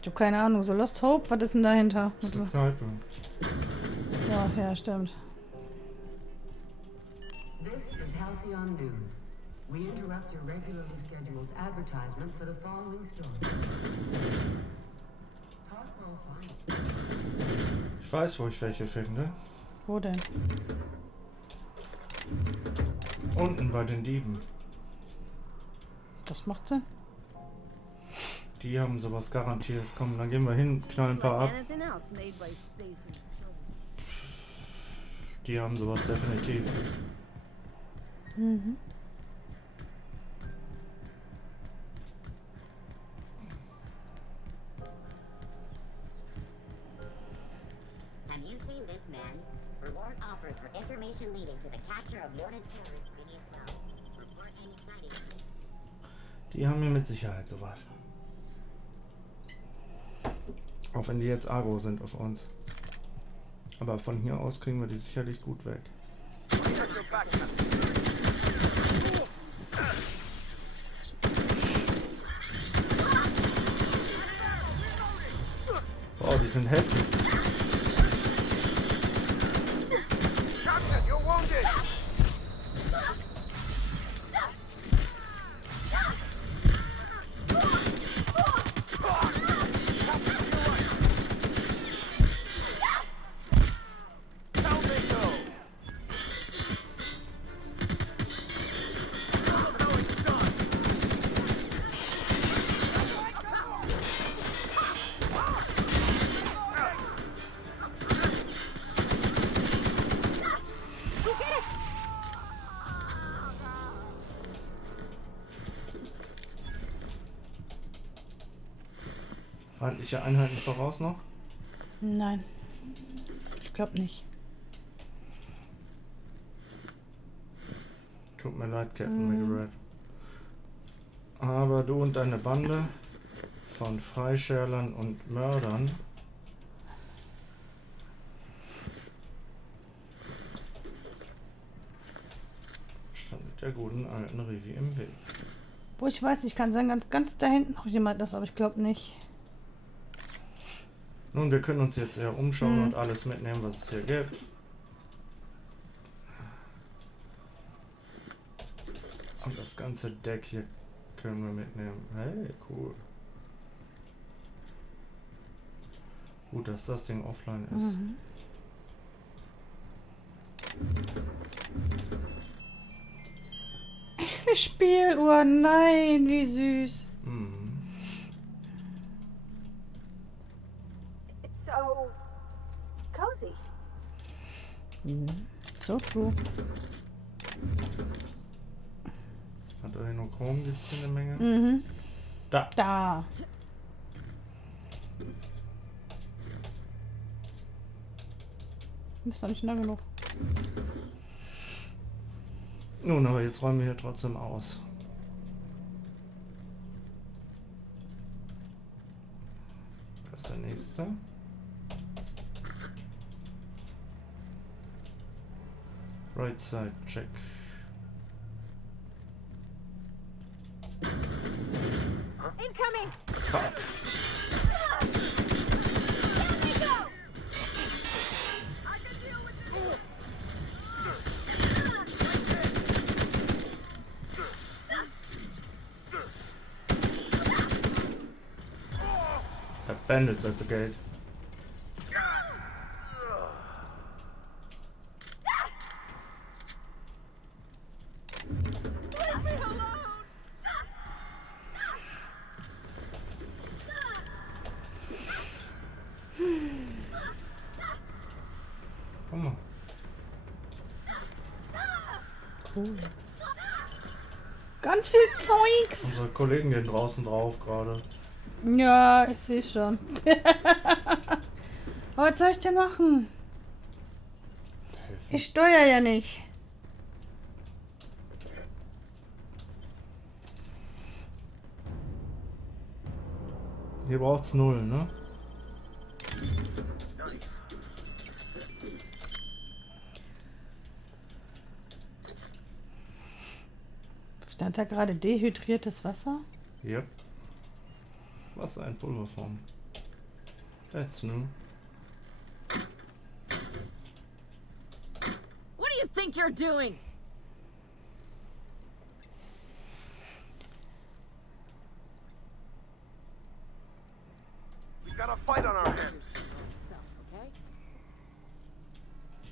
Ich habe keine Ahnung. So Lost Hope, was ist denn dahinter? Das ist eine Kneipe. Ja, ja, stimmt. This is Halcyon News. We interrupt your regularly scheduled advertisement for the following story. Toswell Fine. Ich weiß, wo ich welche finde. Wo denn? Unten bei den Dieben. Das macht Sinn. Die haben sowas garantiert. Komm, dann gehen wir hin, knallen ein paar ab. Die haben sowas definitiv. Mhm. Have you seen this man? Reward offered for information leading to the capture of noted terrorist Phineas Wells. Report any sightings. Die haben hier mit Sicherheit sowas. Auch wenn die jetzt agro sind auf uns. Aber von hier aus kriegen wir die sicherlich gut weg. Oh, die sind heftig. Feindliche Einheiten voraus noch? Nein. Ich glaube nicht. Tut mir leid, Captain McGrath. Aber du und deine Bande von Freischärlern und Mördern stand mit der guten alten Rivi im Weg. Wo ich weiß, ich kann sagen, ganz da hinten noch jemand ist, aber ich glaube nicht. Nun, wir können uns jetzt eher umschauen und alles mitnehmen, was es hier gibt. Und das ganze Deck hier können wir mitnehmen. Hey, cool. Gut, dass das Ding offline ist. Mhm. Eine Spieluhr, nein, wie süß. Mhm. So cozy. So true. Adrenochrom gibt es hier eine Menge. Mhm. Da. Da. Ist doch nicht nah genug. Nun, aber jetzt räumen wir hier trotzdem aus. Das ist der nächste. Right side check. Incoming! Fuck. Have bandits at the gate. Komm mal. cool. Ganz viel Zeug. Unsere Kollegen gehen draußen drauf gerade. Ja, ich sehe schon. Aber was soll ich denn machen? Ich steuere ja nicht. Hier braucht's 0, ne? Stand da gerade dehydriertes Wasser? Yep. Wasser in Pulverform. That's new. What do you think you're doing? We've got a fight on our hands.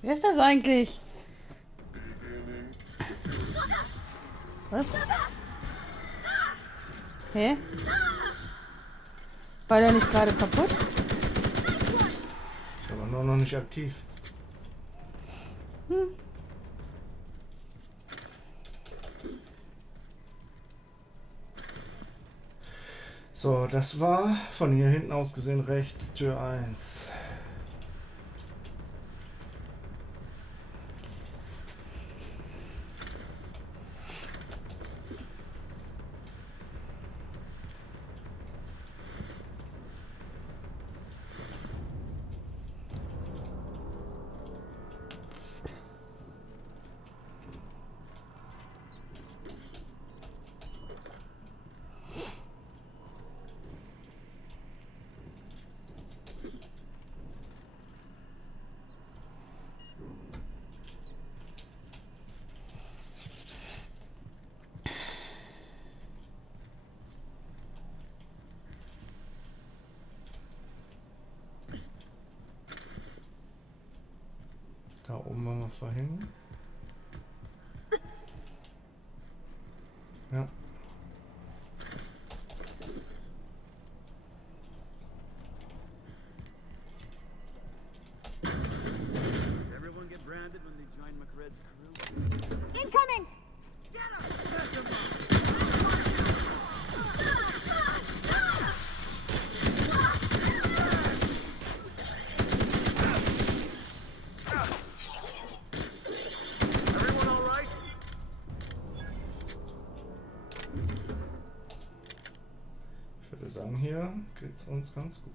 Wer ist das eigentlich? Was? Hä? War der nicht gerade kaputt? Aber nur noch nicht aktiv. Hm. So, das war von hier hinten aus gesehen rechts, Tür 1. Da oben wollen wir verhängen. Ja. Everyone get branded when they join McRed's crew? Incoming! Everyone all right? Ich würde sagen, hier geht's uns ganz gut.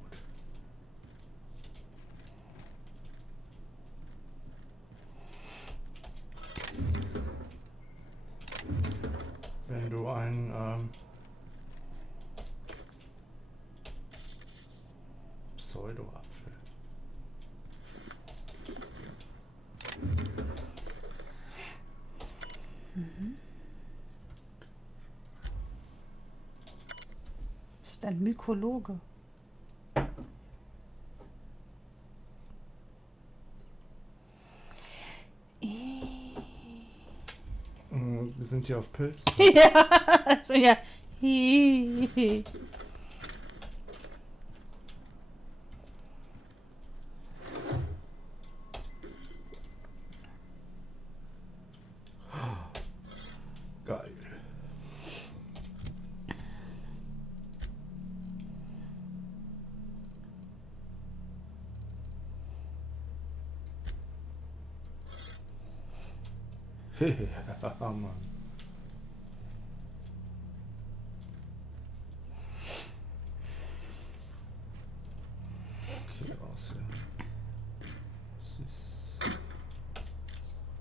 Wenn du einen Pseudo-Apfel. Das ist ein Mykologe. Wir sind hier auf Pilz. Ja, also ja. Hihihi. Geil. Ja, Mann. Okay, raus hier.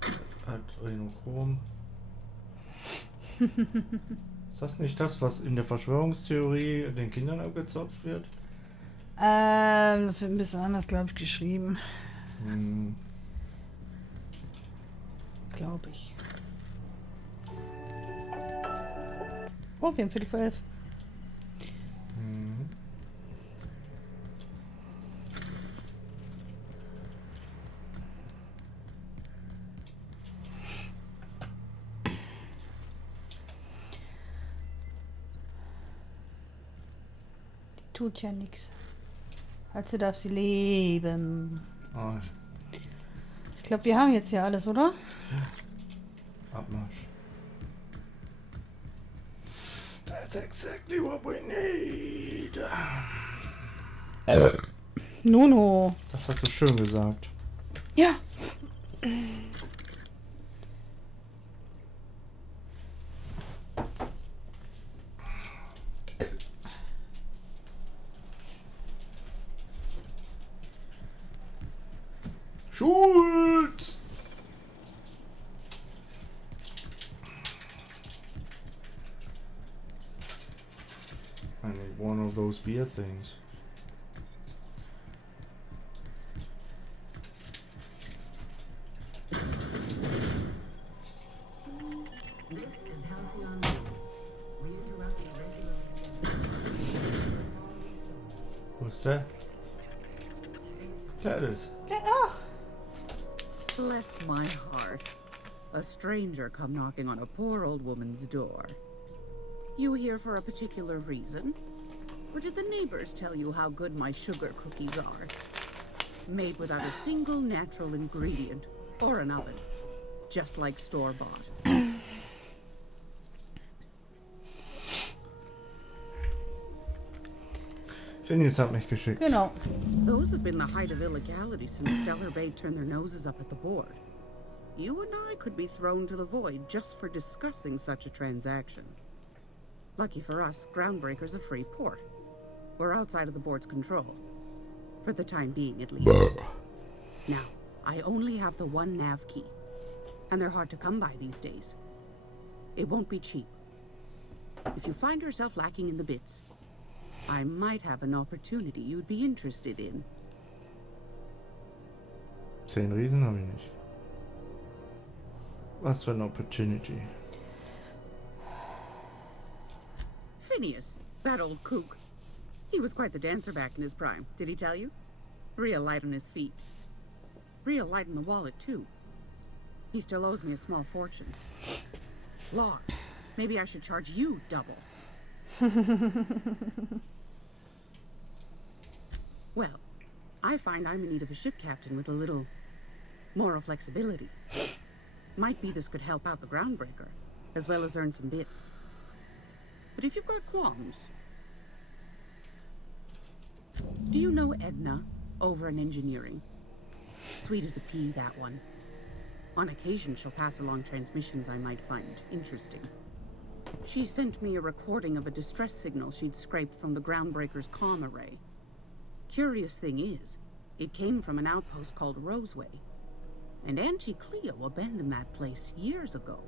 Das ist Adrenochrom. Ist das nicht das, was in der Verschwörungstheorie den Kindern abgezopft wird? Das wird ein bisschen anders, glaube ich, geschrieben. Hm. Glaube ich. Oh, wir haben 11:45. Mhm. Die tut ja nichts. Also darf sie leben. Ah, Ich glaube, wir haben jetzt hier alles, oder? Abmarsch. That's exactly what we need. Nuno. Das hast du schön gesagt. Ja. Schulz! I need one of those beer things. This is Halcyon News. We interrupt your regularly scheduled. What's that? That is. Oh. Bless my heart. A stranger come knocking on a poor old woman's door. You here for a particular reason? Or did the neighbors tell you how good my sugar cookies are? Made without a single natural ingredient or an oven. Just like store-bought. Phineas hat mich geschickt. Genau. Those have been the height of illegality since Stellar Bay turned their noses up at the board. You and I could be thrown to the void just for discussing such a transaction. Lucky for us, Groundbreaker's a free port. We're outside of the board's control. For the time being, at least. Now, I only have the one nav key. And they're hard to come by these days. It won't be cheap. If you find yourself lacking in the bits, I might have an opportunity you'd be interested in. 10 Riesen habe ich nicht. Was für eine Opportunity. Phineas, that old kook. He was quite the dancer back in his prime, did he tell you? Real light on his feet. Real light in the wallet, too. He still owes me a small fortune. Laws. Maybe I should charge you double. Well, I find I'm in need of a ship captain with a little moral flexibility. Might be this could help out the Groundbreaker, as well as earn some bits. But if you've got qualms... Do you know Edna, over in engineering? Sweet as a pea, that one. On occasion, she'll pass along transmissions I might find interesting. She sent me a recording of a distress signal she'd scraped from the Groundbreaker's comm array. Curious thing is, it came from an outpost called Roseway. And Auntie Cleo abandoned that place years ago.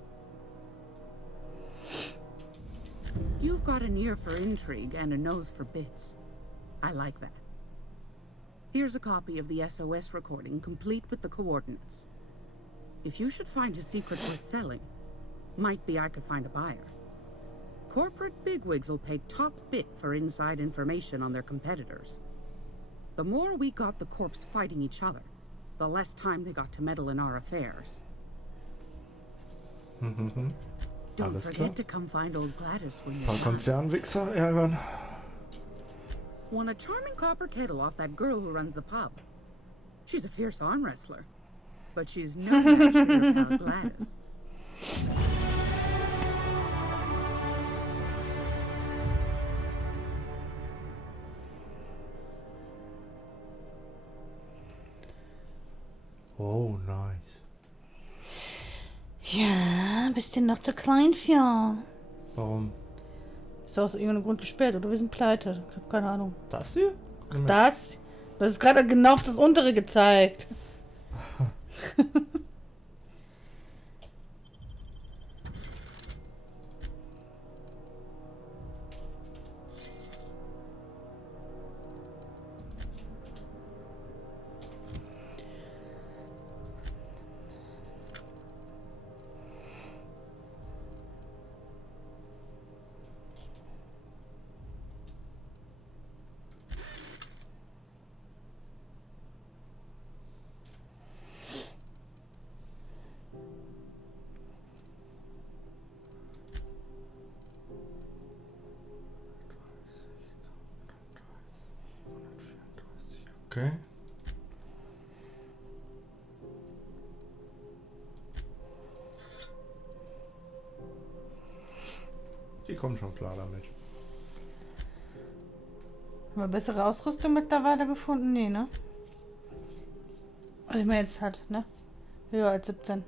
You've got an ear for intrigue and a nose for bits. I like that. Here's a copy of the SOS recording, complete with the coordinates. If you should find a secret worth selling, might be I could find a buyer. Corporate bigwigs will pay top bit for inside information on their competitors. The more we got the corps fighting each other, the less time they got to meddle in our affairs. Don't forget to come find old Gladys when you're Paar done. Konzernwichser ärgern. Won a charming copper kettle off that girl who runs the pub. She's a fierce arm wrestler, but she's no match for your pal Gladys. Oh, nice. Ja, bist du noch zu klein für? Warum? Ist aus irgendeinem Grund gesperrt oder wir sind pleite. Ich hab keine Ahnung. Das hier? Ach, das? Du hast gerade genau auf das untere gezeigt. Okay. Die kommen schon klar damit. Haben wir bessere Ausrüstung mittlerweile gefunden? Nee, ne? Also ich meine jetzt hat, ne? Höher als 17.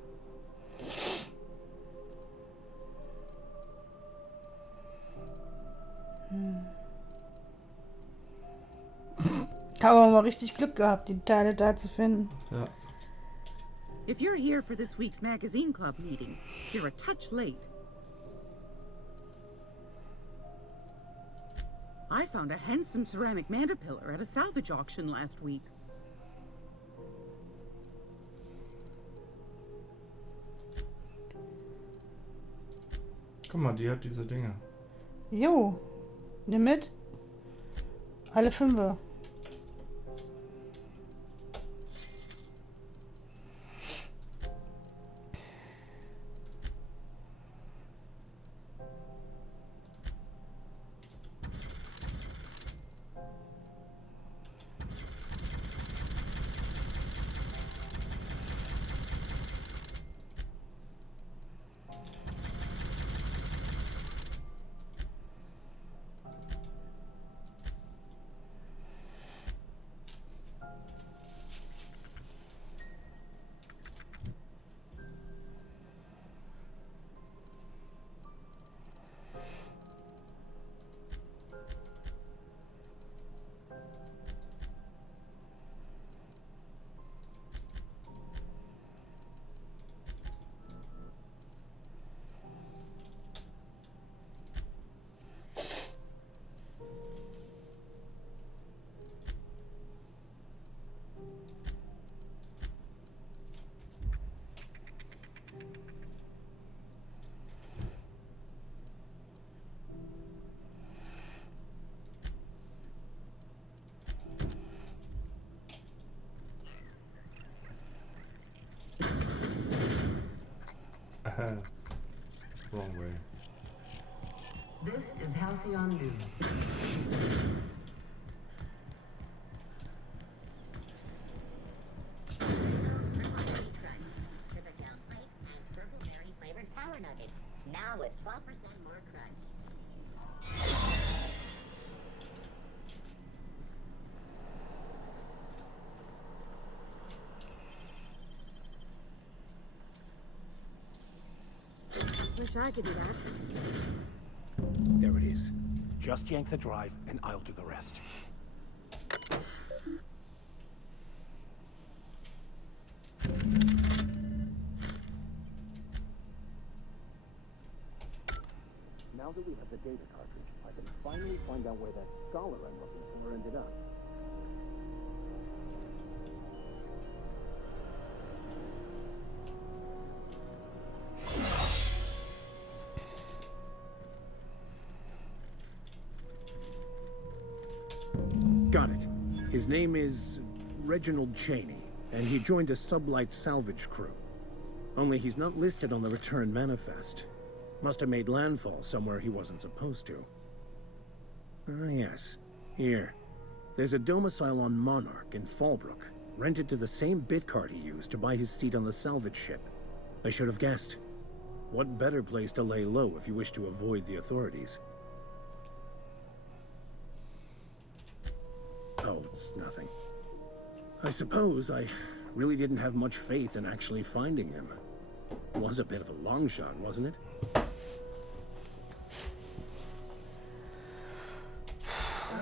Haben wir mal richtig Glück gehabt, die Teile da zu finden. Ja. If you're here for this week's magazine club meeting, you're a touch late. I found a handsome ceramic mandapillar at a salvage auction last week. Guck mal, die hat diese Dinger. Jo, nimm mit. Alle 5. Wrong way. This is Halcyon News. Power nuggets, now with 12% more crunch. Wish I could do that. There it is. Just yank the drive and I'll do the rest. Now that we have the data cartridge, I can finally find out where that scholar I'm looking for ended up. Got it. His name is Reginald Cheney, and he joined a sublight salvage crew. Only he's not listed on the return manifest. Must have made landfall somewhere he wasn't supposed to. Ah, yes. Here. There's a domicile on Monarch in Fallbrook, rented to the same bit card he used to buy his seat on the salvage ship. I should have guessed. What better place to lay low if you wish to avoid the authorities? Oh, it's nothing. I suppose I really didn't have much faith in actually finding him. It was a bit of a long shot, wasn't it?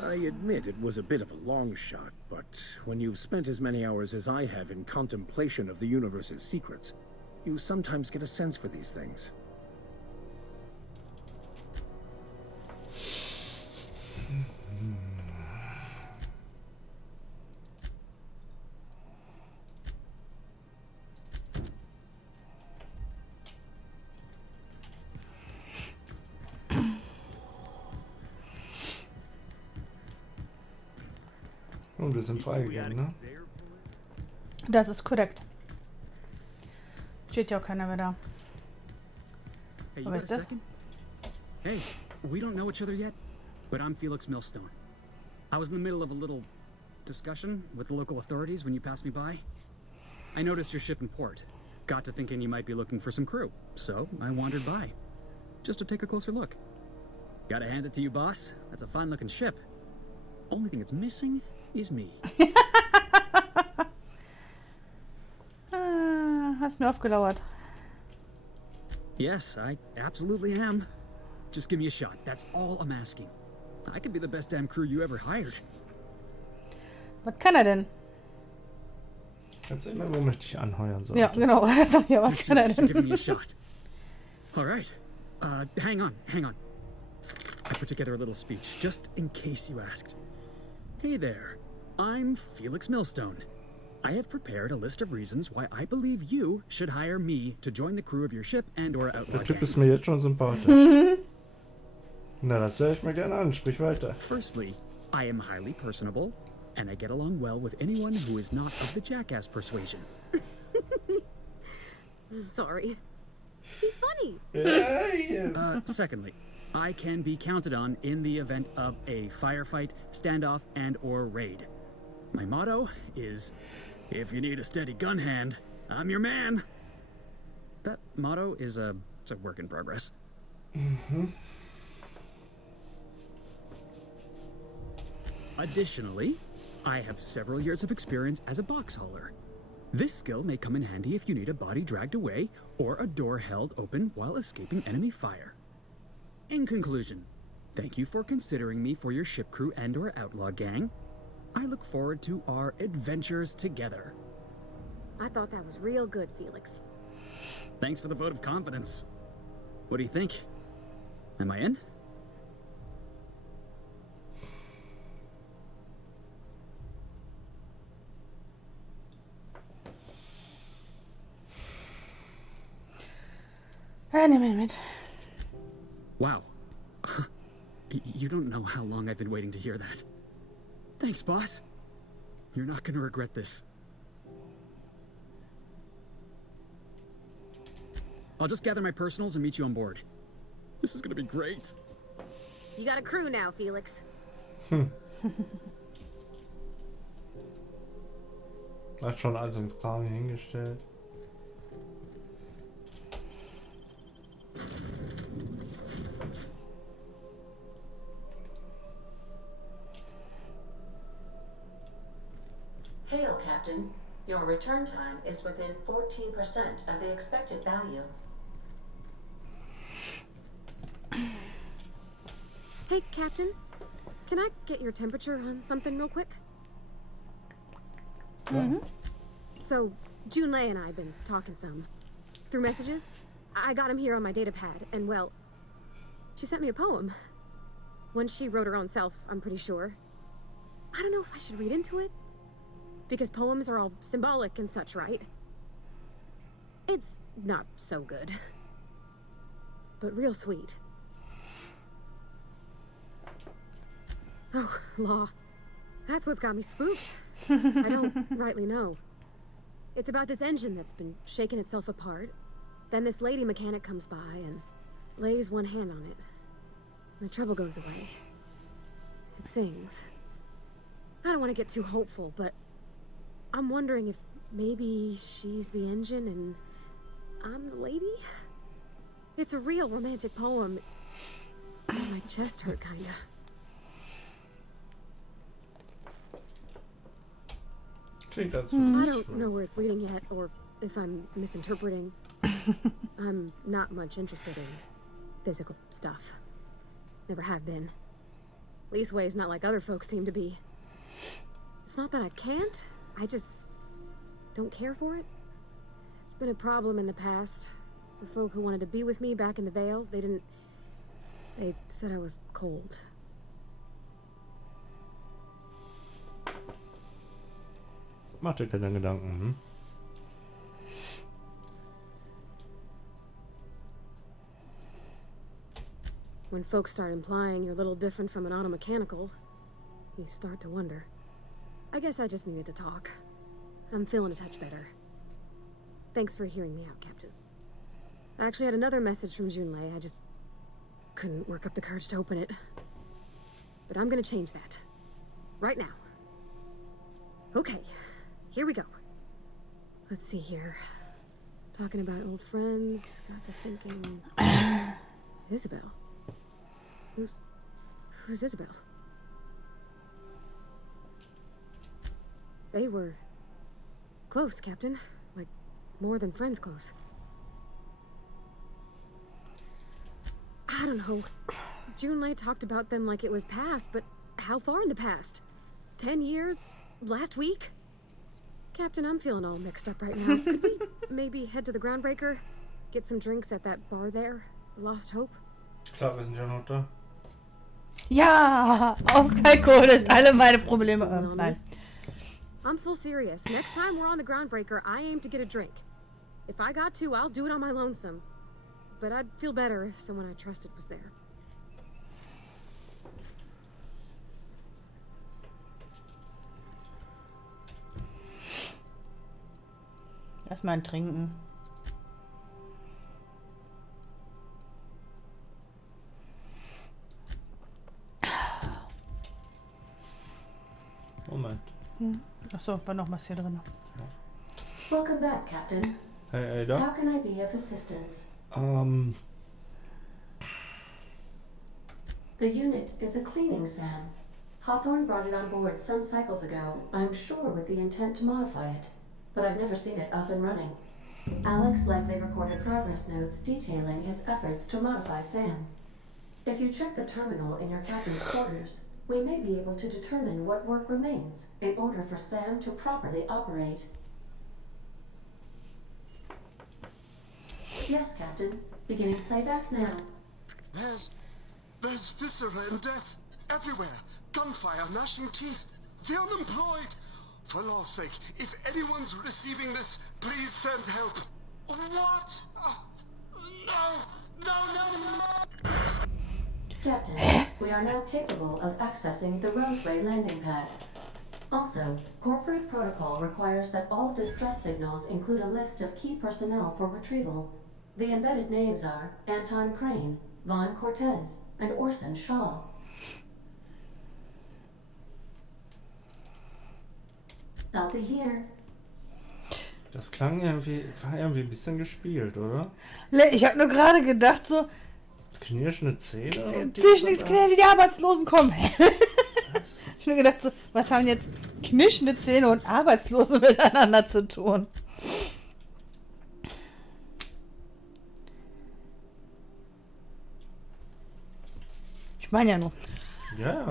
I admit it was a bit of a long shot, but when you've spent as many hours as I have in contemplation of the universe's secrets, you sometimes get a sense for these things. Und wir sind freigegeben, ne? Das ist korrekt. Steht ja auch keiner mehr da. Hey, you Was got ist a das? second? Hey, we don't know each other yet, but I'm Felix Millstone. I was in the middle of a little discussion with the local authorities when you passed me by. I noticed your ship in port. Got to thinking you might be looking for some crew, so I wandered by, just to take a closer look. Gotta hand it to you, boss. That's a fine-looking ship. Only thing it's missing is me. Hast mir aufgelauert. Yes, I absolutely am. Just give me a shot. That's all I'm asking. I could be the best damn crew you ever hired. Was kann er denn? Kannst du immer, wo möchte ich anheuern sollte. Ja, genau. Das sag ich ja, was kann er Give me a denn? shot. All right. Hang on. I put together a little speech, just in case you asked. Hey there. I'm Felix Millstone. I have prepared a list of reasons why I believe you should hire me to join the crew of your ship and/or outlaw Der Typ gang. ist mir jetzt schon sympathisch. Na, das höre ich mir gerne an. Sprich weiter. Firstly, I am highly personable, and I get along well with anyone who is not of the jackass persuasion. Sorry. He's funny. Yeah, he is. Secondly, I can be counted on in the event of a firefight, standoff, and/or raid. My motto is, if you need a steady gun hand, I'm your man. That motto is it's a work in progress. Mhm. Additionally, I have several years of experience as a box hauler. This skill may come in handy if you need a body dragged away or a door held open while escaping enemy fire. In conclusion, thank you for considering me for your ship crew and/or outlaw gang. I look forward to our adventures together. I thought that was real good, Felix. Thanks for the vote of confidence. What do you think? Am I in? Nimm ihn mit. Wow. You don't know how long I've been waiting to hear that. Thanks, boss. You're not gonna regret this. I'll just gather my personals and meet you on board. This is gonna be great. You got a crew now, Felix. Hat schon alles im Kram hingestellt. Hail, Captain. Your return time is within 14% of the expected value. Hey, Captain. Can I get your temperature on something real quick? Mhm. So, Junlei and I have been talking some. Through messages. I got him here on my data pad, and well, she sent me a poem. One she wrote her own self, I'm pretty sure. I don't know if I should read into it. Because poems are all symbolic and such, right? It's not so good. But real sweet. Oh, law. That's what's got me spooked. I don't rightly know. It's about this engine that's been shaking itself apart. Then this lady mechanic comes by and lays one hand on it. The trouble goes away. It sings. I don't want to get too hopeful, but I'm wondering if maybe she's the engine and I'm the lady? It's a real romantic poem. My chest hurt, kinda. Klingt ganz I don't know where it's leading yet, or if I'm misinterpreting. I'm not much interested in physical stuff. Never have been. Leastways, not like other folks seem to be. It's not that I can't, I just don't care for it. It's been a problem in the past. The folk who wanted to be with me back in the Vale, they said I was cold. Mach dir keine Gedanken, hm? When folks start implying you're a little different from an automechanical, you start to wonder. I guess I just needed to talk. I'm feeling a touch better. Thanks for hearing me out, Captain. I actually had another message from Junlei. I just couldn't work up the courage to open it. But I'm gonna change that. Right now. Okay, here we go. Let's see here. Talking about old friends, got to thinking... Isabel. Who's Isabel? They were close, Captain. Like, more than friends close. I don't know. Junlei talked about them like it was past, but how far in the past? 10 years? Last week? Captain, I'm feeling all mixed up right now. Could we maybe head to the Groundbreaker? Get some drinks at that bar there? Lost Hope? Klar, wir sind ja noch da. Ja, Alkohol ist alle meine Probleme. Nein. I'm full serious. Next time we're on the Groundbreaker, I aim to get a drink. If I got to, I'll do it on my lonesome. But I'd feel better if someone I trusted was there. Erstmal ein Trinken. Moment. Achso, war noch was hier drin. Welcome back, Captain. Hey, Ada. How can I be of assistance? The unit is a cleaning SAM. Hawthorne brought it on board some cycles ago, I'm sure with the intent to modify it. But I've never seen it up and running. Alex likely recorded progress notes detailing his efforts to modify SAM. If you check the terminal in your captain's quarters, we may be able to determine what work remains in order for SAM to properly operate. Yes, Captain. Beginning playback now. There's viscera and death everywhere. Gunfire, gnashing teeth. The unemployed. For law's sake, if anyone's receiving this, please send help. What? No! Captain, we are now capable of accessing the Roseway landing pad. Also, corporate protocol requires that all distress signals include a list of key personnel for retrieval. The embedded names are Anton Crane, Vaughn Cortez, and Orson Shaw. I'll be here. Das klang irgendwie, war irgendwie ein bisschen gespielt, oder? Ich habe nur gerade gedacht so, knirschende Zähne. Die Arbeitslosen kommen. Ich habe nur gedacht so, was haben jetzt knirschende Zähne und Arbeitslose miteinander zu tun? Ich meine ja nur. Ja.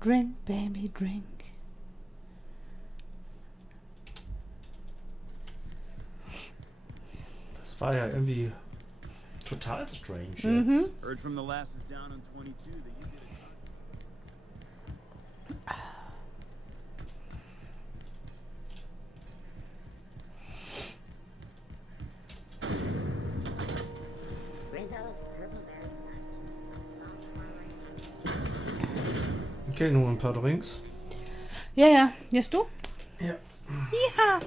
Drink, baby, drink. Das war ja irgendwie total strange jetzt. Heard from the lasses down on 22 that you did Okay, nur ein paar Drinks. Ja. Gehst du? Ja. Ja.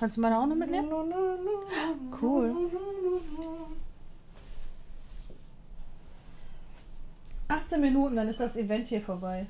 Kannst du meine auch noch mitnehmen? Cool. 18 Minuten, dann ist das Event hier vorbei.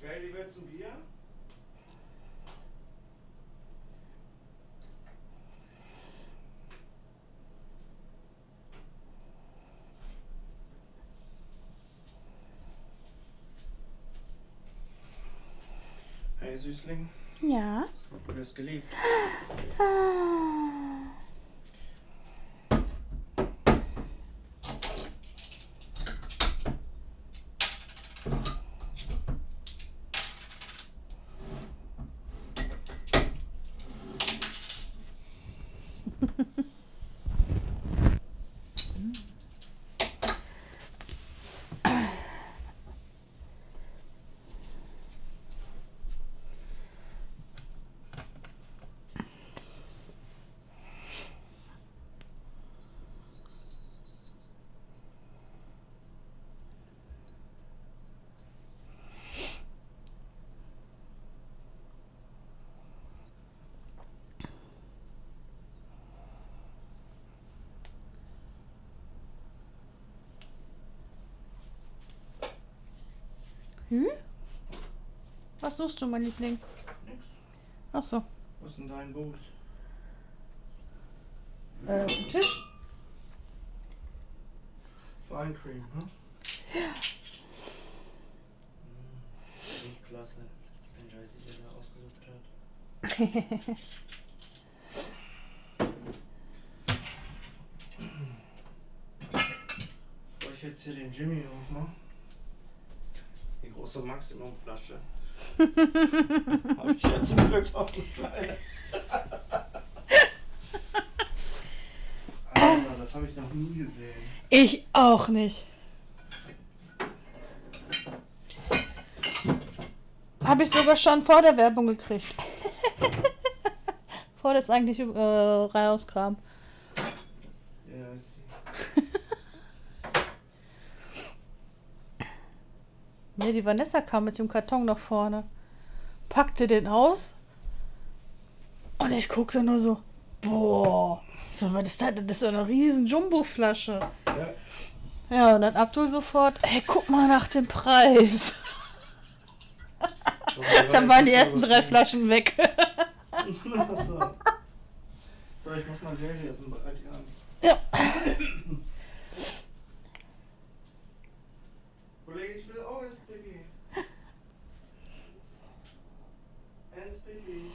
Jaylee, willst du ein Bier? Hey Süßling, Ja. du wirst geliebt. Was suchst du, mein Liebling? Nix. Ach so. Was ist denn dein Buch? Tisch? Fine Cream, hm? Ja. Riecht klasse. Ich bin scheiße, der da ausgesucht hat. Bevor ich jetzt hier den Jimmy aufmache. Die große Maximumflasche. Hab ich ja zum Glück auch eine kleine. Alter, das habe ich noch nie gesehen. Ich auch nicht. Habe ich sogar schon vor der Werbung gekriegt. Vor das eigentlich rauskam. Ja, ist sie. Ne, die Vanessa kam mit dem Karton nach vorne. Packte den aus. Und ich guckte nur so. Boah. So, was ist das? Das ist so eine riesen Jumbo-Flasche. Ja. Ja, und dann Abdul sofort. Hey, guck mal nach dem Preis. Dann waren die ersten 3 Flaschen weg. Achso. So, ich muss mal Geld essen. Ja. Kollege, ich will auch ins Pipi. Ins Pipi.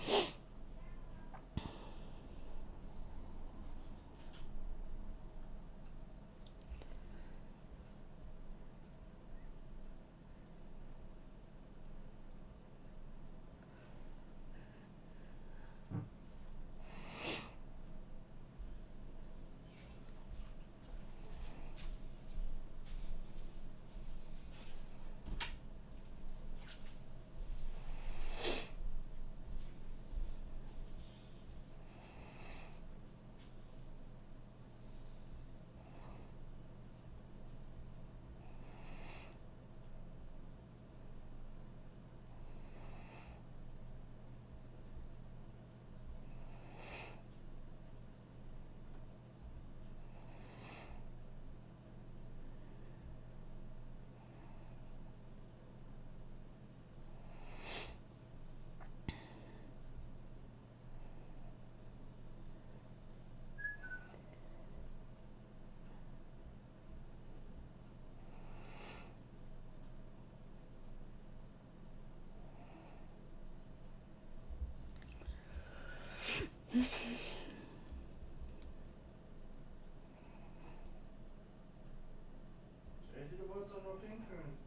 Du wolltest doch nur pinkeln.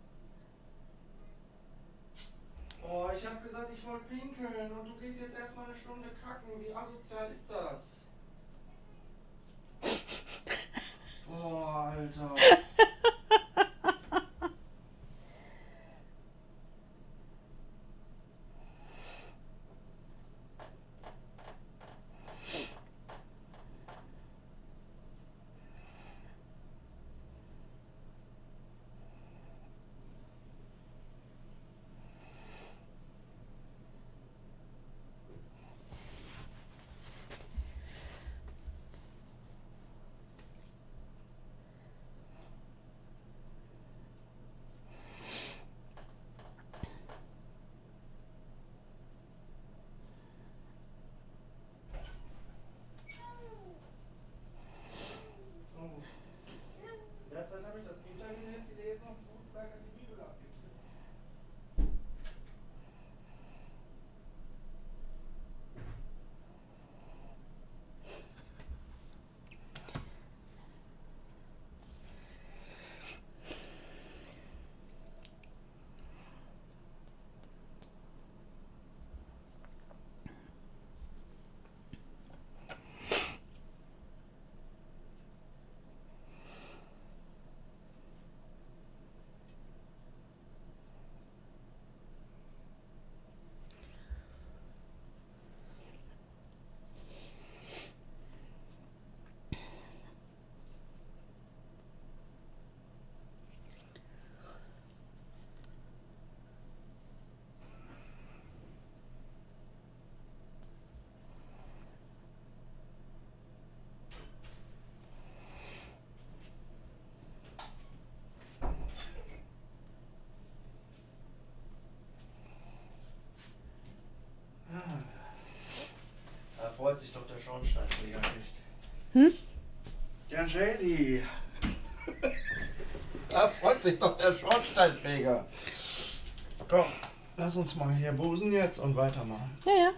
Oh, ich hab gesagt, ich wollte pinkeln und du gehst jetzt erstmal eine Stunde kacken. Wie asozial ist das? Boah, Alter. freut sich doch der Schornsteinfeger nicht. Hm? Der Jay-Z. Da freut sich doch der Schornsteinfeger. Komm, lass uns mal hier busen jetzt und weitermachen. Ja, ja.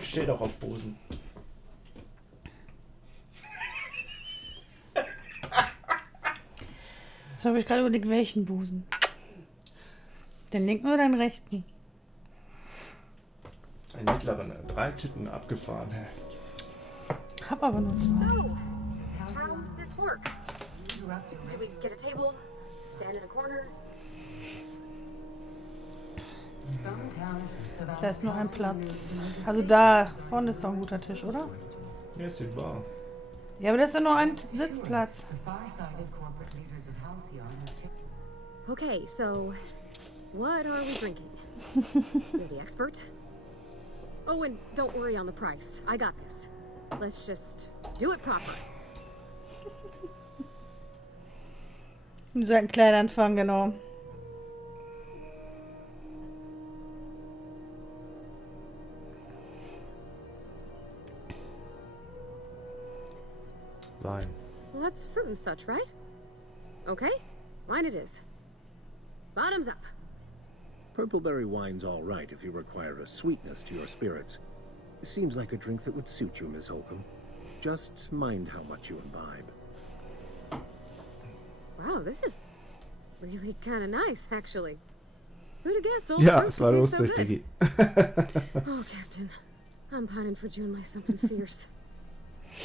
Ich stehe doch auf Busen. Jetzt habe ich gerade überlegt, welchen Busen. Den linken oder den rechten? Einen mittleren, 3 Titten abgefahren. Hab aber nur 2. How's this work? Do we get a table? Stand in a corner? Da ist nur ein Platz. Also da vorne ist doch ein guter Tisch, oder? Hier ist die Bar. Ja, aber das ist ja nur ein Sitzplatz. Okay, so what are we drinking? You're the expert. Oh, and don't worry on the price. I got this. Let's just do it proper. So ein kleiner Anfang, genau. Wein. Well, that's fruit and such, right? Okay, wine it is. Bottoms up. Purpleberry wine's all right if you require a sweetness to your spirits. Seems like a drink that would suit you, Miss Holcomb. Just mind how much you imbibe. Wow, this is really kind of nice, actually. Who'd have guessed old Ja, fruit es war could taste so lustig, good? Diggi. Oh, Captain, I'm pining for June like something fierce.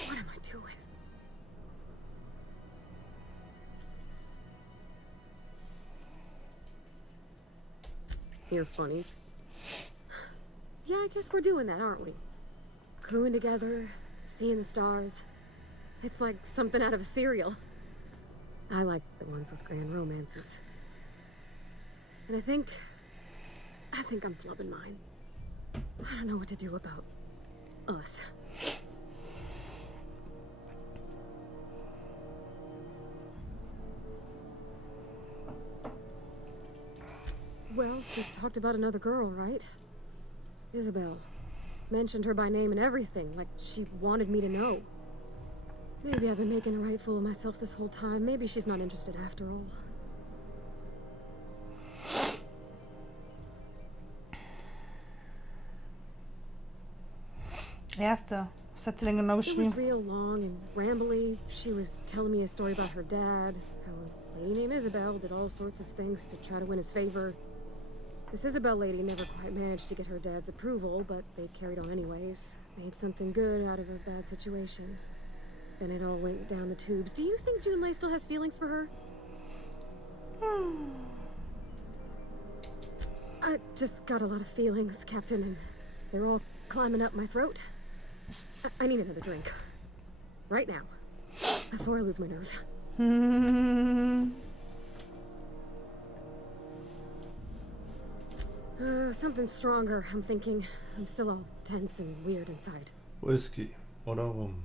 What am I doing? You're funny. Yeah, I guess we're doing that, aren't we? Crewing together, seeing the stars. It's like something out of a serial. I like the ones with grand romances. And I think I'm flubbing mine. I don't know what to do about us. Well, she talked about another girl, right? Isabel. Mentioned her by name and everything, like she wanted me to know. Maybe I've been making a right fool of myself this whole time. Maybe she's not interested after all. Erste. Was hat sie denn genau It geschrieben? was real long and rambly. She was telling me a story about her dad, how a lady named Isabel did all sorts of things to try to win his favor. This Isabel lady never quite managed to get her dad's approval, but they carried on anyways. Made something good out of a bad situation. Then it all went down the tubes. Do you think Junlei still has feelings for her? I just got a lot of feelings, Captain, and they're all climbing up my throat. I need another drink. Right now. Before I lose my nerve. Something stronger, I'm thinking. I'm still all tense and weird inside. Whisky oder Rum?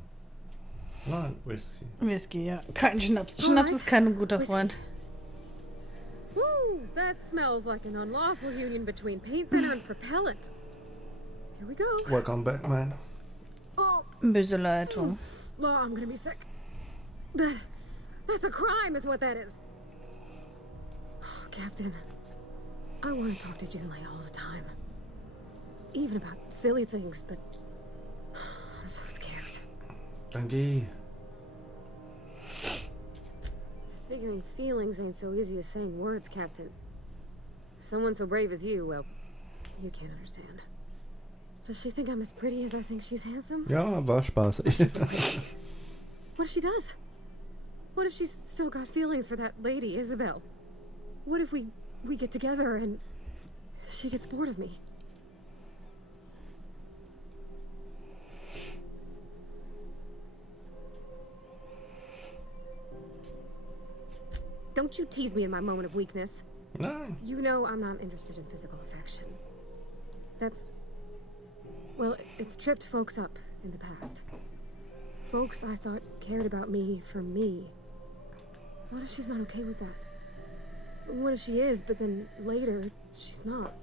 Nein, Whisky. Whisky, ja. Kein Schnaps. Schnaps ist kein guter Freund. Woo! That smells like an unlawful union between paint thinner and propellant. Here we go. Welcome back, man. Oh, Böse Leitung. Law, I'm gonna be sick. That's a crime, is what that is. Oh, Captain, I want to talk to Junlei all the time. Even about silly things, but I'm so scared. Dann geh. Figuring feelings ain't so easy as saying words, Captain. Someone so brave as you, well, you can't understand. Does she think I'm as pretty as I think she's handsome? Ja, war spaßig. What if she does? What if she's still got feelings for that lady, Isabel? What if we get together and she gets bored of me? Don't you tease me in my moment of weakness. No. You know I'm not interested in physical affection. That's... well, it's tripped folks up in the past. Folks I thought cared about me for me. What if she's not okay with that? What if she is, but then later, she's not?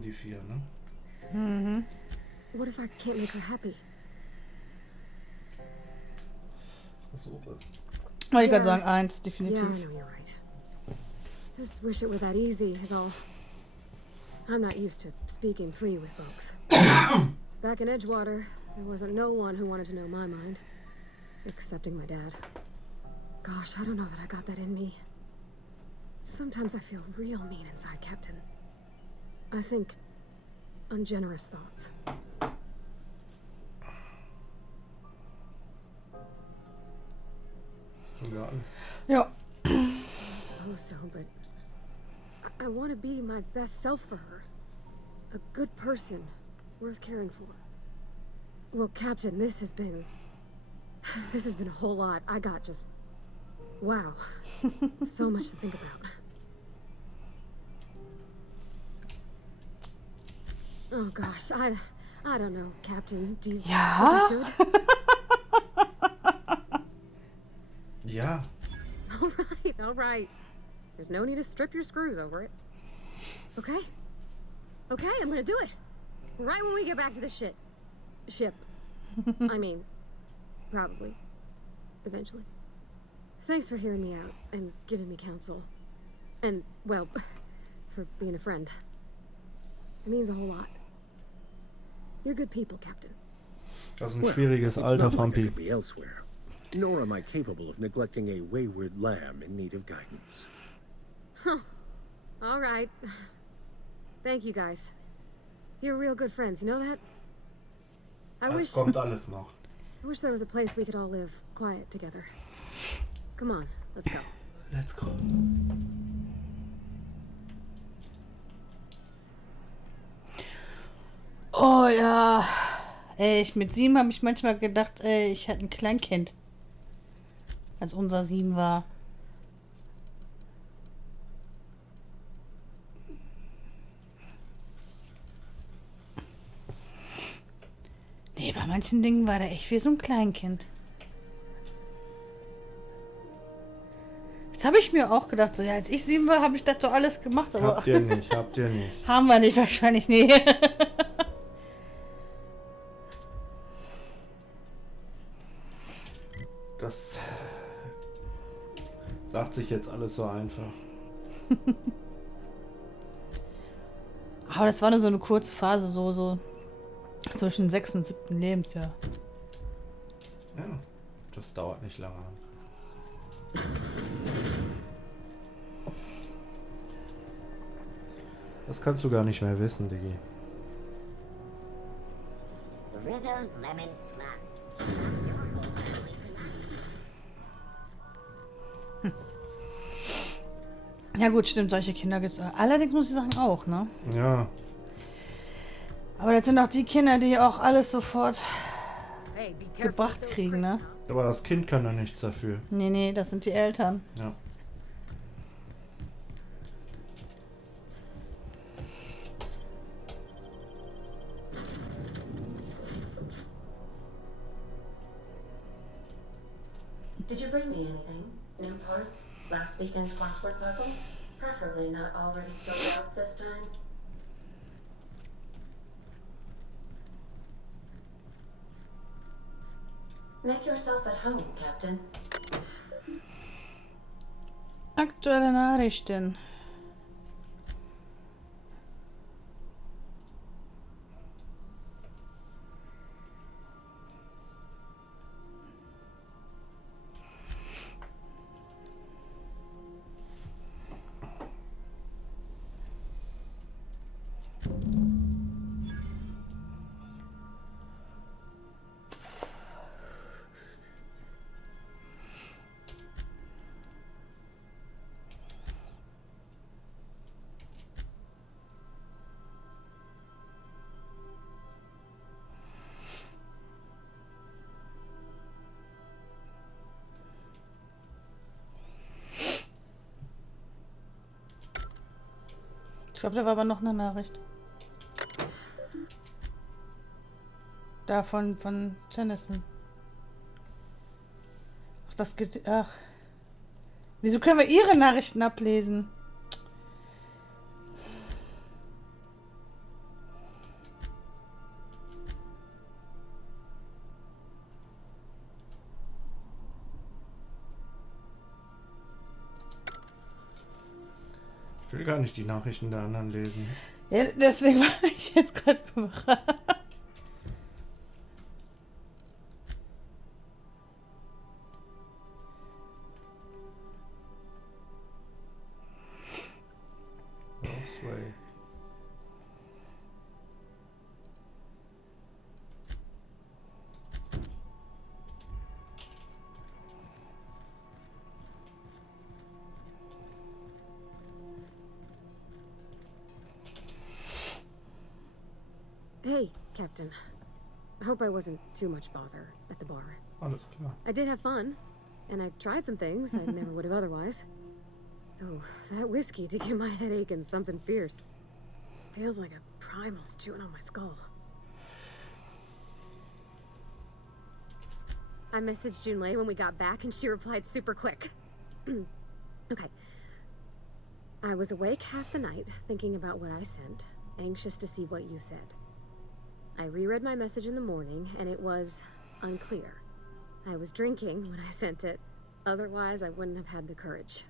haben die 4, ne? Mhm. What if I can't make her happy? Versuch es. Wollte ich gerade sagen, 1, definitiv. Yeah, I know you're right. Just wish it were that easy, is all. I'm not used to speaking free with folks. Back in Edgewater, there wasn't no one who wanted to know my mind. Excepting my dad. Gosh, I don't know that I got that in me. Sometimes I feel real mean inside, Captain. I think ungenerous thoughts. Ja. I suppose so, but I want to be my best self for her. A good person, worth caring for. Well, Captain, this has been a whole lot. I got just, wow, so much to think about. Oh gosh, I don't know, Captain. Do you think I should? Ja. All right. There's no need to strip your screws over it. Okay? Okay, I'm gonna do it. Right when we get back to the ship. I mean, probably. Eventually. Thanks for hearing me out and giving me counsel. And, well, for being a friend. It means a whole lot. You're good people, Captain. Das ist ein schwieriges Alter, Fampi. Could be elsewhere. Nor am I capable of neglecting a wayward lamb in need of guidance. Huh. All right. Thank you, guys. You're real good friends, you know that? Das kommt alles noch. I wish there was a place we could all live quiet together. Come on, let's go. Let's go. Oh ja. Ey, mit 7 habe ich manchmal gedacht, ich hätte ein Kleinkind. Als unser 7 war. Nee, bei manchen Dingen war der echt wie so ein Kleinkind. Das habe ich mir auch gedacht. So, ja, als ich 7 war, habe ich das so alles gemacht. Aber Habt ihr nicht. Haben wir nicht wahrscheinlich, nee. Das sagt sich jetzt alles so einfach. Aber das war nur so eine kurze Phase, so zwischen 6. und 7. Lebensjahr. Ja, das dauert nicht lange. Das kannst du gar nicht mehr wissen, Diggi. Rizzo's Lemon Flan. Ja gut, stimmt, solche Kinder gibt es. Allerdings muss ich sagen auch, ne? Ja. Aber das sind auch die Kinder, die auch alles sofort gebracht kriegen, ne? Aber das Kind kann da nichts dafür. Nee, das sind die Eltern. Ja. Did you bring me anything? New parts? Last weekend's crossword puzzle? Preferably not already filled out this time. Make yourself at home, Captain. Aktuelle Nachrichten. Ich glaube, da war aber noch eine Nachricht. Da von Tennyson. Ach, das geht. Ach. Wieso können wir ihre Nachrichten ablesen? Ich will gar nicht die Nachrichten der anderen lesen. Ja, deswegen war ich jetzt gerade überrascht. Way. Hey, Captain. I hope I wasn't too much bother at the bar. Alles klar. I did have fun, and I tried some things I never would have otherwise. Oh, that whiskey did give my head aching something fierce. Feels like a primal's chewing on my skull. I messaged Junlei when we got back, and she replied super quick. Okay. I was awake half the night, thinking about what I sent, anxious to see what you said. I reread my message in the morning, and it was unclear. I was drinking when I sent it. Otherwise, I wouldn't have had the courage.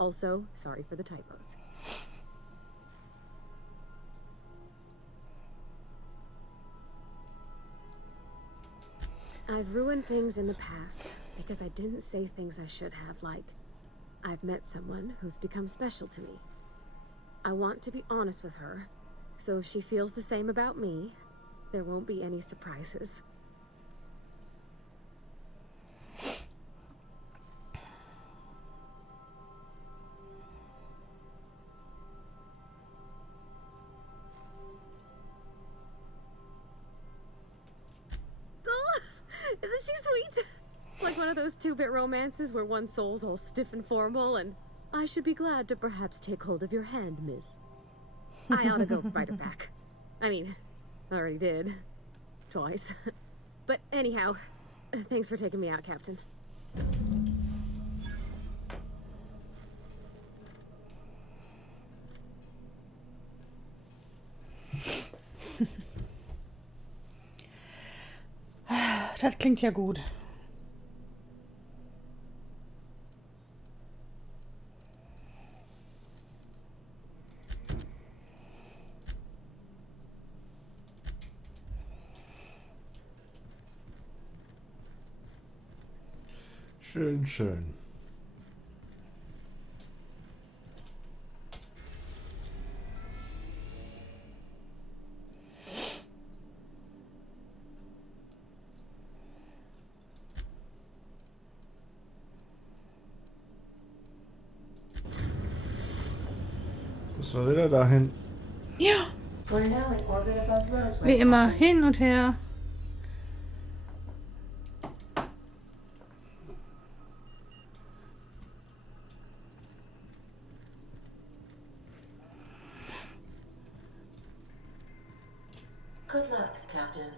Also, sorry for the typos. I've ruined things in the past because I didn't say things I should have, like, I've met someone who's become special to me. I want to be honest with her, so if she feels the same about me, there won't be any surprises. Oh, isn't she sweet? Like one of those two-bit romances where one soul's all stiff and formal, and I should be glad to perhaps take hold of your hand, miss. I ought to go bite her back. I mean, I already did. Twice. But anyhow, thanks for taking me out, Captain. Das klingt ja gut. Schön, schön. Müssen wir wieder dahin? Ja. We're now in orbit above Rosewood. Wie immer, hin und her. Good luck, Captain.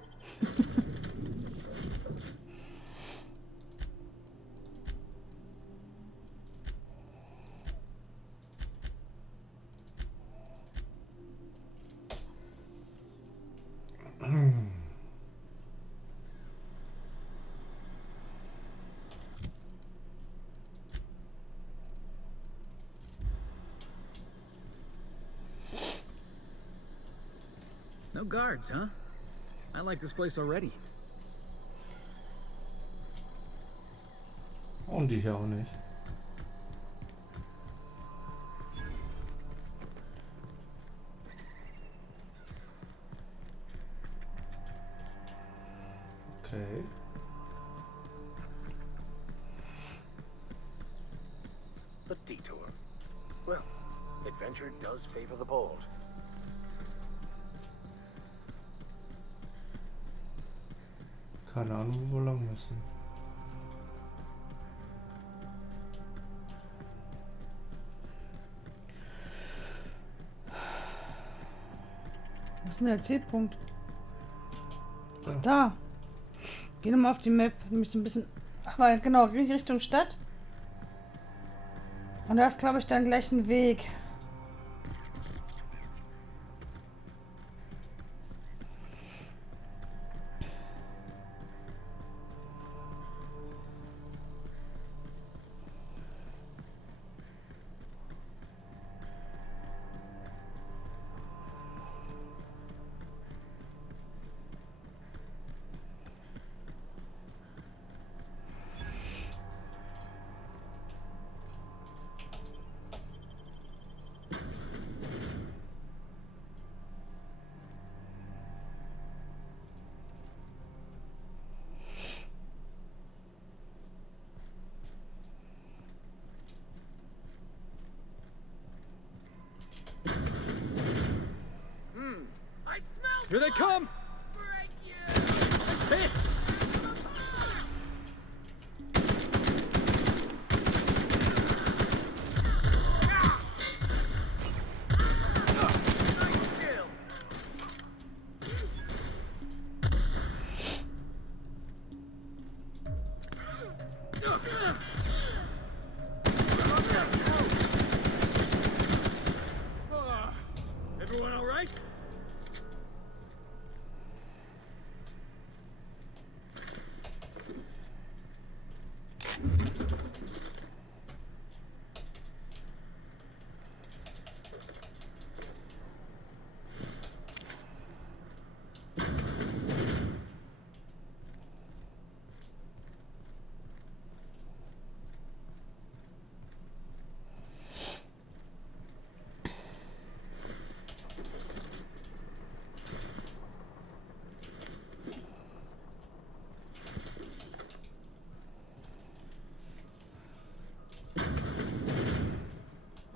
No guards, huh? I like this place already. Und die hier auch nicht. Okay. The detour. Well, adventure does favor the bold. Keine Ahnung, wo wir lang müssen. Wo ist denn der Zielpunkt? Da. Geh nochmal auf die Map. Nämlich so ein bisschen. Aber genau, Richtung Stadt. Und da ist, glaube ich, dann gleich ein Weg. Here they come! Hit! Everyone all right?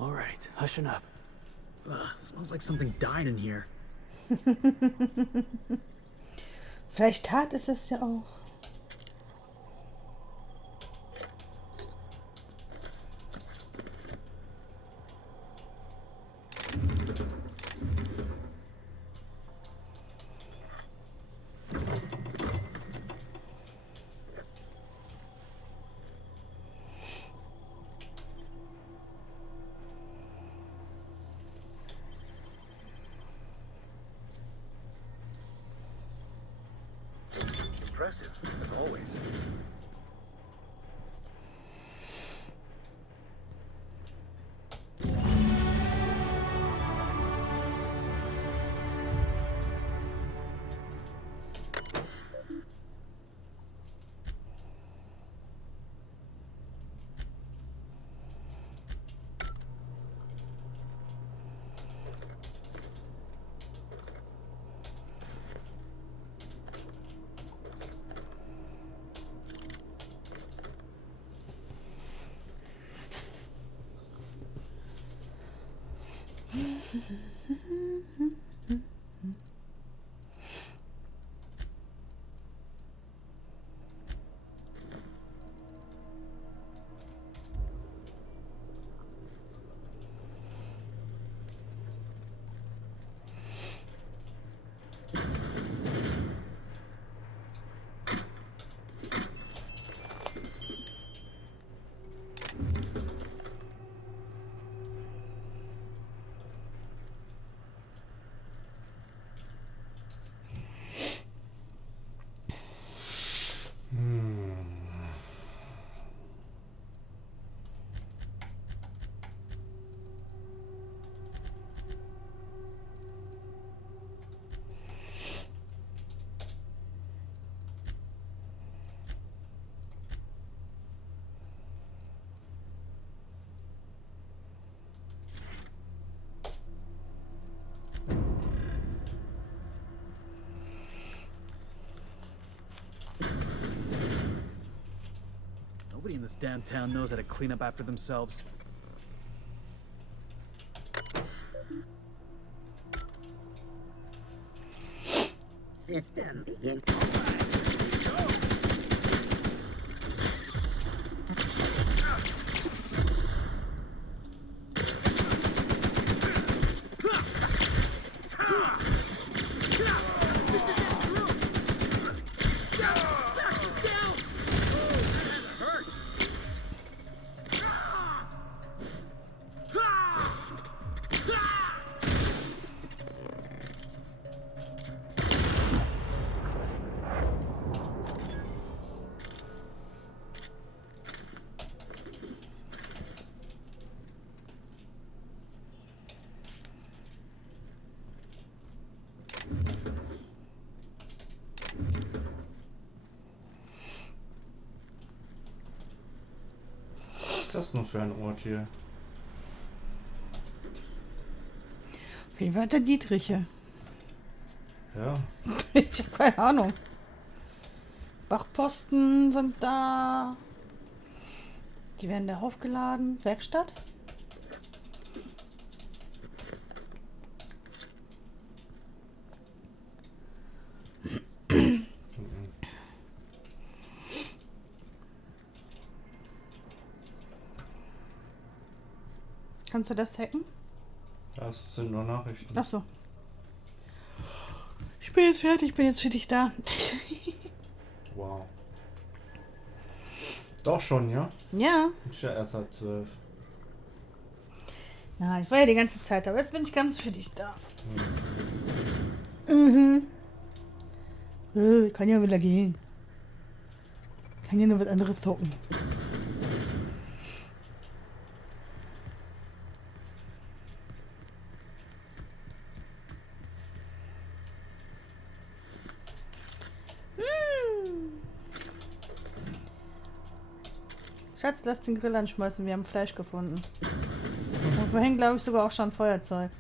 All right, hushing up. Smells like something died in here. Vielleicht tat es das ja auch. Impressive, as always. Nobody in this damn town knows how to clean up after themselves. System begin. Was ist das nur für ein Ort hier? Auf jeden Fall hat der Dietriche. Ja. Ich habe keine Ahnung. Wachposten sind da. Die werden da aufgeladen. Werkstatt? Kannst du das hacken? Das sind nur Nachrichten. Ach so. Ich bin jetzt fertig, bin jetzt für dich da. Wow. Doch schon, ja? Ja. Ist ja erst halb 12. Ja, ich war ja die ganze Zeit, aber jetzt bin ich ganz für dich da. Mhm. Kann ja wieder gehen. Kann ja nur was anderes zocken. Schatz, lass den Grill anschmeißen, wir haben Fleisch gefunden. Und vorhin glaube ich sogar auch schon Feuerzeug.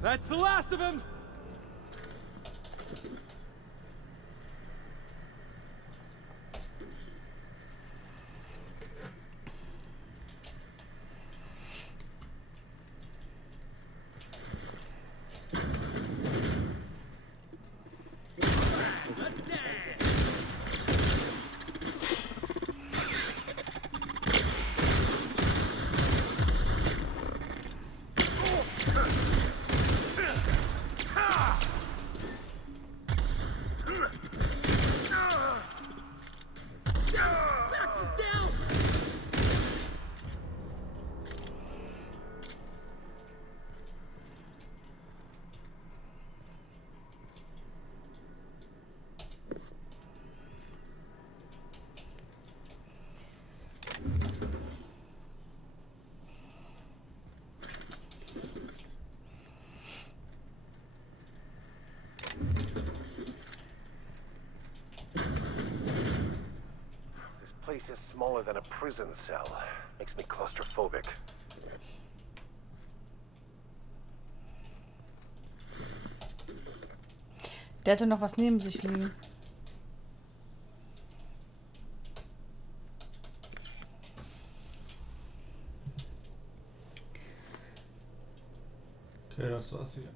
That's the last of him! This place is smaller than a prison cell. Makes me claustrophobic. Der hatte noch was neben sich liegen. Okay, das war's hier.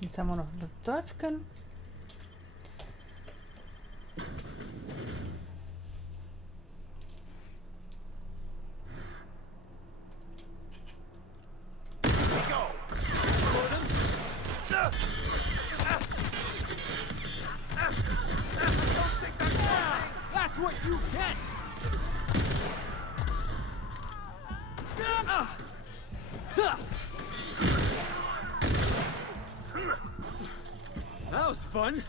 Jetzt haben wir noch das Säufchen. That's what you get! That was fun.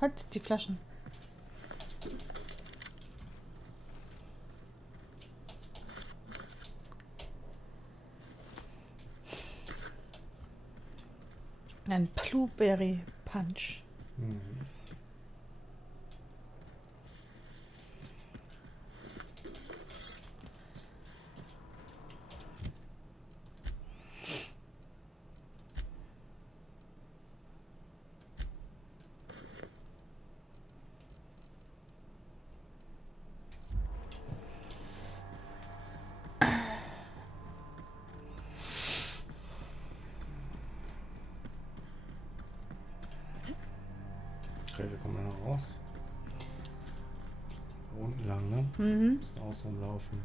Halt die Flaschen. Ein Blueberry Punch. Mhm. Okay, wir kommen ja noch raus. Unten lang, ne? Mhm. Müssen außen rumlaufen.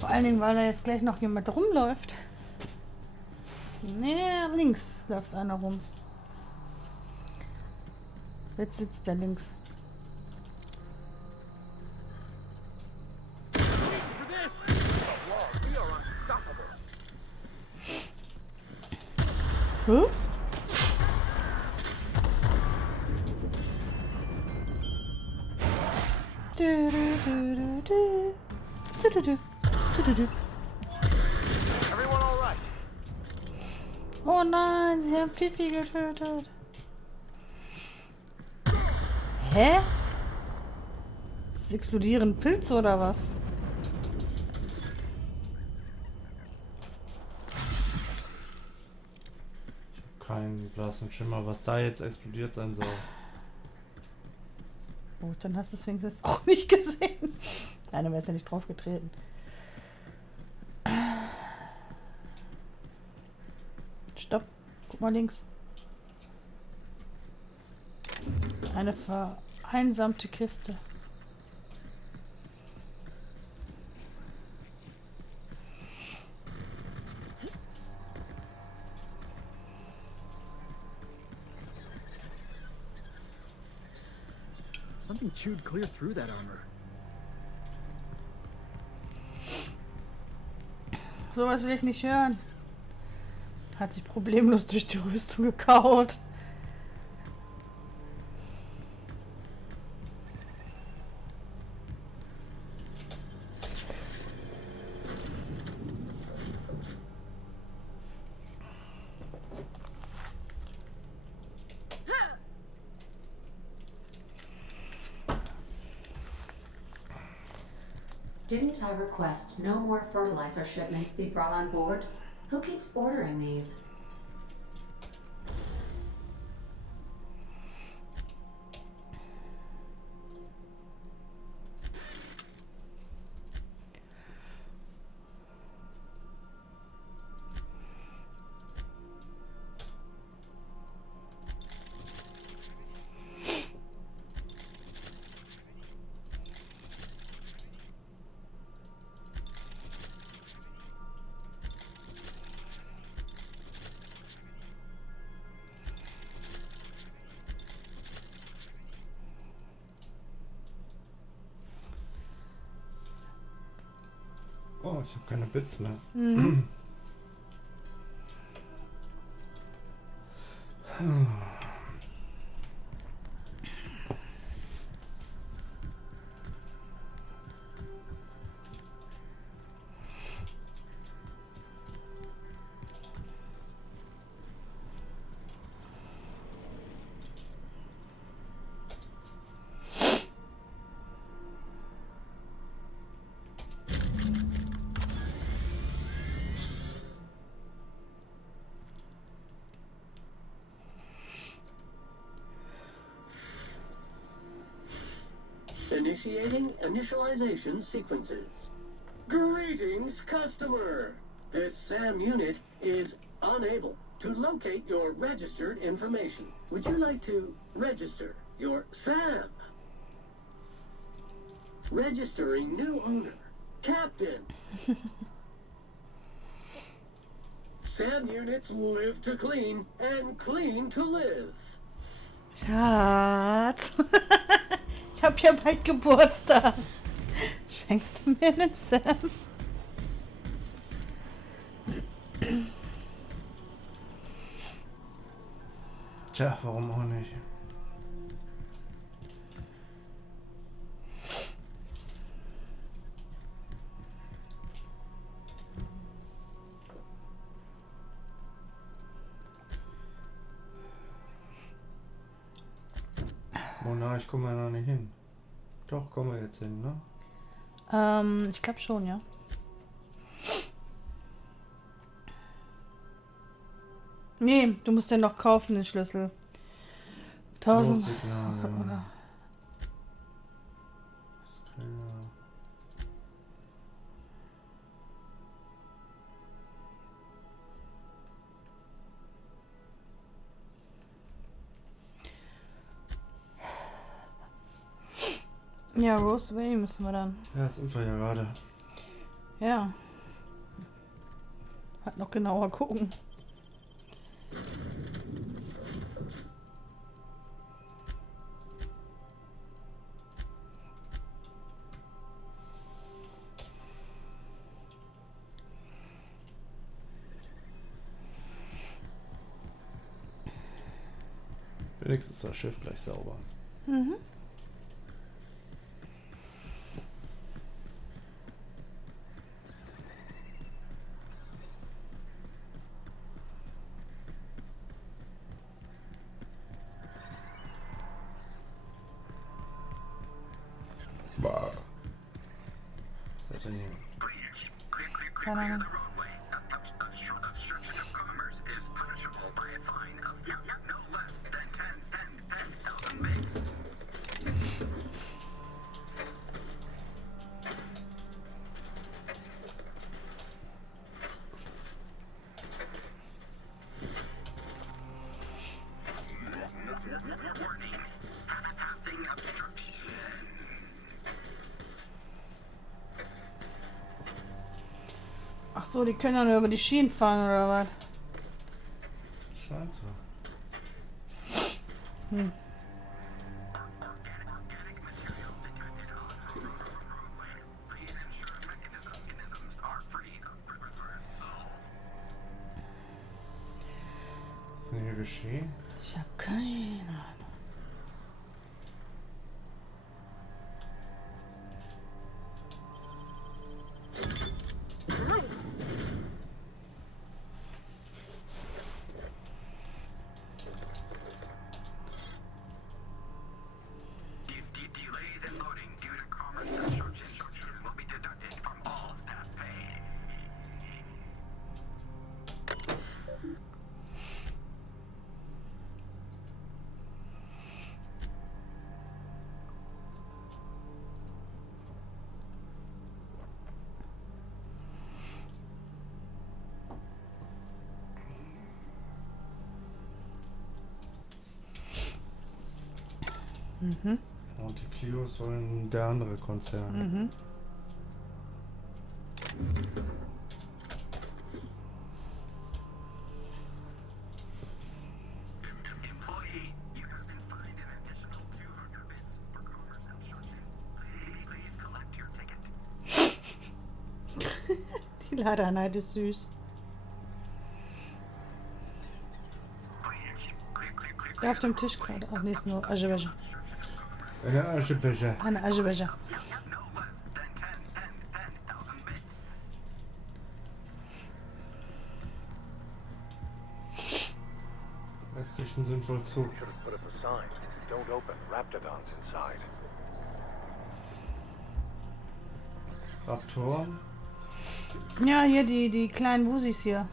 Vor allen Dingen, weil da jetzt gleich noch jemand rumläuft. Nee, links läuft einer rum. Jetzt sitzt der links. Huh? Everyone all right? Oh nein, sie haben Fifi getötet. Hä? Das explodieren Pilze oder was? Kein blassen Schimmer, was da jetzt explodiert sein soll. Gut, dann hast du es wenigstens auch nicht gesehen. Einer wäre ja nicht drauf getreten. Stopp. Guck mal links. Eine vereinsamte Kiste. Something chewed clear through that armor. Sowas will ich nicht hören. Hat sich problemlos durch die Rüstung gekaut. Didn't I request no more fertilizer shipments be brought on board? Who keeps ordering these? Oh, ich habe keine Bits mehr. Mhm. Initiating initialization sequences. Greetings, customer! This SAM unit is unable to locate your registered information. Would you like to register your SAM? Registering new owner. Captain. SAM units live to clean and clean to live. Schatz. Ich hab ja bald Geburtstag. Schenkst du mir einen Sam? Tja, warum auch nicht? Monarch, kommen wir noch nicht hin. Doch, kommen wir jetzt hin, ne? Ich glaube schon, ja. Nee, du musst den noch kaufen, den Schlüssel. 1000. Notsignal, Oder? ja. Ja, Rose Way müssen wir dann. Ja, sind wir ja gerade. Ja. Halt noch genauer gucken. Wenigstens ist das Schiff gleich sauber. Mhm. Was ist das denn hier? Keine Ahnung. Obstruction of commerce is punishable by a fine of no less than 10,000 bits. Warning. Having obstruction. Ach so, die können ja nur über die Schienen fahren oder was? Scheint so. Hm. Organic materials detected on roadway. Please ensure mechanisms are free of reversal. Was ist denn hier geschehen? Ich hab keine Ahnung. Delays in loading due to commerce obstruction will be deducted from all staff pay. Mhm. Und die Clios sollen der andere Konzern. Mhm. Employee, you have been fined an additional 200 bits for commerce obstruction. Please collect your ticket. Die Ladeeinheit ist süß. Auf dem Tisch gerade. Ach, nee, ist nur Aschebecher. Eine Aschebecher. Eine Aschebecher. No less than 10,000 bits. Westlichen sind wohl zu. Should have put up a sign. Don't open. Raptidons inside. Raptoren. Ja, hier die kleinen Wusis hier.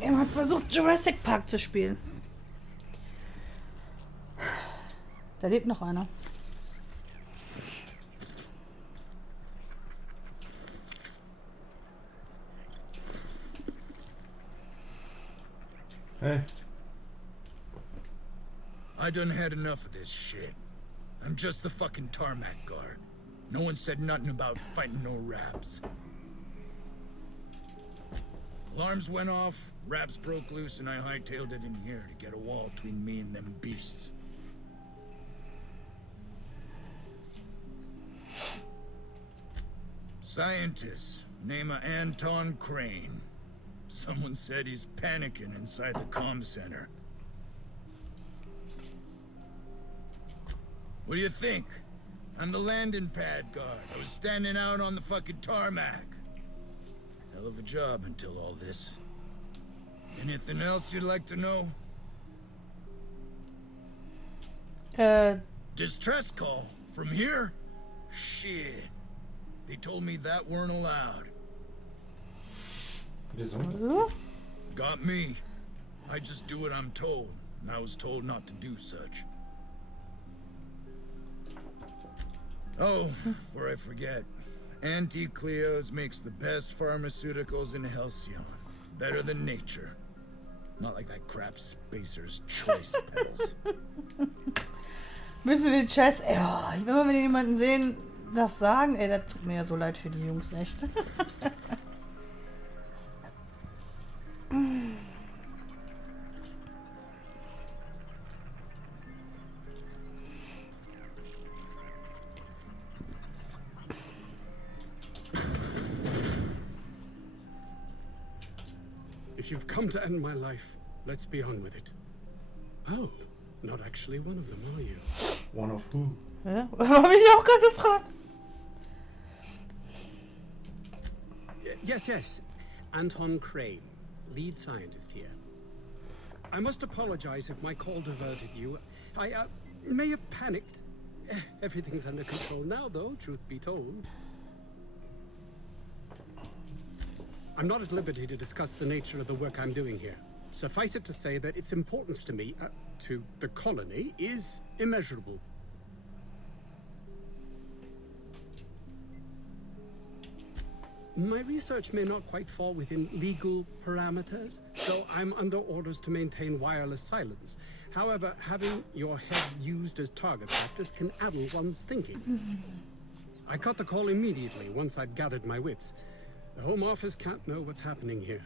Er hat versucht, Jurassic Park zu spielen. Da lebt noch einer. Hey. I done had enough of this shit. I'm just the fucking tarmac guard. No one said nothing about fighting no raps. Alarms went off, raps broke loose, and I hightailed it in here to get a wall between me and them beasts. Scientist, name of Anton Crane. Someone said he's panicking inside the comm center. What do you think? I'm the landing pad guard. I was standing out on the fucking tarmac. Hell of a job until all this. Anything else you'd like to know? Distress call? From here? Shit. They told me that weren't allowed. Wieso? Got me. I just do what I'm told, and I was told not to do such. Oh, before I forget, Auntie Cleo's makes the best pharmaceuticals in Halcyon. Better than nature. Not like that crap Spacer's Choice pills. Müssen wir den Scheiß... Ja, ich will mal, wenn die jemanden sehen, das sagen. Ey, das tut mir ja so leid für die Jungs, echt. If you've come to end my life, let's be on with it. Oh, not actually one of them, are you? One of who? Ja, habe ich auch gerade gefragt. Yes. Anton Crane, lead scientist here. I must apologize if my call diverted you. I may have panicked. Everything's under control now, though, truth be told. I'm not at liberty to discuss the nature of the work I'm doing here. Suffice it to say that its importance to me, to the colony, is immeasurable. My research may not quite fall within legal parameters, so I'm under orders to maintain wireless silence. However, having your head used as target practice can addle one's thinking. I cut the call immediately once I'd gathered my wits. The Home Office can't know what's happening here.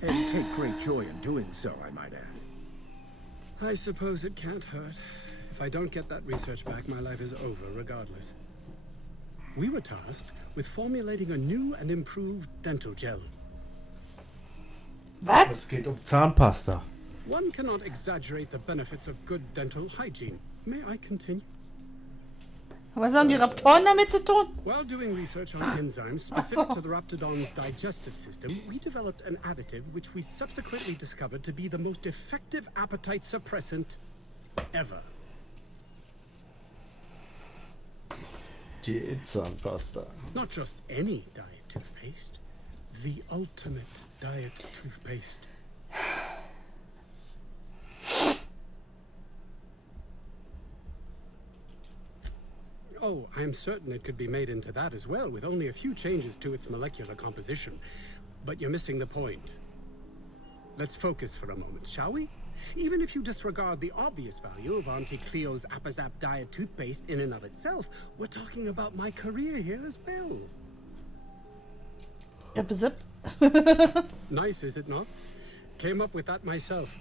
And take great joy in doing so, I might add. I suppose it can't hurt. If I don't get that research back, my life is over regardless. We were tasked with formulating a new and improved dental gel. Es geht Zahnpasta. One cannot exaggerate the benefits of good dental hygiene. May I continue? Was haben die Raptoren damit zu tun? While doing research on enzymes specific to the Raptidon's digestive system, we developed an additive which we subsequently discovered to be the most effective appetite suppressant ever. Die Zahnpasta. Not just any diet toothpaste, the ultimate diet toothpaste. Oh, I'm certain it could be made into that as well, with only a few changes to its molecular composition. But you're missing the point. Let's focus for a moment, shall we? Even if you disregard the obvious value of Auntie Cleo's Appazap diet toothpaste in and of itself, we're talking about my career here as well. Appazap? Nice, is it not? Came up with that myself.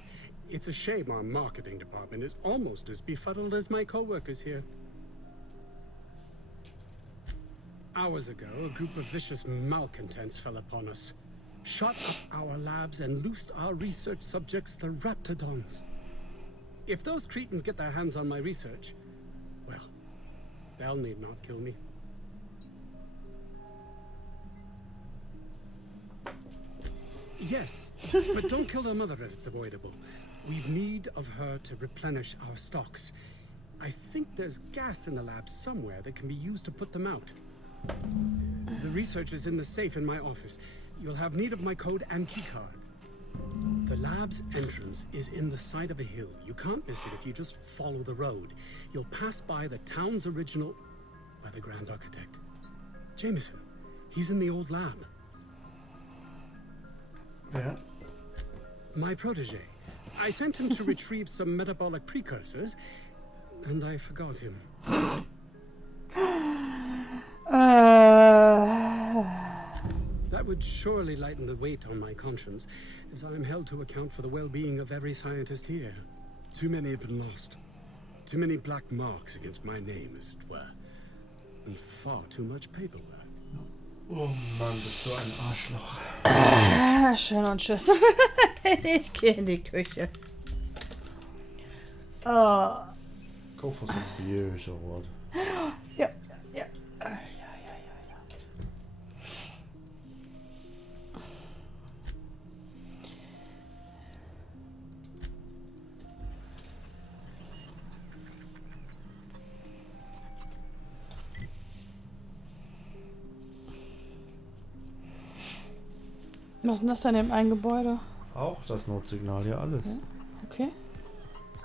It's a shame our marketing department is almost as befuddled as my co-workers here. Hours ago, a group of vicious malcontents fell upon us, shot up our labs and loosed our research subjects, the Raptidons. If those cretins get their hands on my research, well, they'll need not kill me. Yes, but don't kill their mother if it's avoidable. We've need of her to replenish our stocks. I think there's gas in the lab somewhere that can be used to put them out. The research is in the safe in my office. You'll have need of my code and keycard. The lab's entrance is in the side of a hill. You can't miss it if you just follow the road. You'll pass by the town's original... by the Grand Architect. Jameson. He's in the old lab. Yeah. My protege. I sent him to retrieve some metabolic precursors, and I forgot him. That would surely lighten the weight on my conscience, as I'm held to account for the well-being of every scientist here. Too many have been lost. Too many black marks against my name, as it were. And far too much paperwork. Oh Mann, bist du ein Arschloch. Schön und tschüss. Ich gehe in die Küche. Oh. Go for some beers or what? Ja. Was ist denn das denn im einen Gebäude? Auch das Notsignal, ja alles. Ja, okay. I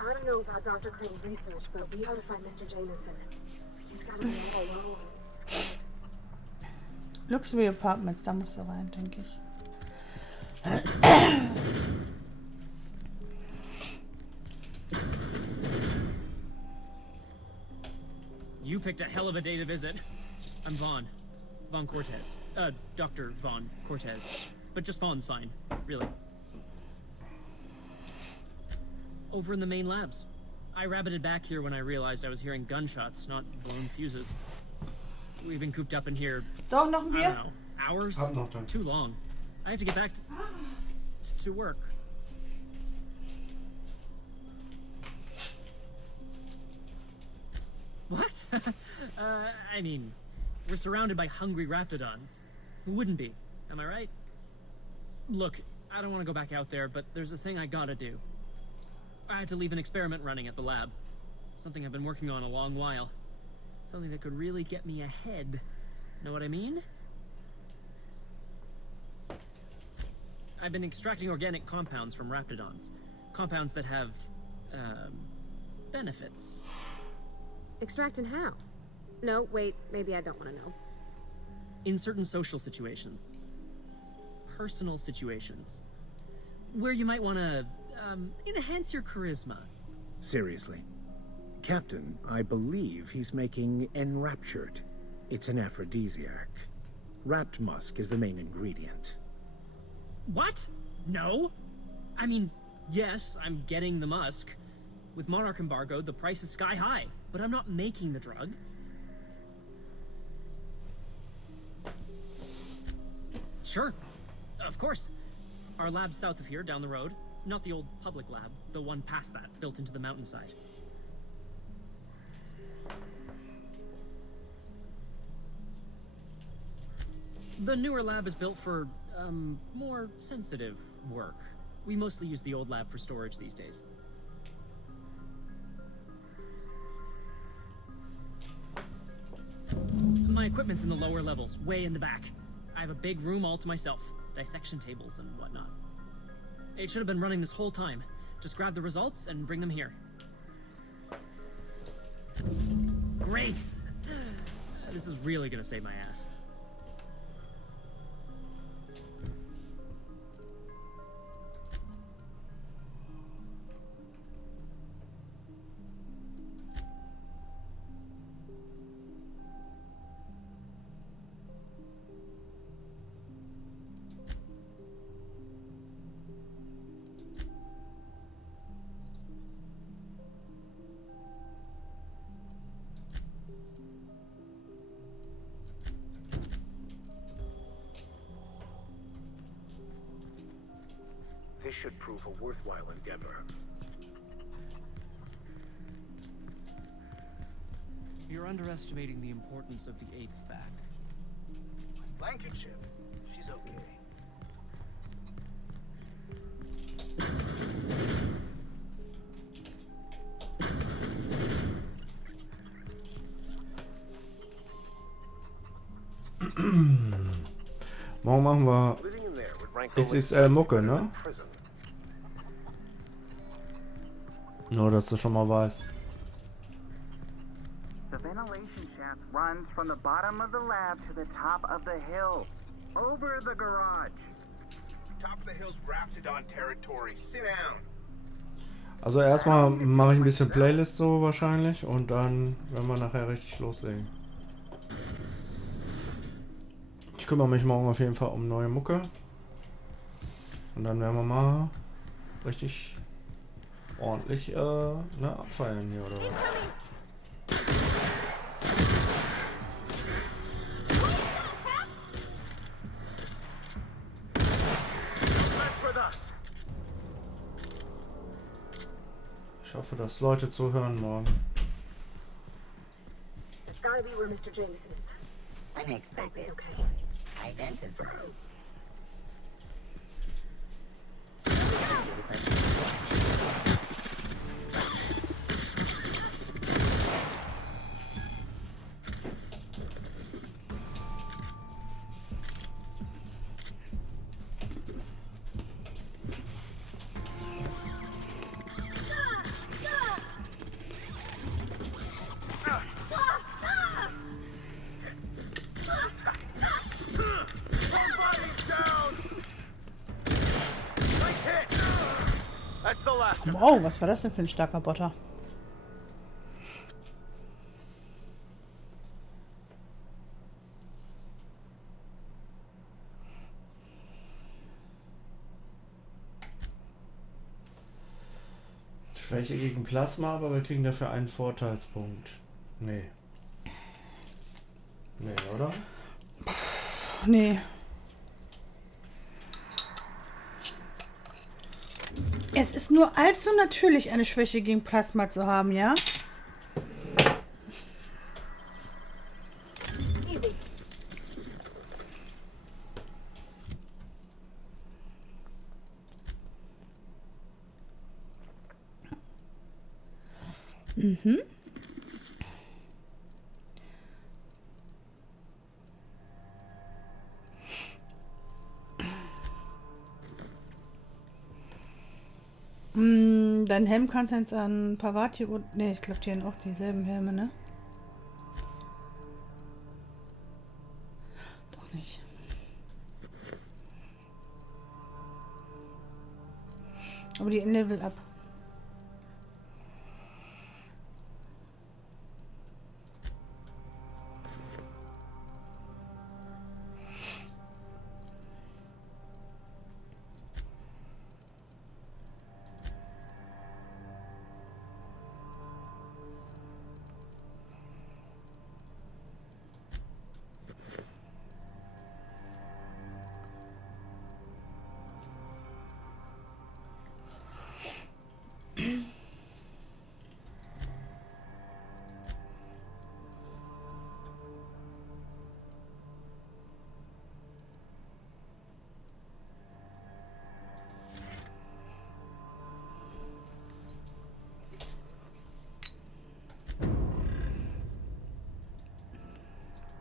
don't know about Dr. Crane's research, but we ought to find Mr. Jameson. He's got to be all alone and scared. Luxury Apartments, da musst du rein, denke ich. You picked a hell of a day to visit. I'm Vaughn. Vaughn Cortez. Dr. Vaughn Cortez. But just Vaughn's fine, really. Over in the main labs. I rabbited back here when I realized I was hearing gunshots, not blown fuses. We've been cooped up in here, Doch, noch ein I Bier? don't know, Hours? Hab noch dann. Too long. I have to get back to work. What? I mean, we're surrounded by hungry raptidons. Who wouldn't be? Am I right? Look, I don't want to go back out there, but there's a thing I gotta do. I had to leave an experiment running at the lab. Something I've been working on a long while. Something that could really get me ahead. Know what I mean? I've been extracting organic compounds from raptidons. Compounds that have, benefits. Extract and how? No, wait, maybe I don't want to know. In certain social situations. Personal situations. Where you might want to, enhance your charisma. Seriously. Captain, I believe he's making enraptured. It's an aphrodisiac. Wrapped musk is the main ingredient. What? No? I mean, yes, I'm getting the musk. With Monarch embargo, the price is sky high, but I'm not making the drug. Sure, of course. Our lab's south of here, down the road. Not the old public lab, the one past that, built into the mountainside. The newer lab is built for, more sensitive work. We mostly use the old lab for storage these days. My equipment's in the lower levels, way in the back. I have a big room all to myself, dissection tables and whatnot. It should have been running this whole time. Just grab the results and bring them here. Great! This is really gonna save my ass. This should prove a worthwhile endeavor. You're underestimating the importance of the 8th back. Blankenship. She's okay. Morgen machen wir XXL Mucke, ne? Nur, dass du schon mal weißt. The ventilation shaft runs from the bottom of the lab to the top of the hill. Over the garage. Top of the hill's Raptidon territory. Sit down. Also erstmal mache ich ein bisschen Playlist so wahrscheinlich und dann werden wir nachher richtig loslegen. Ich kümmere mich morgen auf jeden Fall um neue Mucke. Und dann werden wir mal richtig ordentlich abfeiern hier oder was. Ich hoffe, dass Leute zuhören morgen. It's gotta be where Mr. Jameson is. Unexpected. Okay. Identify. Wow, was war das denn für ein starker Botter? Schwäche gegen Plasma, aber wir kriegen dafür einen Vorteilspunkt. Nee. Nee, oder? Nee. Es ist nur allzu natürlich, eine Schwäche gegen Plasma zu haben, ja? Easy. Mhm. Dein Helm kannst du jetzt an Pavati und... Ne, ich glaube, die haben auch dieselben Helme, ne? Doch nicht. Aber die Level ab.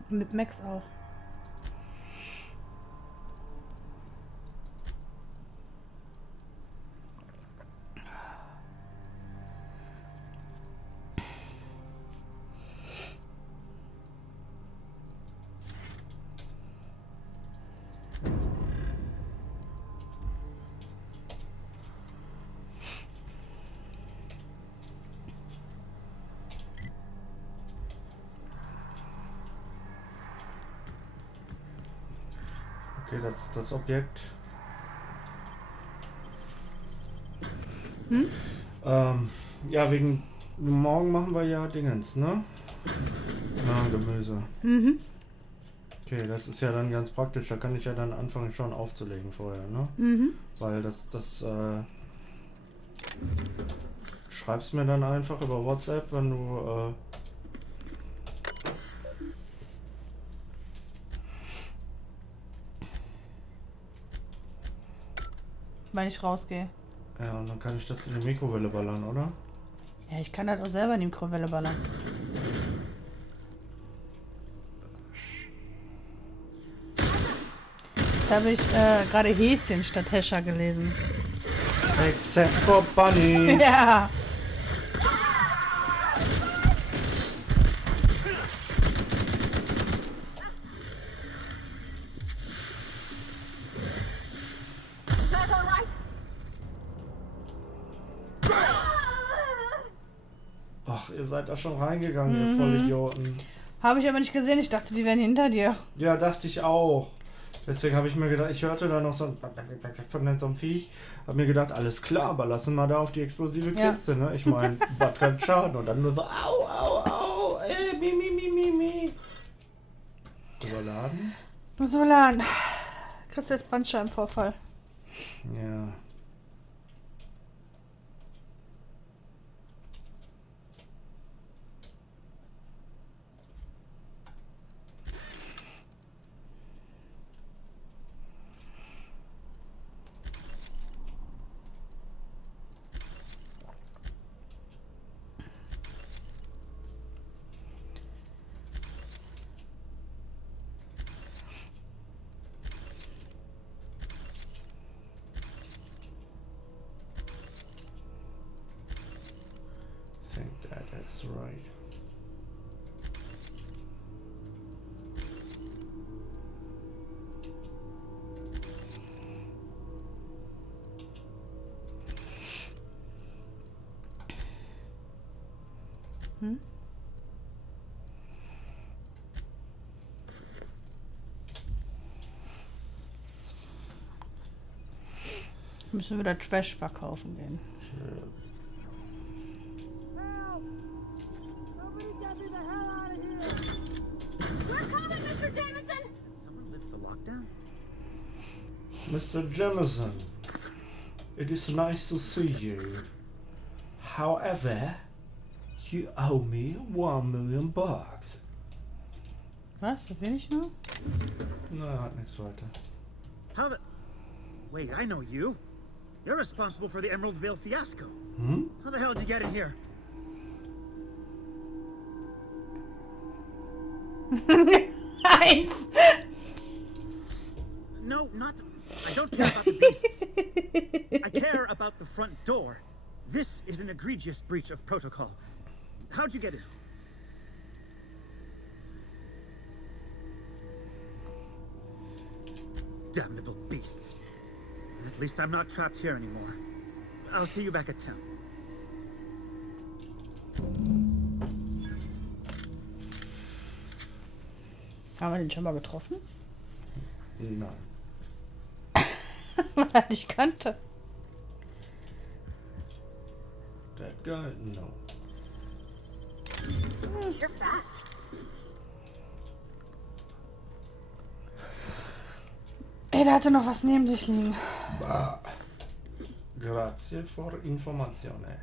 Mit Max auch. Okay, das ist das Objekt. Ja, wegen morgen machen wir ja Dingens, ne? Na, Gemüse. Mhm. Okay, das ist ja dann ganz praktisch. Da kann ich ja dann anfangen schon aufzulegen vorher, ne? Mhm. Weil das schreibst mir dann einfach über WhatsApp, wenn du Wenn ich rausgehe. ja, und dann kann ich das in die Mikrowelle ballern, oder? Ja, ich kann halt auch selber in die Mikrowelle ballern. Jetzt habe ich gerade Häschen statt Hescher gelesen. Except for Bunny. Ja. Ach, ihr seid da schon reingegangen, ihr Vollidioten. Habe ich aber nicht gesehen. Ich dachte, die wären hinter dir. Ja, dachte ich auch. Deswegen habe ich mir gedacht, ich hörte da noch so ein von so einem Viech. Habe mir gedacht, alles klar, aber lassen wir da auf die explosive Kiste, ne? Ich meine, was kann schaden? Und dann nur so, au, au, au, mi. Überladen? Muss so laden. Kriegst jetzt Bandscheibenvorfall. Ja. I think that is right. Müssen wir wieder Trash verkaufen gehen. lockdown? Mr. Jameson, it is nice to see you. However, you owe me $1 million. Was? So wenig nur? Na, hat nichts weiter. How the... Wait, I know you. You're responsible for the Emerald Vale fiasco. Hmm? How the hell did you get in here? Eins! No, not... I don't care about the beasts. I care about the front door. This is an egregious breach of protocol. How'd you get in? Damnable beasts. At least I'm not trapped here anymore. I'll see you back at town. Haben wir den schon mal getroffen? Nein. Weil er dich kannte. That guy? No. You're fast. Ey, der hatte noch was neben sich liegen. Grazie for informazione.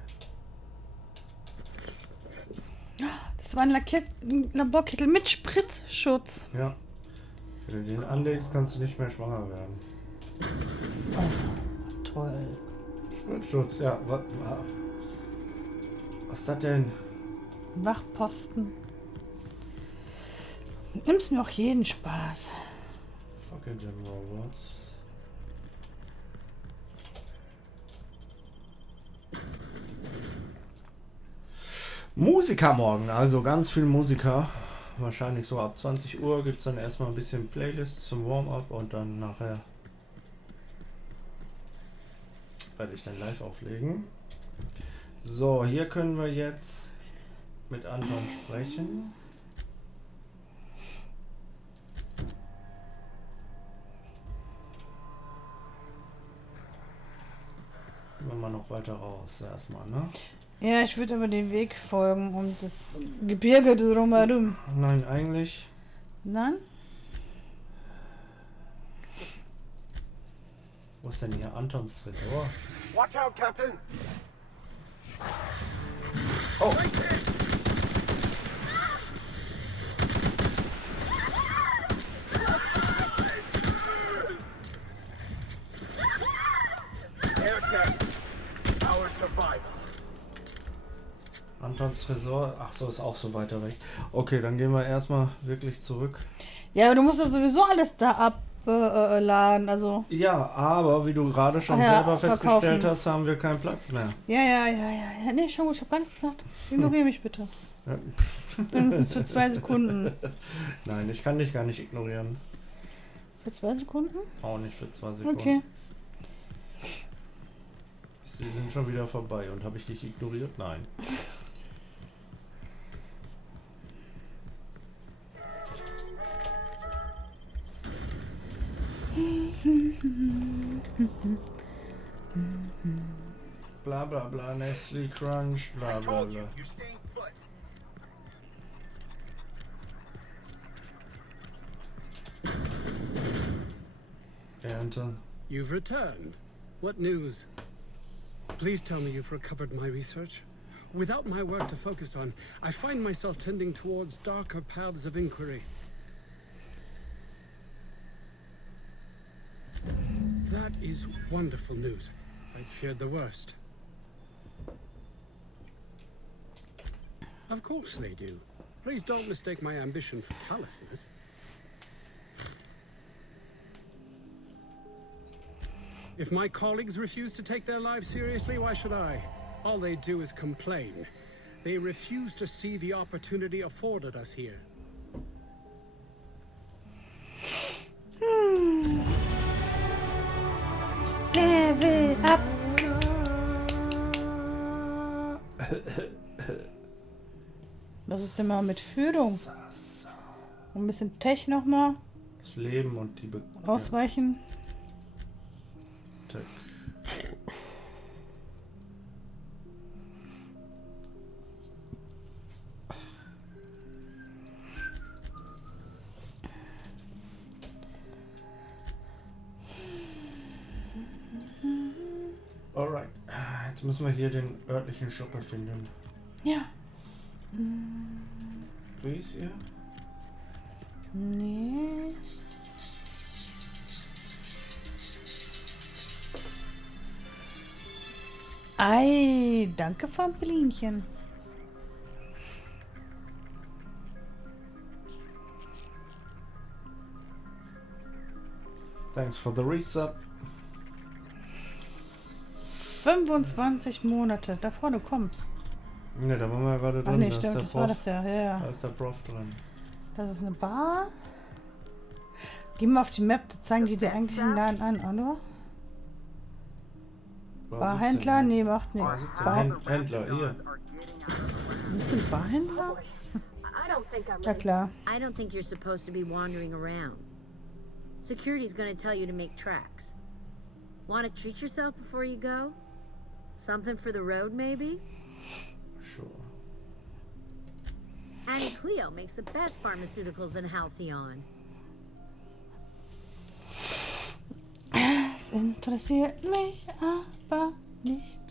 Das war ein Laborkittel mit Spritzschutz. Ja. Wenn du den anlegst, kannst du nicht mehr schwanger werden. Oh, toll. Spritzschutz, ja. Was ist das denn? Wachposten. Nimmst mir auch jeden Spaß. Fucking them robots. Musiker morgen, also ganz viel Musiker. Wahrscheinlich so ab 20 Uhr gibt es dann erstmal ein bisschen Playlist zum Warm-up und dann nachher werde ich dann live auflegen. So, hier können wir jetzt mit Anton sprechen. Gehen wir mal noch weiter raus erstmal, ne? Ja, ich würde aber den Weg folgen um das Gebirge drumherum. Nein, eigentlich. Nein? Wo ist denn hier Antons Tresor? Watch out, Captain! Oh! Air test. Our survival. Antons Tresor, ach so, ist auch so weiter weg. Okay, dann gehen wir erstmal wirklich zurück. Ja, aber du musst ja sowieso alles da abladen, also. Ja, aber wie du gerade schon selber festgestellt hast, haben wir keinen Platz mehr. Ja. Nee, schon gut, ich hab gar nichts gesagt. Ignoriere mich bitte. Ja. Mindestens für 2 Sekunden. Nein, ich kann dich gar nicht ignorieren. Für 2 Sekunden? Auch nicht für 2 Sekunden. Okay. Sie sind schon wieder vorbei und habe ich dich ignoriert? Nein. Bla bla bla, Nestle Crunch, bla bla bla. Anton. You've returned. What news? Please tell me you've recovered my research. Without my work to focus on, I find myself tending towards darker paths of inquiry. That is wonderful news. I'd feared the worst. Of course they do. Please don't mistake my ambition for callousness. If my colleagues refuse to take their lives seriously, why should I? All they do is complain. They refuse to see the opportunity afforded us here. Level up! Was ist denn mal mit Führung? Ein bisschen Tech nochmal. Das Leben und die Ausweichen. Tech. Jetzt müssen wir hier den örtlichen Shopper finden. Ja. Du ist hier? Nee. Ei, danke, Fampelinchen. Thanks for the resub. 25 Monate. Da vorne kommt's. Ne, da waren wir ja gerade drin. Ach nee, Da ist stimmt, der das war das ja. Ja. Da ist der Prof drin. Das ist eine Bar. Geh mal auf die Map, da zeigen die dir eigentlich den Laden an, oder? Barhändler? Nee, macht nicht. Händler, hier. Das sind Barhändler? Ja klar. I don't think you're supposed to be wandering around. Security's gonna tell you to make tracks. Want to treat yourself before you go? Something for the road, maybe? Sure. Annie Cleo makes the best pharmaceuticals in Halcyon. Es interessiert mich aber nicht.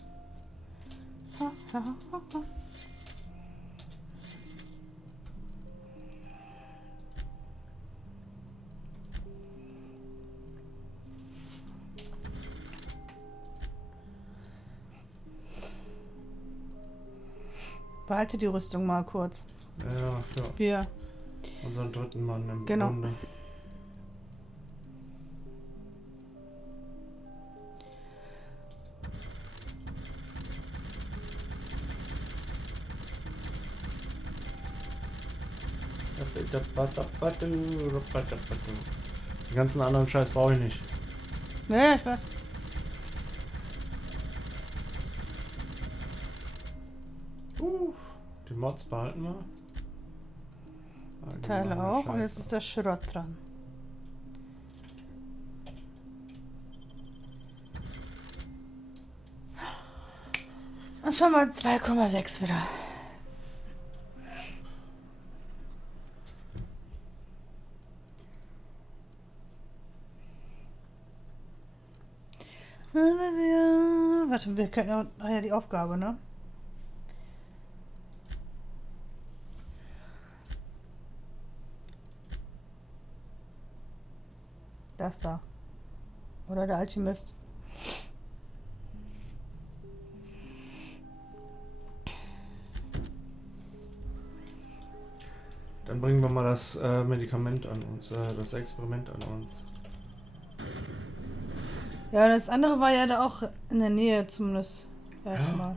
Behalte die Rüstung mal kurz. Ja, für Hier. Unseren dritten Mann im Genau. Bunde. Den ganzen anderen Scheiß brauche ich nicht. Ja, ich weiß. Die Mods behalten wir. Die Teile auch und jetzt ist der Schrott dran. Und schon mal 2,6 wieder. Warte, wir können ja nachher die Aufgabe, ne? Das da. Oder der Alchemist. Dann bringen wir mal das Medikament an uns, das Experiment an uns. Ja, das andere war ja da auch in der Nähe zumindest. Erstmal.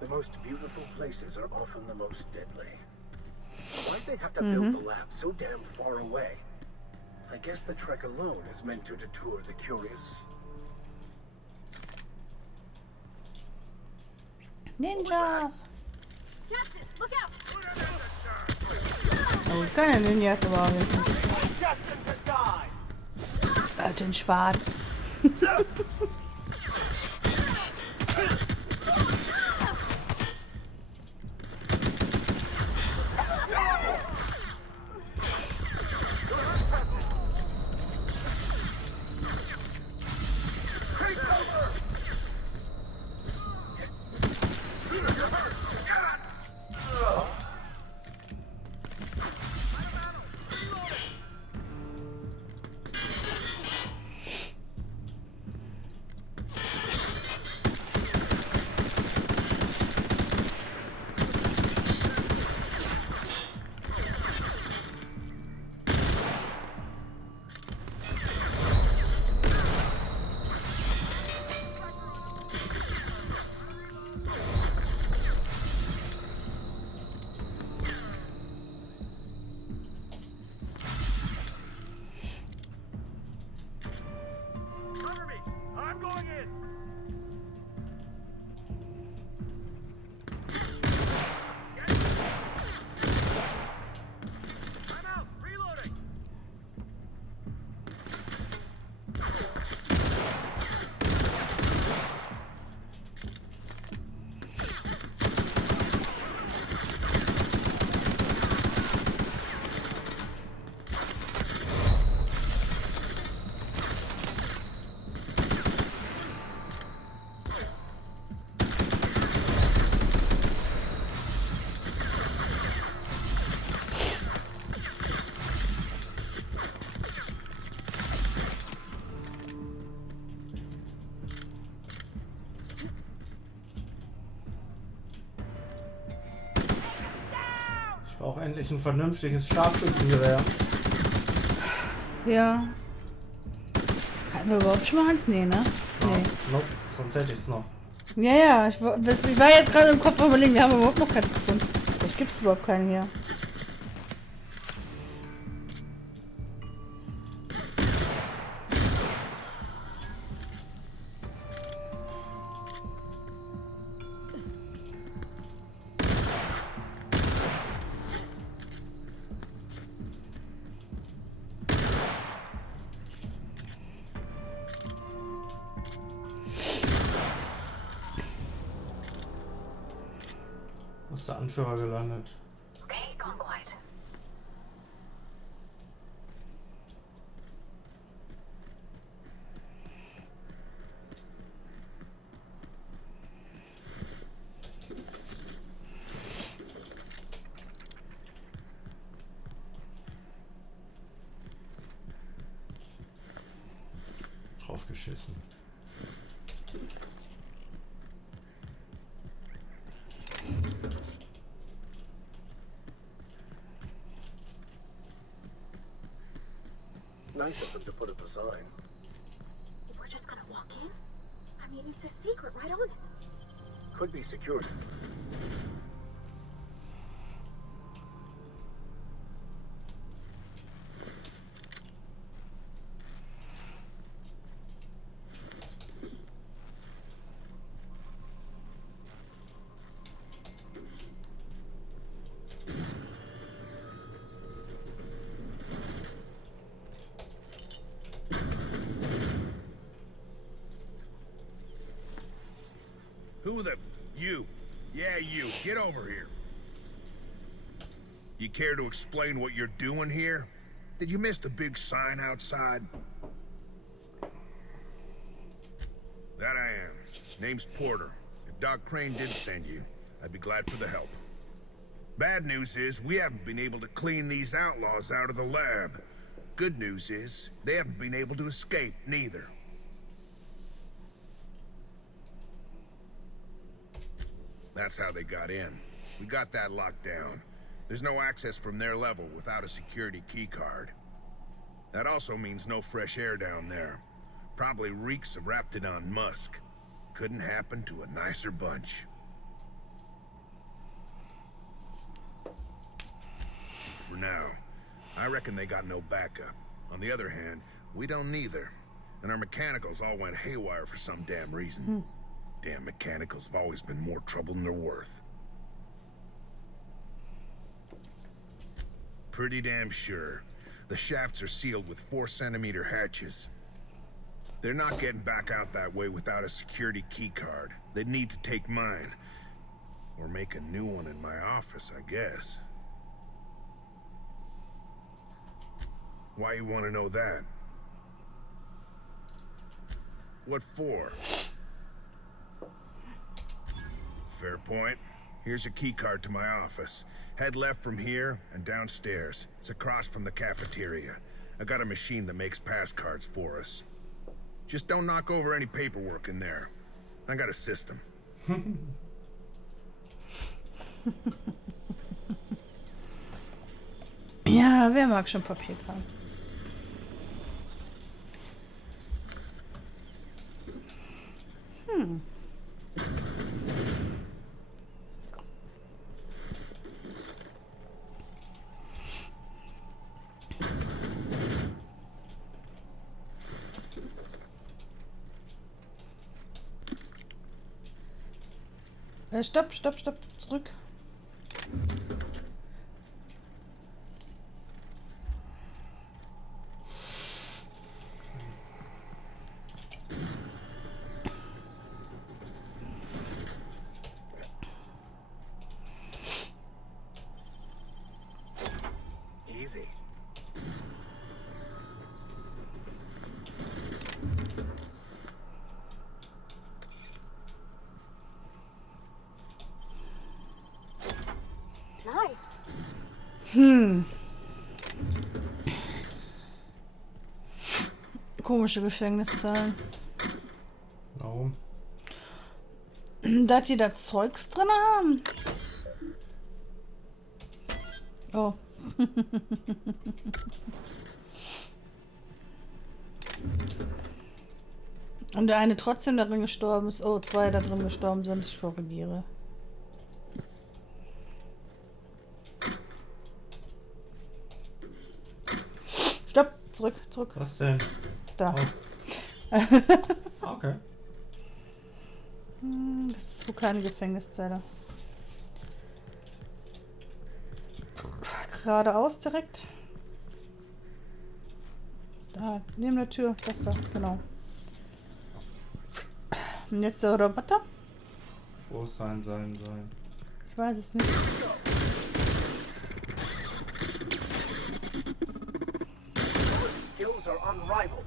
The most beautiful places are often the most deadly. Why'd they have to build the lab so damn far away? I guess the trek alone is meant to deter the curious. Ninjas! Captain, look out! Oh, keine Ninjas, aber auch nicht. Leute in Schwarz. Ich brauche endlich ein vernünftiges Scharfschützengewehr. Ja. Hatten wir überhaupt schon mal eins? Nee, ne? Nee. Nope, sonst hätte ich es noch. Ja, ja, ich war jetzt gerade im Kopf überlegen, wir haben überhaupt noch keins gefunden. Vielleicht gibt es überhaupt keinen hier. Wo ist der Anführer gelandet? Okay, gone quiet. Draufgeschissen. Nice of them to put up a sign. We're just gonna walk in? I mean, it's a secret right on it. Could be secured. Who the... You. Yeah, you. Get over here. You care to explain what you're doing here? Did you miss the big sign outside? That I am. Name's Porter. If Doc Crane did send you, I'd be glad for the help. Bad news is, we haven't been able to clean these outlaws out of the lab. Good news is, they haven't been able to escape, neither. That's how they got in. We got that locked down. There's no access from their level without a security keycard. That also means no fresh air down there. Probably reeks of Raptidon musk. Couldn't happen to a nicer bunch. For now, I reckon they got no backup. On the other hand, we don't neither. And our mechanicals all went haywire for some damn reason. Damn mechanicals have always been more trouble than they're worth. Pretty damn sure. The shafts are sealed with 4-centimeter hatches. They're not getting back out that way without a security key card. They'd need to take mine. Or make a new one in my office, I guess. Why you want to know that? What for? Fair point. Here's your key card to my office. Head left from here and downstairs. It's across from the cafeteria. I got a machine that makes pass cards for us. Just don't knock over any paperwork in there. I got a system. Ja, wer mag schon Papierkram? Stopp, stopp, stopp, zurück. Easy. Komische Gefängniszahlen. Warum? Dass die da Zeugs drin haben. Oh. Und der eine trotzdem da drin gestorben ist. Oh, 2 da drin gestorben sind. Ich korrigiere. Stopp! Zurück, zurück. Was denn? Da. Oh. Okay. Das ist wohl keine Gefängniszelle. Geradeaus direkt. Da, neben der Tür. Das da, genau. Und jetzt der Roboter? Wo ist sein? Ich weiß es nicht. Skills are unrivaled.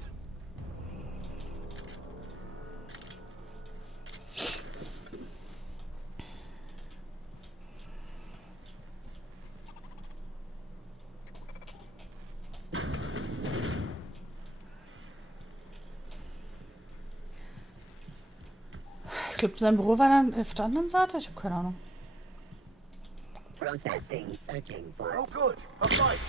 Ich glaube, sein Büro war dann auf der anderen Seite. Ich habe keine Ahnung. Processing, searching for. Oh, good. A fight.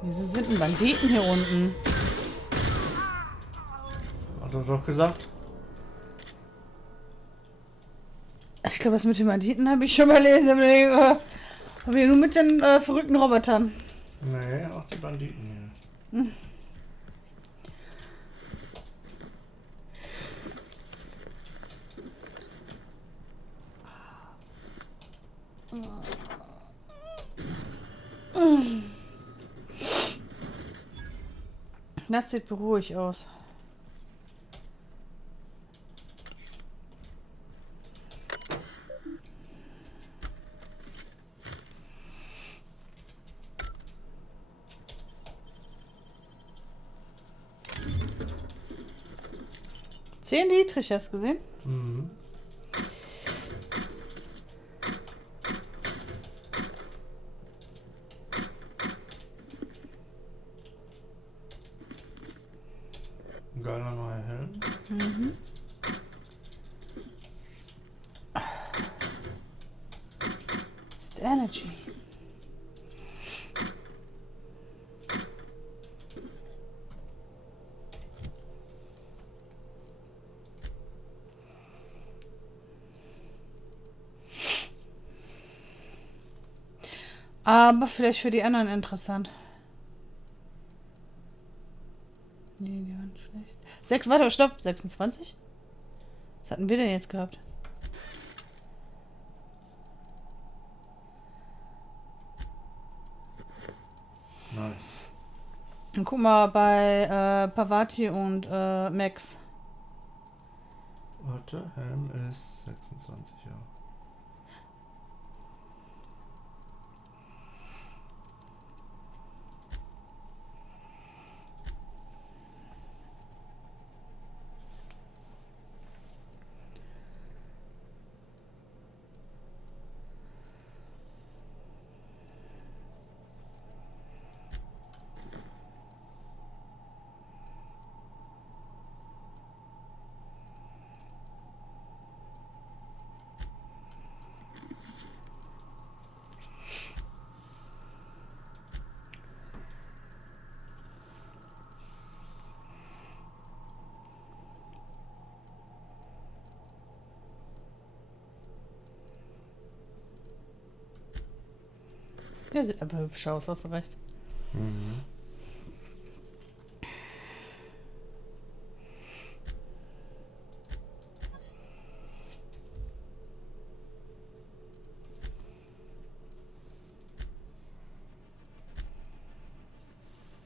Wieso sind denn Banditen hier unten? Hat er doch gesagt. Ich glaube, das mit den Banditen habe ich schon mal lesen. Aber hier nur mit den verrückten Robotern. Nee, auch die Banditen hier. Hm. Das sieht beruhig aus. Zehn Dietrich, hast du gesehen? Mhm. Geiler neuer Helm. Mhm. Ist Energy. Aber vielleicht für die anderen interessant. Nee, die waren schlecht. Warte, stopp. 26? Was hatten wir denn jetzt gehabt? Nice. Und guck mal bei Pavati und Max. Warte, Helm ist 26, ja. Der sieht aber hübsch aus, hast du recht. Mhm.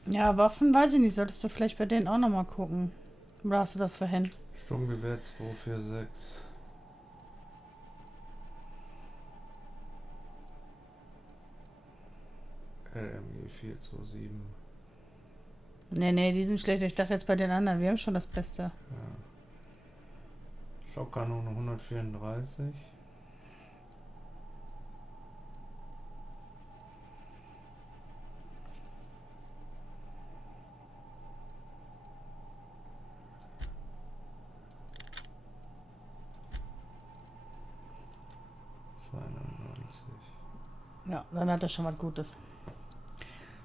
Ja, Waffen weiß ich nicht. Solltest du vielleicht bei denen auch nochmal gucken. Oder hast du das vorhin? Sturmgewehr 246. LMG 427. Nee, die sind schlecht. Ich dachte jetzt bei den anderen. Wir haben schon das Beste. Ja. Schockkanone 134. Ja, dann hat er schon was Gutes.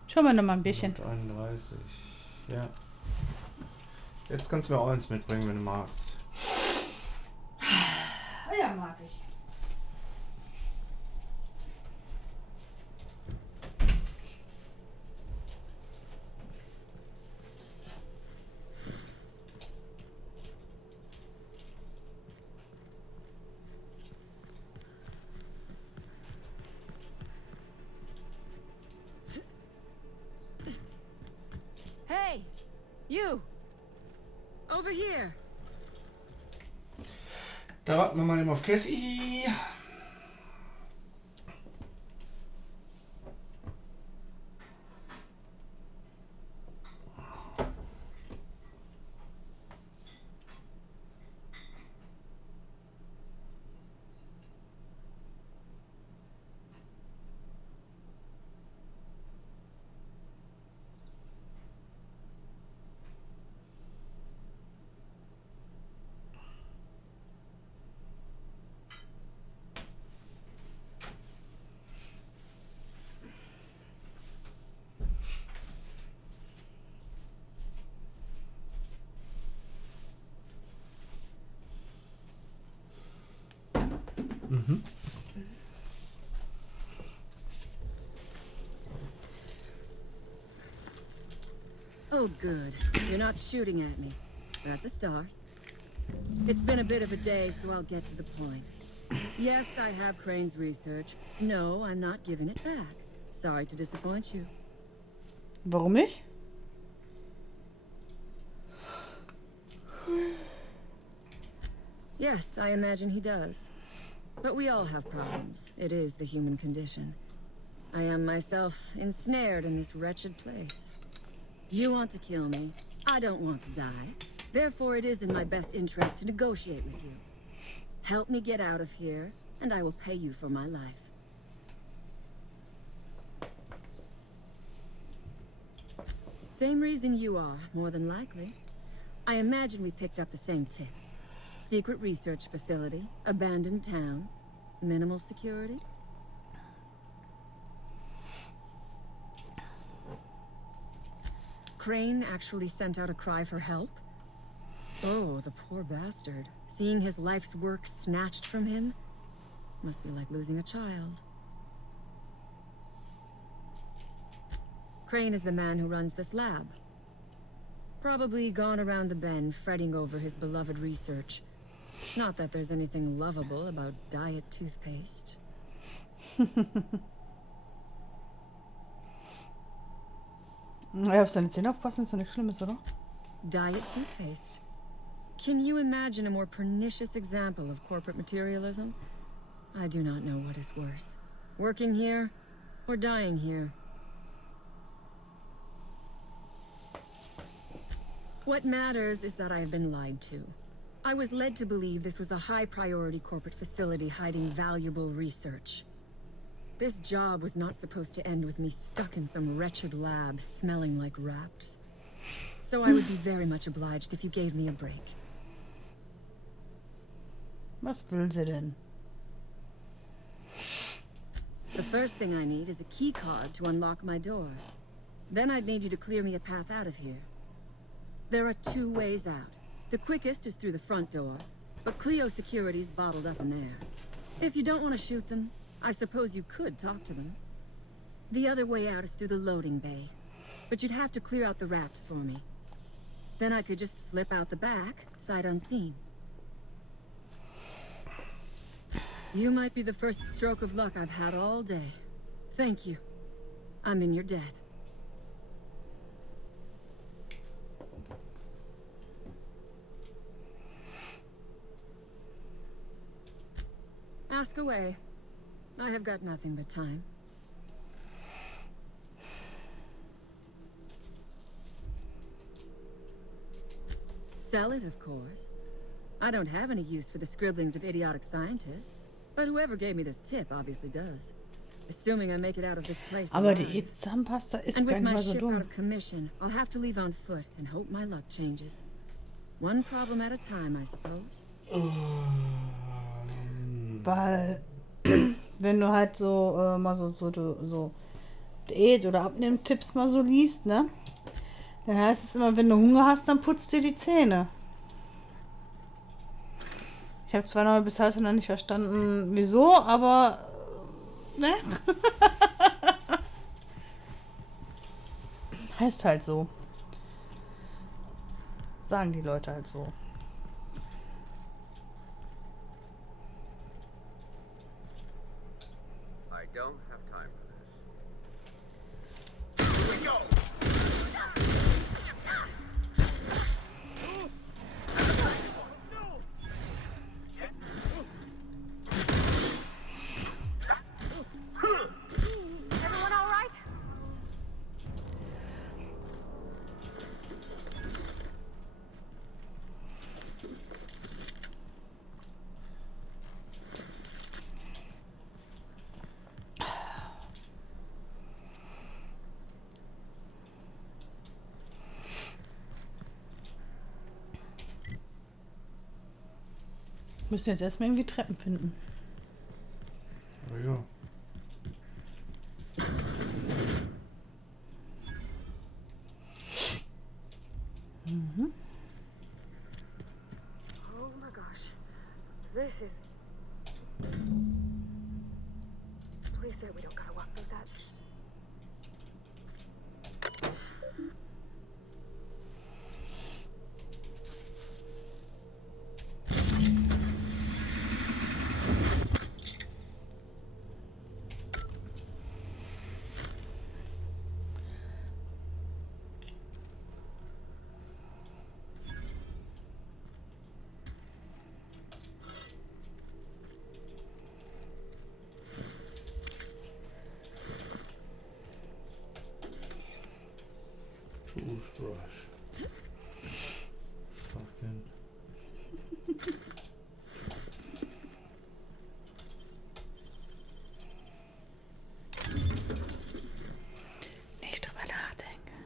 Schauen wir nochmal ein bisschen. 131. Ja. Jetzt kannst du mir auch eins mitbringen, wenn du magst. Ja, mag ich. Hey, you! Over here! Da warten wir mal eben auf Cassie. Mhm. Oh, good. You're not shooting at me. That's a start. It's been a bit of a day, so I'll get to the point. Yes, I have Crane's research. No, I'm not giving it back. Sorry to disappoint you. Warum nicht? Yes, I imagine he does. But we all have problems. It is the human condition. I am myself ensnared in this wretched place. You want to kill me. I don't want to die. Therefore, it is in my best interest to negotiate with you. Help me get out of here, and I will pay you for my life. Same reason you are, more than likely. I imagine we picked up the same tip. Secret research facility, abandoned town, minimal security. Crane actually sent out a cry for help? Oh, the poor bastard. Seeing his life's work snatched from him must be like losing a child. Crane is the man who runs this lab. Probably gone around the bend fretting over his beloved research. Not that there's anything lovable about diet toothpaste. Auf seine Zähne aufpassen ist doch nichts Schlimmes, oder? Diet toothpaste. Can you imagine a more pernicious example of corporate materialism? I do not know what is worse. Working here or dying here. What matters is that I have been lied to. I was led to believe this was a high-priority corporate facility hiding valuable research. This job was not supposed to end with me stuck in some wretched lab smelling like rats. So I would be very much obliged if you gave me a break. Was will sie denn? The first thing I need is a key card to unlock my door. Then I'd need you to clear me a path out of here. There are two ways out. The quickest is through the front door, but Cleo Security's bottled up in there. If you don't want to shoot them, I suppose you could talk to them. The other way out is through the loading bay, but you'd have to clear out the rafts for me. Then I could just slip out the back, sight unseen. You might be the first stroke of luck I've had all day. Thank you. I'm in your debt. Ask away. I have got nothing but time. Sell it, of course. I don't have any use for the scribblings of idiotic scientists, but whoever gave me this tip obviously does. Assuming I make it out of this place Aber alive. die Zahnpasta ist And gar with nicht my mal so ship out dumm. of commission, I'll have to leave on foot and hope my luck changes. One problem at a time, I suppose. Weil, wenn du halt so mal so Diät- oder Abnehmtipps mal so liest, ne? Dann heißt es immer, wenn du Hunger hast, dann putzt dir die Zähne. Ich habe zwar noch bis heute noch nicht verstanden, wieso, aber ne? Heißt halt so. Sagen die Leute halt so. I don't have time for this. Here we go! Everyone all right? Müssen jetzt erstmal irgendwie Treppen finden. Oh ja. Mhm. Oh my gosh. This is... Please say we don't gotta walk through that. Toothbrush. Fucking. Nicht drüber nachdenken.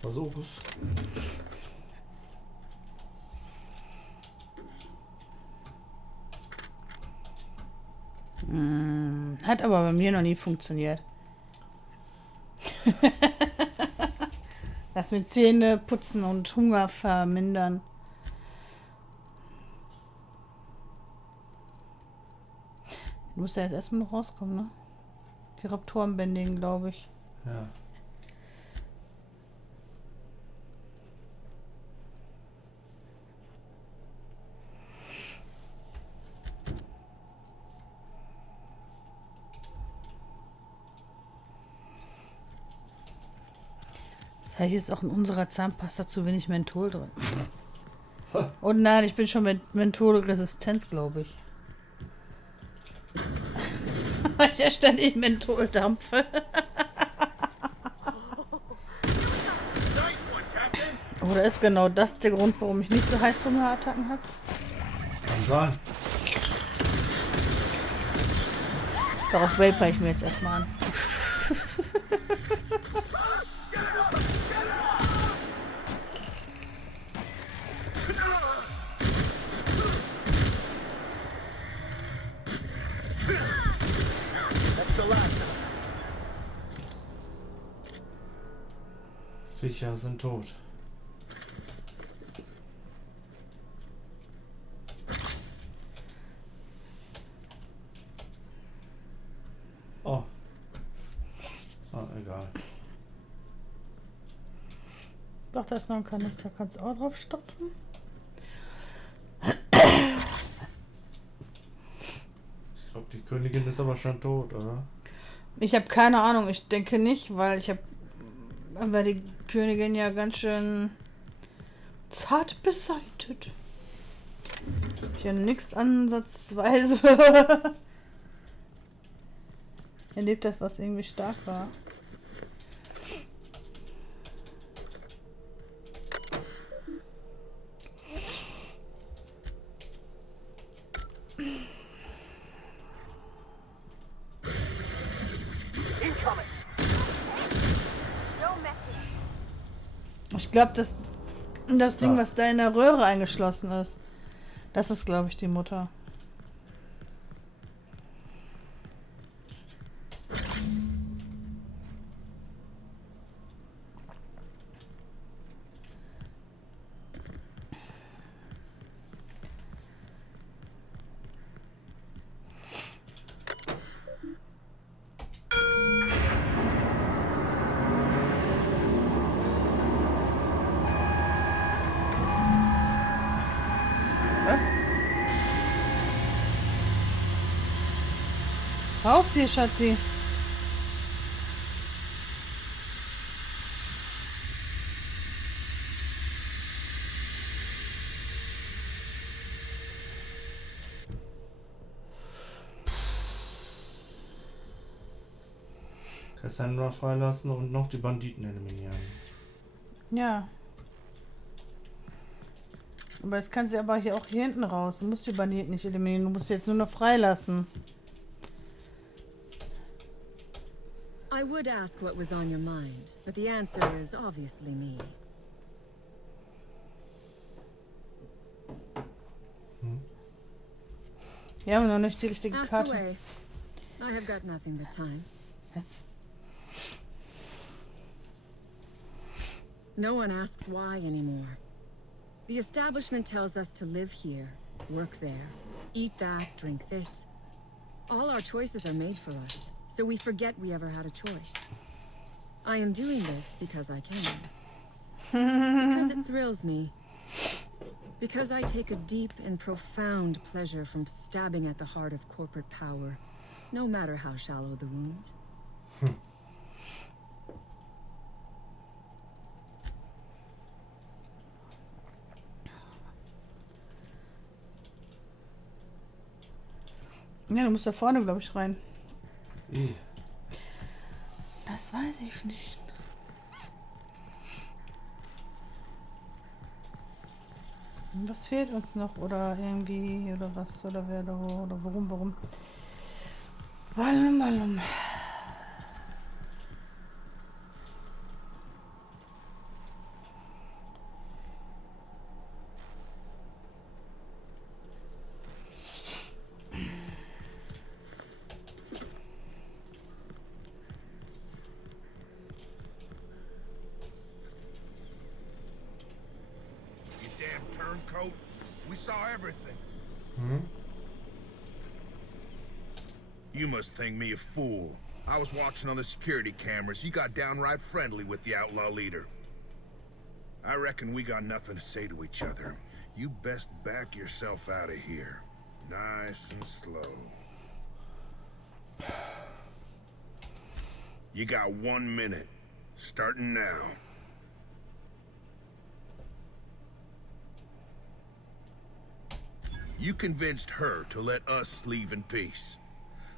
Versuch es. Hat aber bei mir noch nie funktioniert. Das mit Zähne putzen und Hunger vermindern. Du musst ja jetzt erstmal noch rauskommen, ne? Die Raptoren bändigen, glaube ich. Ja. Vielleicht ist auch in unserer Zahnpasta zu wenig Menthol drin. Oh nein, ich bin schon mentholresistent, glaube ich. Weil ich ja ständig Menthol dampfe. Oder ist genau das der Grund, warum ich nicht so Heißhungerattacken habe? Kann sein. Darauf vapor ich mir jetzt erstmal an. Viecher sind tot. Oh. Ah, egal. Doch, da ist noch ein Kanister. Kannst du auch drauf stopfen? Ich glaube, die Königin ist aber schon tot, oder? Ich habe keine Ahnung. Ich denke nicht, weil die Königin ja ganz schön zart beseitigt. Ich ja nix ansatzweise erlebt hat, was irgendwie stark war. Ich glaube, das Ding, was da in der Röhre eingeschlossen ist, das ist, glaube ich, die Mutter. Raus hier, Schatzi. Cassandra freilassen und noch die Banditen eliminieren. Ja. Aber jetzt kann sie aber hier auch hier hinten raus. Du musst die Banditen nicht eliminieren. Du musst sie jetzt nur noch freilassen. I would ask what was on your mind, but the answer is obviously me. Wir haben noch nicht die richtige Ask Karte. away. I have got nothing but time. No one asks why anymore. The establishment tells us to live here, work there, eat that, drink this. All our choices are made for us, so we forget we ever had a choice. I am doing this because I can. Because it thrills me. Because I take a deep and profound pleasure from stabbing at the heart of corporate power, no matter how shallow the wound. Ja, du musst da vorne, glaube ich, rein. Wie? Das weiß ich nicht. Was fehlt uns noch? Oder irgendwie, oder was? Oder wer, oder wo, oder warum? Warum? Turncoat. We saw everything. You must think me a fool. I was watching on the security cameras. You got downright friendly with the outlaw leader. I reckon we got nothing to say to each other. You best back yourself out of here. Nice and slow. You got 1 minute. Starting now. You convinced her to let us leave in peace.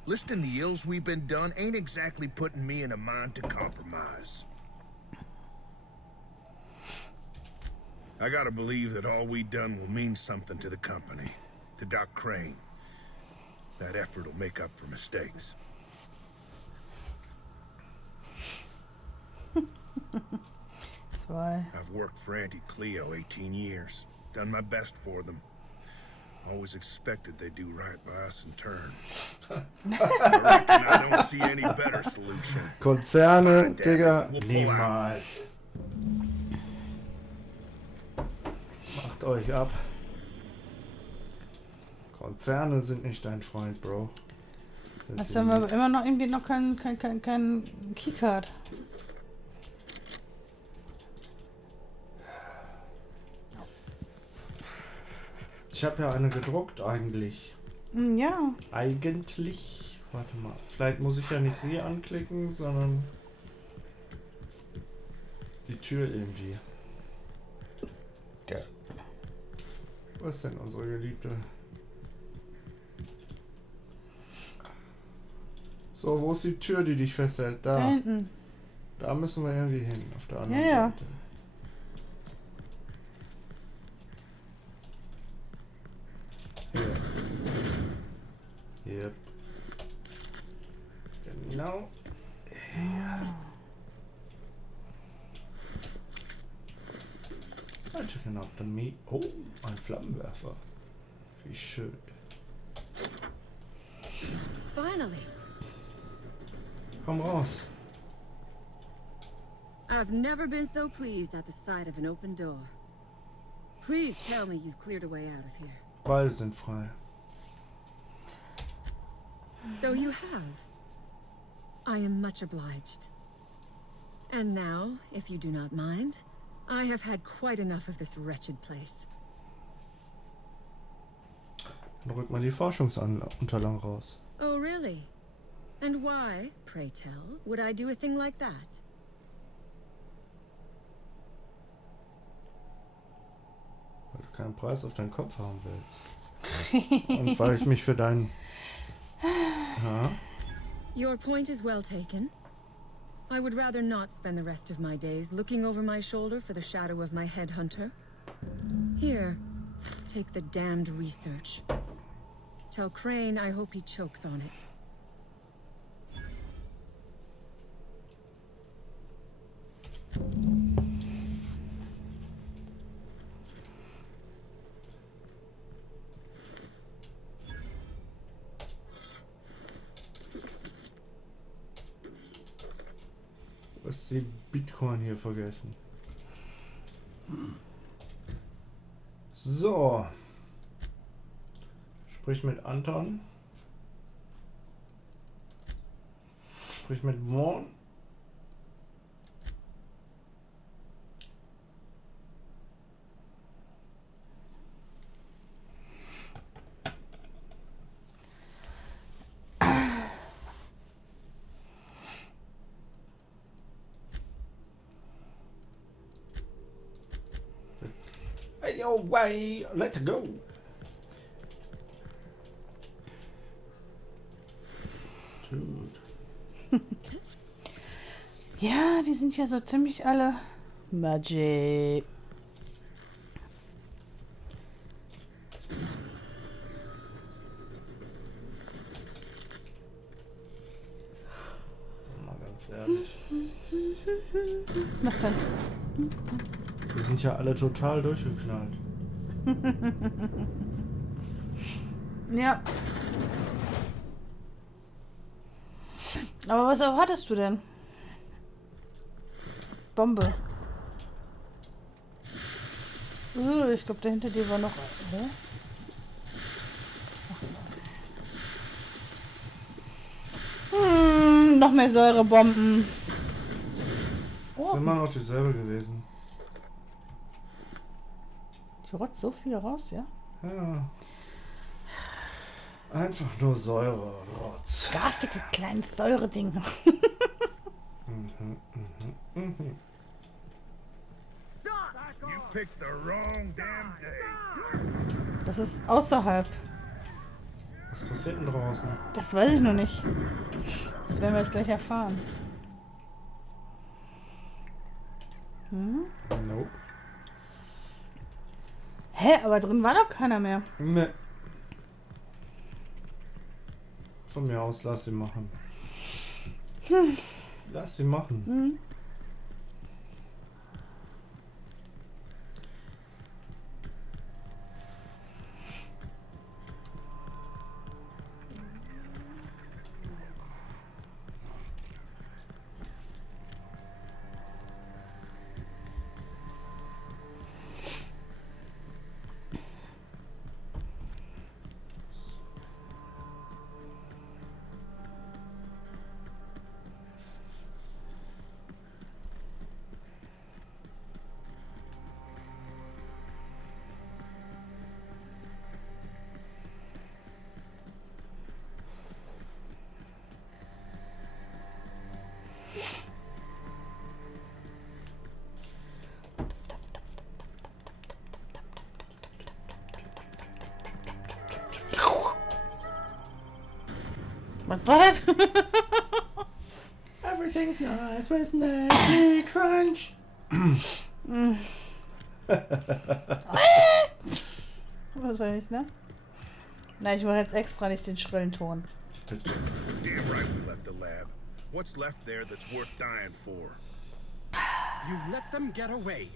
Listing the ills we've been done ain't exactly putting me in a mind to compromise. I gotta believe that all we done will mean something to the company, to Doc Crane. That effort will make up for mistakes. I've worked for Auntie Cleo 18 years, done my best for them. Always expected they'd do right by us in turn. I reckon I don't see any better solution. Konzerne, Digga, niemals. Macht euch ab. Konzerne sind nicht dein Freund, Bro. Jetzt haben wir aber immer noch irgendwie noch kein Keycard. Ich habe ja eine gedruckt eigentlich. Ja. Eigentlich. Warte mal. Vielleicht muss ich ja nicht sie anklicken, sondern die Tür irgendwie. Wo ist denn unsere Geliebte? So, wo ist die Tür, die dich festhält? Da. Da hinten. Da müssen wir irgendwie hin, auf der anderen Ja, ja. Seite. Hier. Yep. Genau. Ja. Checking out the meat. Oh, ein Flammenwerfer. Wie schön. Finally. Komm raus. I've never been so pleased at the sight of an open door. Please tell me you've cleared a way out of here. Beide sind frei. So you have. I am much obliged. And now, if you do not mind, I have had quite enough of this wretched place. Dann rückt man die Forschungsunterlagen raus. Oh, really? And why, pray tell, would I do a thing like that? Weil du keinen Preis auf deinen Kopf haben willst. Und weil ich mich für deinen... Ja? Your point is well taken. I would rather not spend the rest of my days looking over my shoulder for the shadow of my headhunter. Here, take the damned research. Tell Crane I hope he chokes on it. Du hast die Bitcoin hier vergessen. So. Sprich mit Anton. Sprich mit Vaughn. Hey, yo, way, let's go. Ja, die sind ja so ziemlich alle Magic. Mal ganz ehrlich. Was denn? Die sind ja alle total durchgeknallt. Ja. Aber was erwartest du denn? Bombe. Ich glaube, da hinter dir war noch... noch mehr Säurebomben. Das ist immer noch dieselbe gewesen. Die rotzt so viel raus, ja? Ja. Einfach nur Säure, Rotz. Garstige kleine Säuredinge. You picked the wrong damn day. Das ist außerhalb. Was passiert denn draußen? Das weiß ich noch nicht. Das werden wir jetzt gleich erfahren. Nope. Hä, aber drin war doch keiner mehr. Ne. Von mir aus, lass sie machen. Lass sie machen. Was war das? Everything's nice with Nancy Crunch. Wahrscheinlich, ne? Nein, ich mache jetzt extra nicht den schrillen Ton. Damn right we left the lab. What's left there that's worth dying for? You let them get away.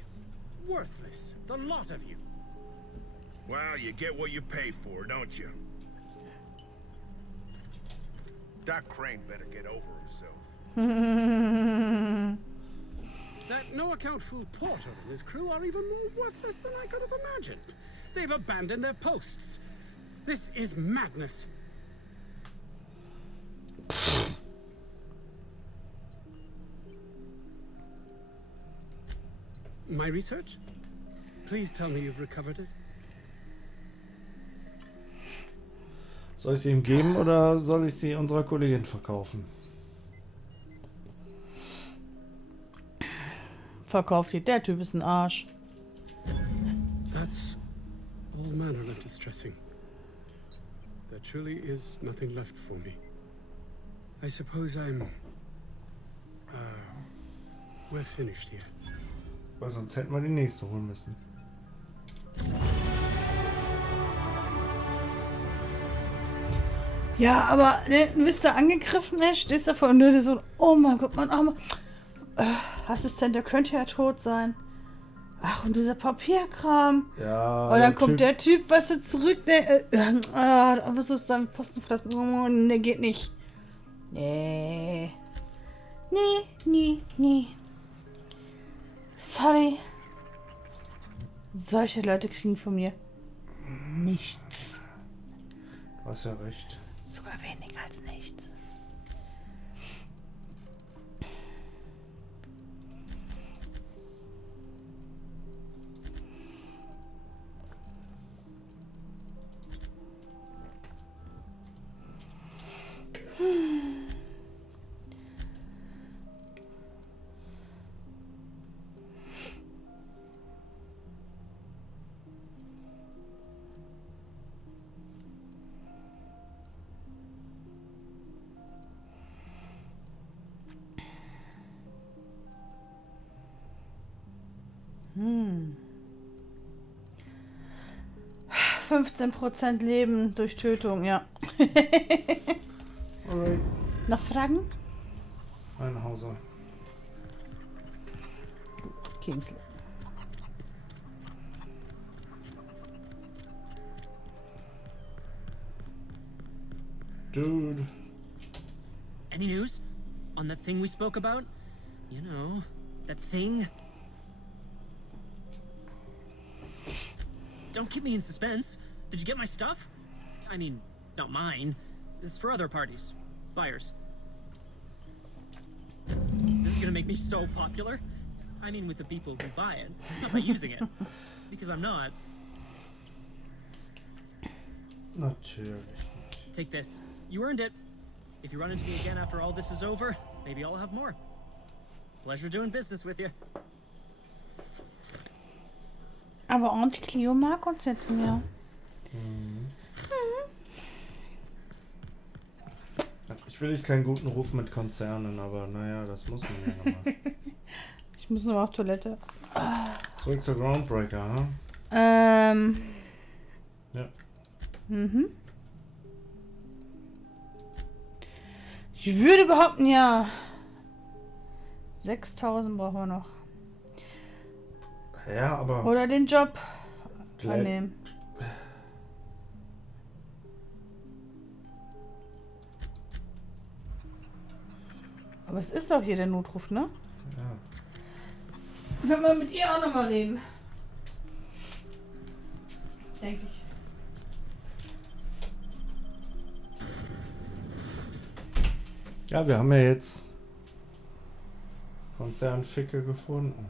Worthless, the lot of you. Well, you get what you pay for, don't you? Doc Crane better get over himself. That no-account fool Porter and his crew are even more worthless than I could have imagined. They've abandoned their posts. This is madness. My research? Please tell me you've recovered it. Soll ich sie ihm geben oder soll ich sie unserer Kollegin verkaufen? Verkauft die. Der Typ ist ein Arsch. That's all manner of distressing. There truly is nothing left for me. I suppose we're finished here. Weil sonst hätten wir die nächste holen müssen. Ja, aber ne, du bist da angegriffen, ne? Stehst da vor und du so, oh mein Gott, mein armer Assistent, der könnte ja tot sein. Ach, und dieser Papierkram. Ja. Und dann kommt der Typ, weißt du, zurück, der was soll ich sagen, Posten fressen? Oh, der geht nicht. Nee. Nee. Sorry. Solche Leute kriegen von mir nichts. Du hast ja recht. Sogar weniger als nichts. Hm. 15% Leben durch Tötung, ja. Alright. Noch Fragen? Ein Hauser. Gut, Kingsley. Dude. Any news on that thing we spoke about? You know, that thing. Don't keep me in suspense. Did you get my stuff? I mean, not mine. It's for other parties. Buyers. This is gonna make me so popular. I mean with the people who buy it, not by using it. Because I'm not. Natürlich. Take this. You earned it. If you run into me again after all this is over, maybe I'll have more. Pleasure doing business with you. Aber Aunt Clio mag uns jetzt mehr. Ich will nicht keinen guten Ruf mit Konzernen, aber naja, das muss man ja nochmal. Ich muss noch auf Toilette. Zurück zur Groundbreaker, ha? Ja. Ich würde behaupten, ja. 6.000 brauchen wir noch. Ja, aber... Oder den Job annehmen. Aber es ist doch hier der Notruf, ne? Ja. Sollen wir mit ihr auch nochmal reden? Denke ich. Ja, wir haben ja jetzt Konzernficke gefunden.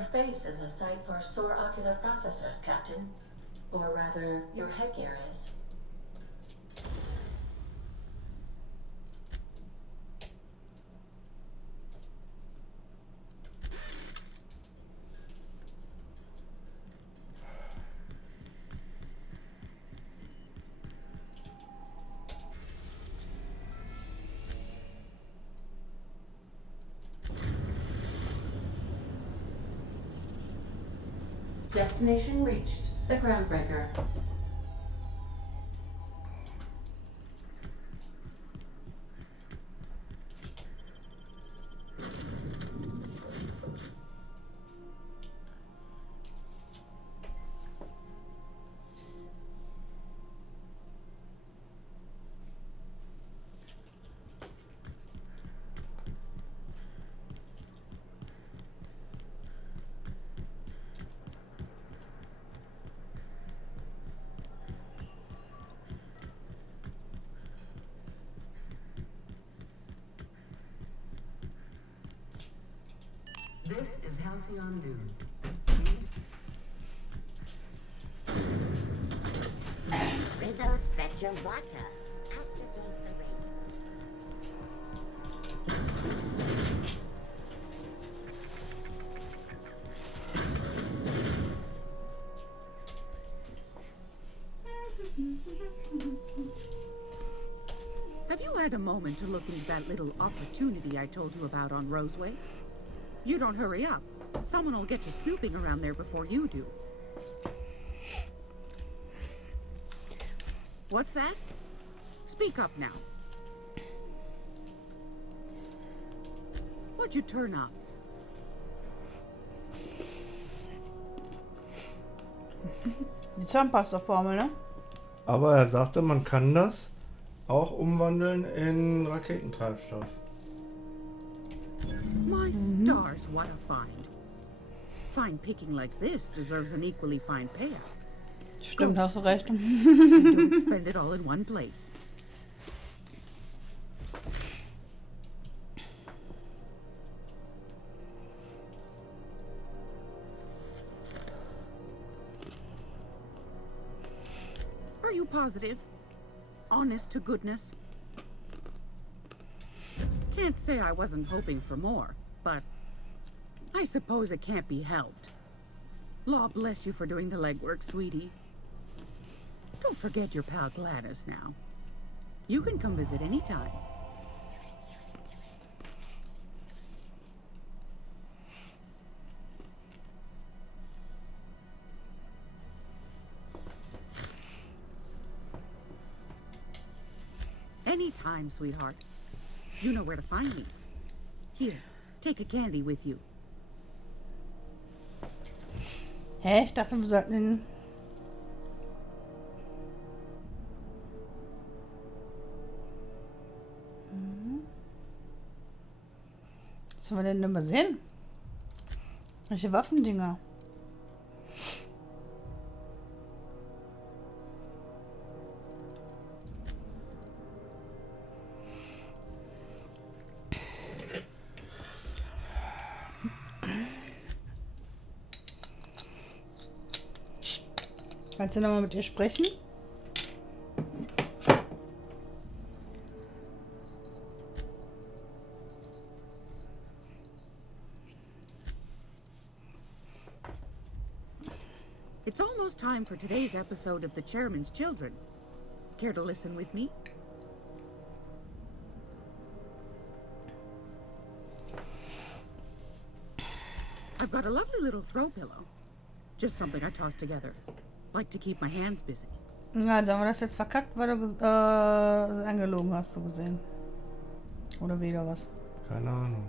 Your face is a sight for sore ocular processors, Captain. Or rather, your headgear is. Destination reached. The Groundbreaker. This is Halcyon News. Rizzo Spectrum Vodka. Aftertaste the rain. Have you had a moment to look into that little opportunity I told you about on Roseway? You don't hurry up. Someone will get you snooping around there before you do. What's that? Speak up now. What'd you turn up? Die Zahnpasta-Formel, ne? Aber er sagte, man kann das auch umwandeln in Raketentreibstoff. My stars, what a find. Fine picking like this deserves an equally fine payout. Stimmt, hast du recht. And don't spend it all in one place. Are you positive? Honest to goodness? Can't say I wasn't hoping for more, but I suppose it can't be helped. Law bless you for doing the legwork, sweetie. Don't forget your pal Gladys now. You can come visit anytime. Anytime, sweetheart. You know where to find me. Here, take a candy with you. Hä? Ich dachte, wir sollten den... Was sollen wir denn immer sehen? Welche Waffendinger? Kannst du nochmal mit ihr sprechen? It's almost time for today's episode of The Chairman's Children. Care to listen with me? I've got a lovely little throw pillow. Just something I tossed together. Like to keep my hands busy. Na, also haben wir das jetzt verkackt, weil du angelogen hast, so gesehen. Oder wieder was? Keine Ahnung.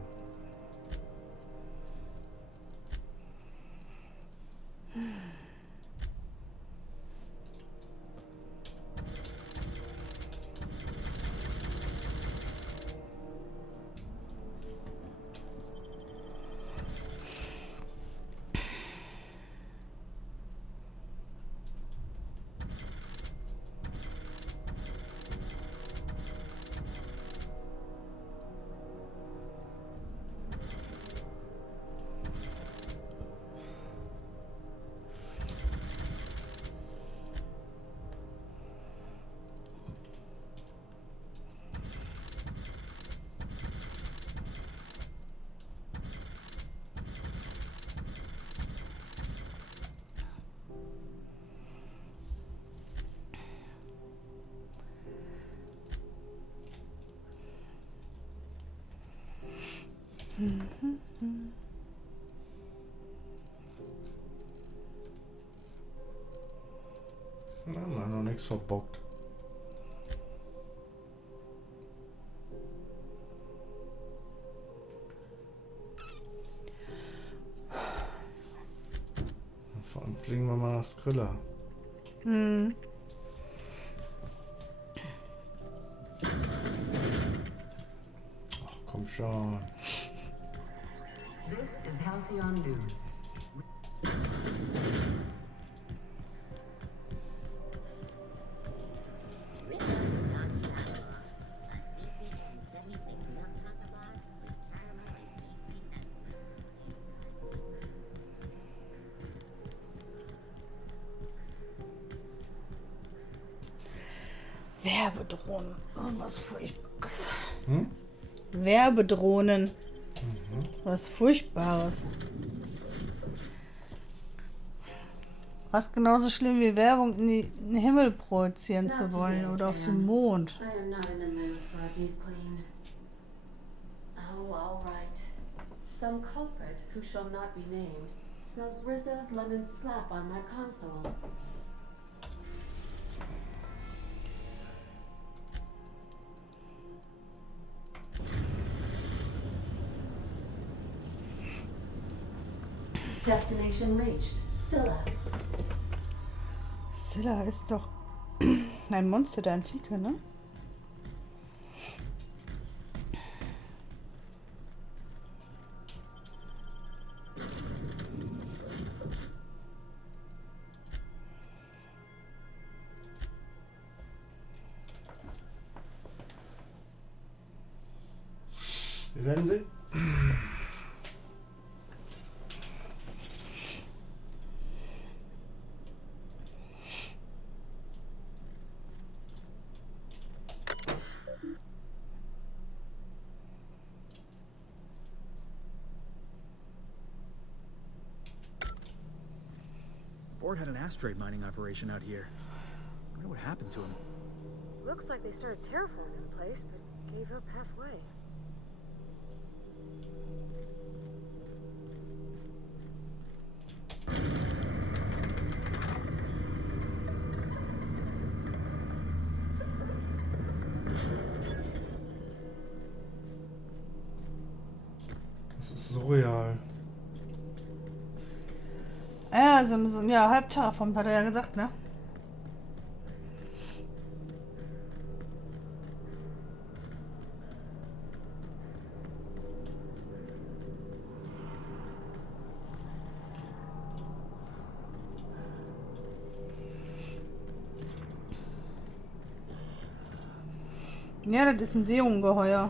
Na, man noch nichts verbockt. Vor allem fliegen wir mal nach Skrilla. Hm. Ach, komm schon. This is Halcyon News. Werbedrohnen. Oh, was Furchtbares. Hm? Werbedrohnen. Was Furchtbares. Fast genauso schlimm wie Werbung in den Himmel projizieren zu wollen oder auf den Mond. I am not in the mood for a deep clean. Oh, all right. Some culprit who shall not be named spilled Rizzo's lemon slap on my console. Destination reached. Scylla. Scylla ist doch ein Monster der Antike, ne? Wir werden sehen. Board had an asteroid mining operation out here. I wonder what happened to him. Looks like they started terraforming the place, but gave up halfway. Das ist surreal. Ja, so ja, halb Terraform, hat er ja gesagt, ne? Ja, das ist ein Seeungeheuer.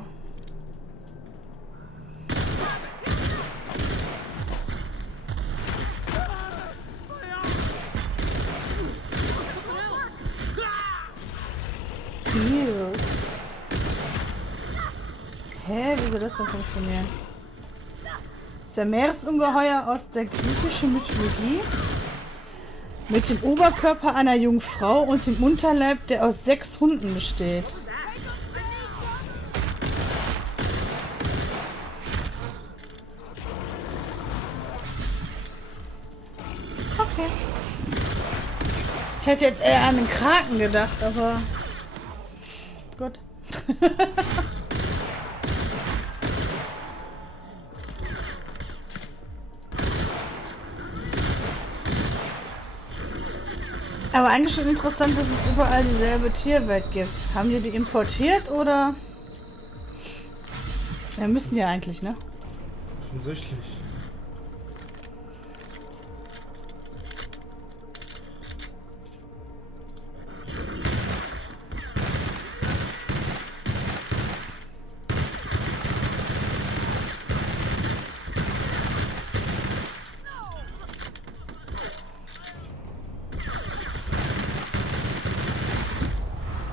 Hä, wie soll das denn funktionieren? Das ist ein Meeresungeheuer aus der griechischen Mythologie mit dem Oberkörper einer Jungfrau und dem Unterleib, der aus 6 Hunden besteht. Okay. Ich hätte jetzt eher an den Kraken gedacht, aber gut. Aber eigentlich schon interessant, dass es überall dieselbe Tierwelt gibt. Haben die importiert oder? Ja, müssen ja eigentlich, ne? Offensichtlich.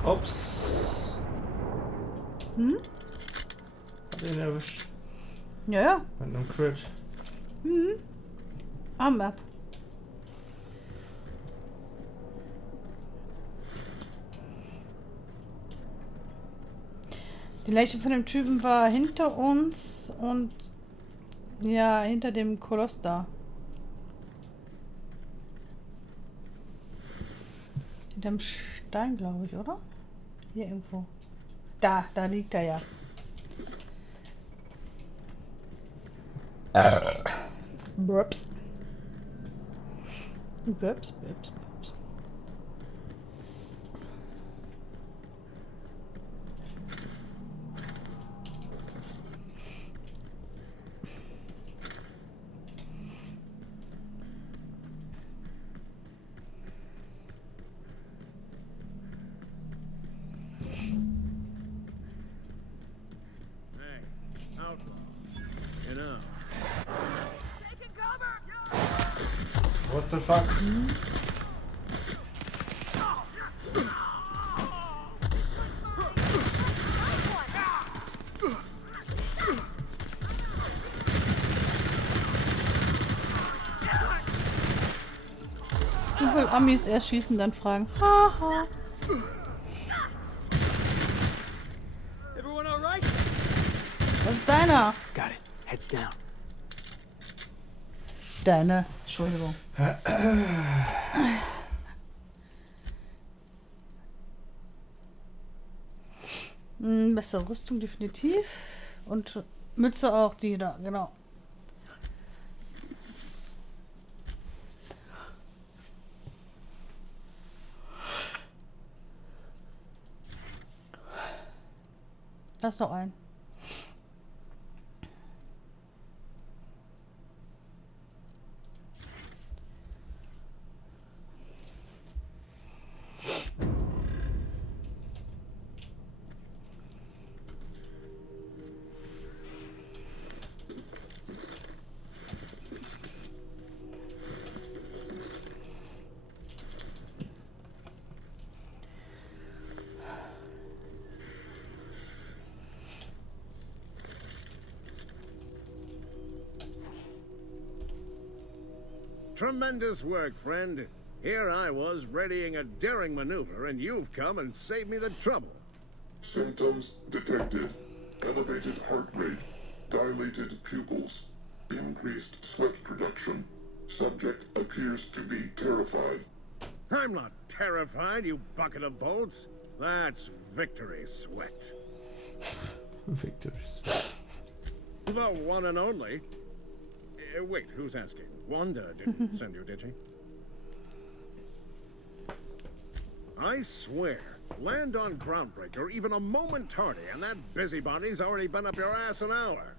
Ups. Hm? Hat ihn erwischt. Ja, ja. Mit einem Crit. Mhm. Arm ab. Die Leiche von dem Typen war hinter uns und ja, hinter dem Koloss da. Hinterm Stein, glaube ich, oder? Hier irgendwo. Da liegt er ja. Burps. Burps. What the fuck? So viel Amis erst schießen, dann fragen. Haha. Everyone all right? Das ist deiner. Got it. Heads down. Deine. Entschuldigung. Bessere Rüstung definitiv. Und Mütze auch, die da, genau. Da ist noch ein. Tremendous work, friend. Here I was readying a daring maneuver, and you've come and saved me the trouble. Symptoms detected. Elevated heart rate, dilated pupils, increased sweat production. Subject appears to be terrified. I'm not terrified, you bucket of bolts. That's victory sweat. Victory sweat. The one and only. Wait, who's asking? Wanda didn't send you, did she? I swear, land on Groundbreaker even a moment tardy, and that busybody's already been up your ass an hour.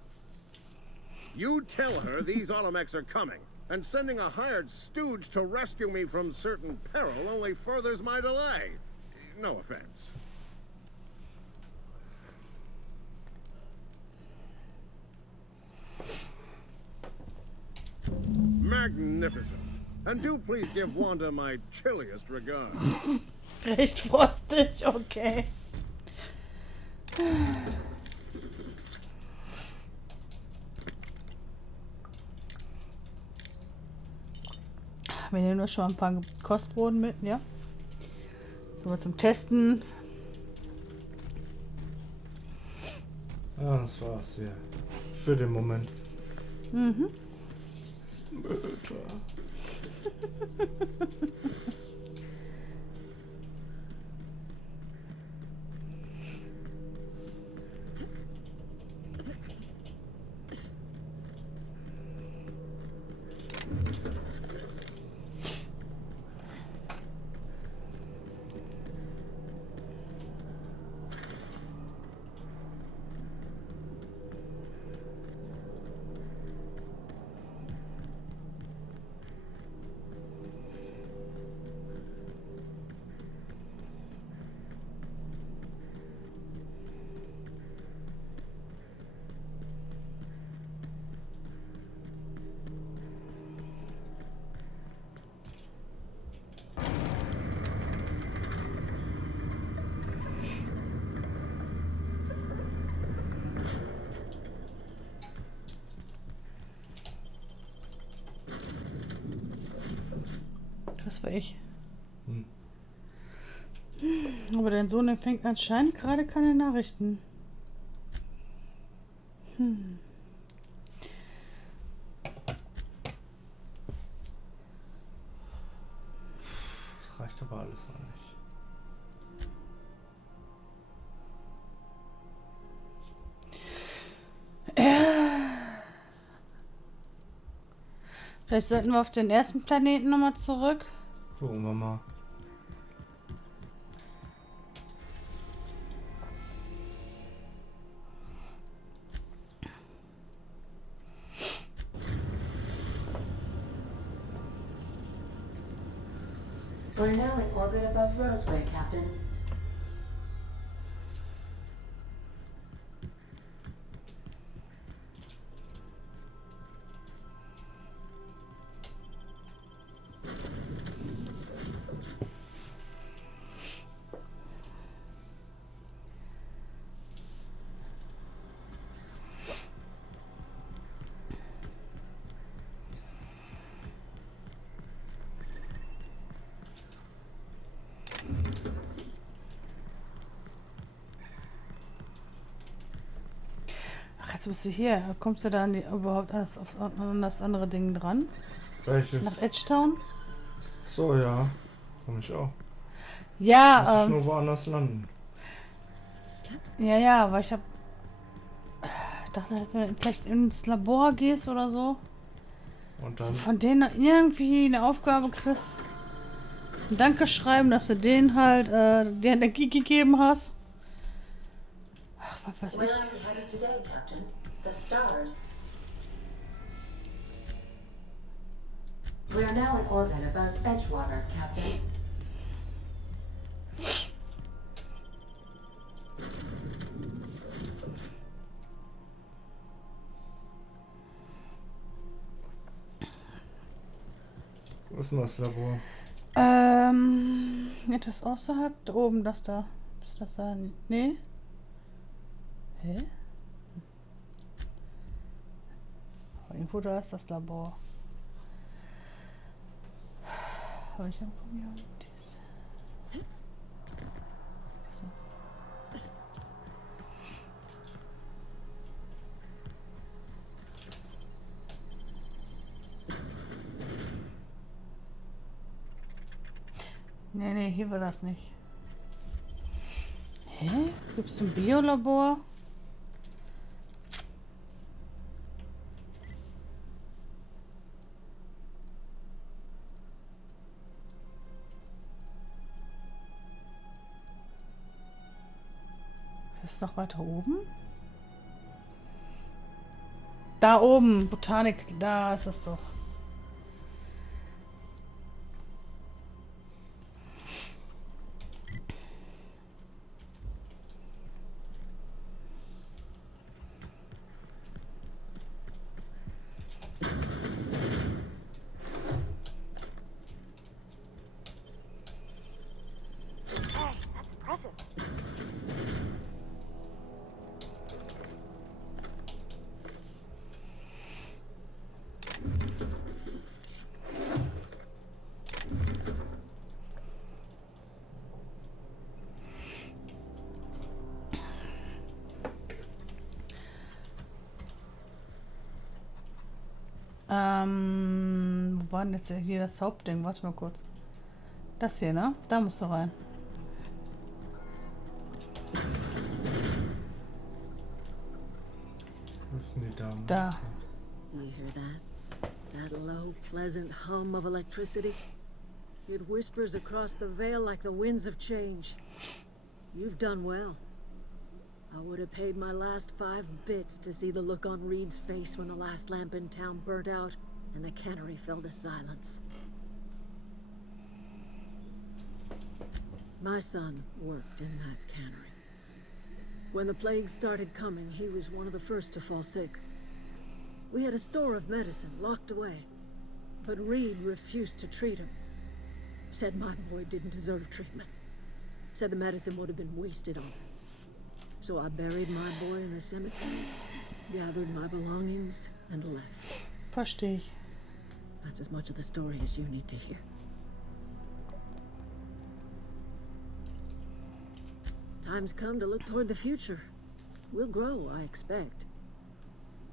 You tell her these Automex are coming, and sending a hired stooge to rescue me from certain peril only furthers my delay. No offense. Magnificent. And do please give Wanda my chilliest regards. Recht frostig, okay. Wir nehmen nur schon ein paar Kostboden mit, ja? So, zum Testen. Ja, das war's, ja. Für den Moment. Mhm. Das war ich. Aber dein Sohn empfängt anscheinend gerade keine Nachrichten. reicht aber alles noch nicht. Vielleicht sollten wir auf den ersten Planeten nochmal zurück. Gucken wir mal. We're now in orbit above Roseway, Captain. Jetzt bist du hier. Kommst du da überhaupt an das andere Ding dran? Welches? Nach Edgetown? So, ja. Komm ich auch. Ja, muss ich nur woanders landen. Ja, aber ich dachte, wenn du vielleicht ins Labor gehst oder so. Und dann? So von denen irgendwie eine Aufgabe kriegst. Ein Dankeschreiben, dass du denen halt die Energie gegeben hast. Ach, was weiß ich. Where are you headed today, Captain? The stars. We are now in orbit above Edgewater, Captain. Wo ist denn das Labor? Etwas außerhalb, da oben, das da. Ist das da? Nee. Hä? Irgendwo da ist das Labor. Aber ich habe Communities. Nee, hier war das nicht. Hä? Gibt es ein Biolabor? Ist das noch weiter oben? Da oben, Botanik, da ist das doch. Hey, that's impressive. Wo war denn jetzt hier das Hauptding? Warte mal kurz. Das hier, ne? Da musst du rein. Was ist denn die Dame? Da. You hear that? That low, pleasant hum of electricity? It whispers across the veil like the winds of change. You've done well. I would have paid my last 5 bits to see the look on Reed's face when the last lamp in town burnt out and the cannery fell to silence. My son worked in that cannery. When the plague started coming, he was one of the first to fall sick. We had a store of medicine locked away, but Reed refused to treat him. Said my boy didn't deserve treatment. Said the medicine would have been wasted on him. So I buried my boy in the cemetery, gathered my belongings, and left. Verstehe ich. That's as much of the story as you need to hear. Time's come to look toward the future. We'll grow, I expect.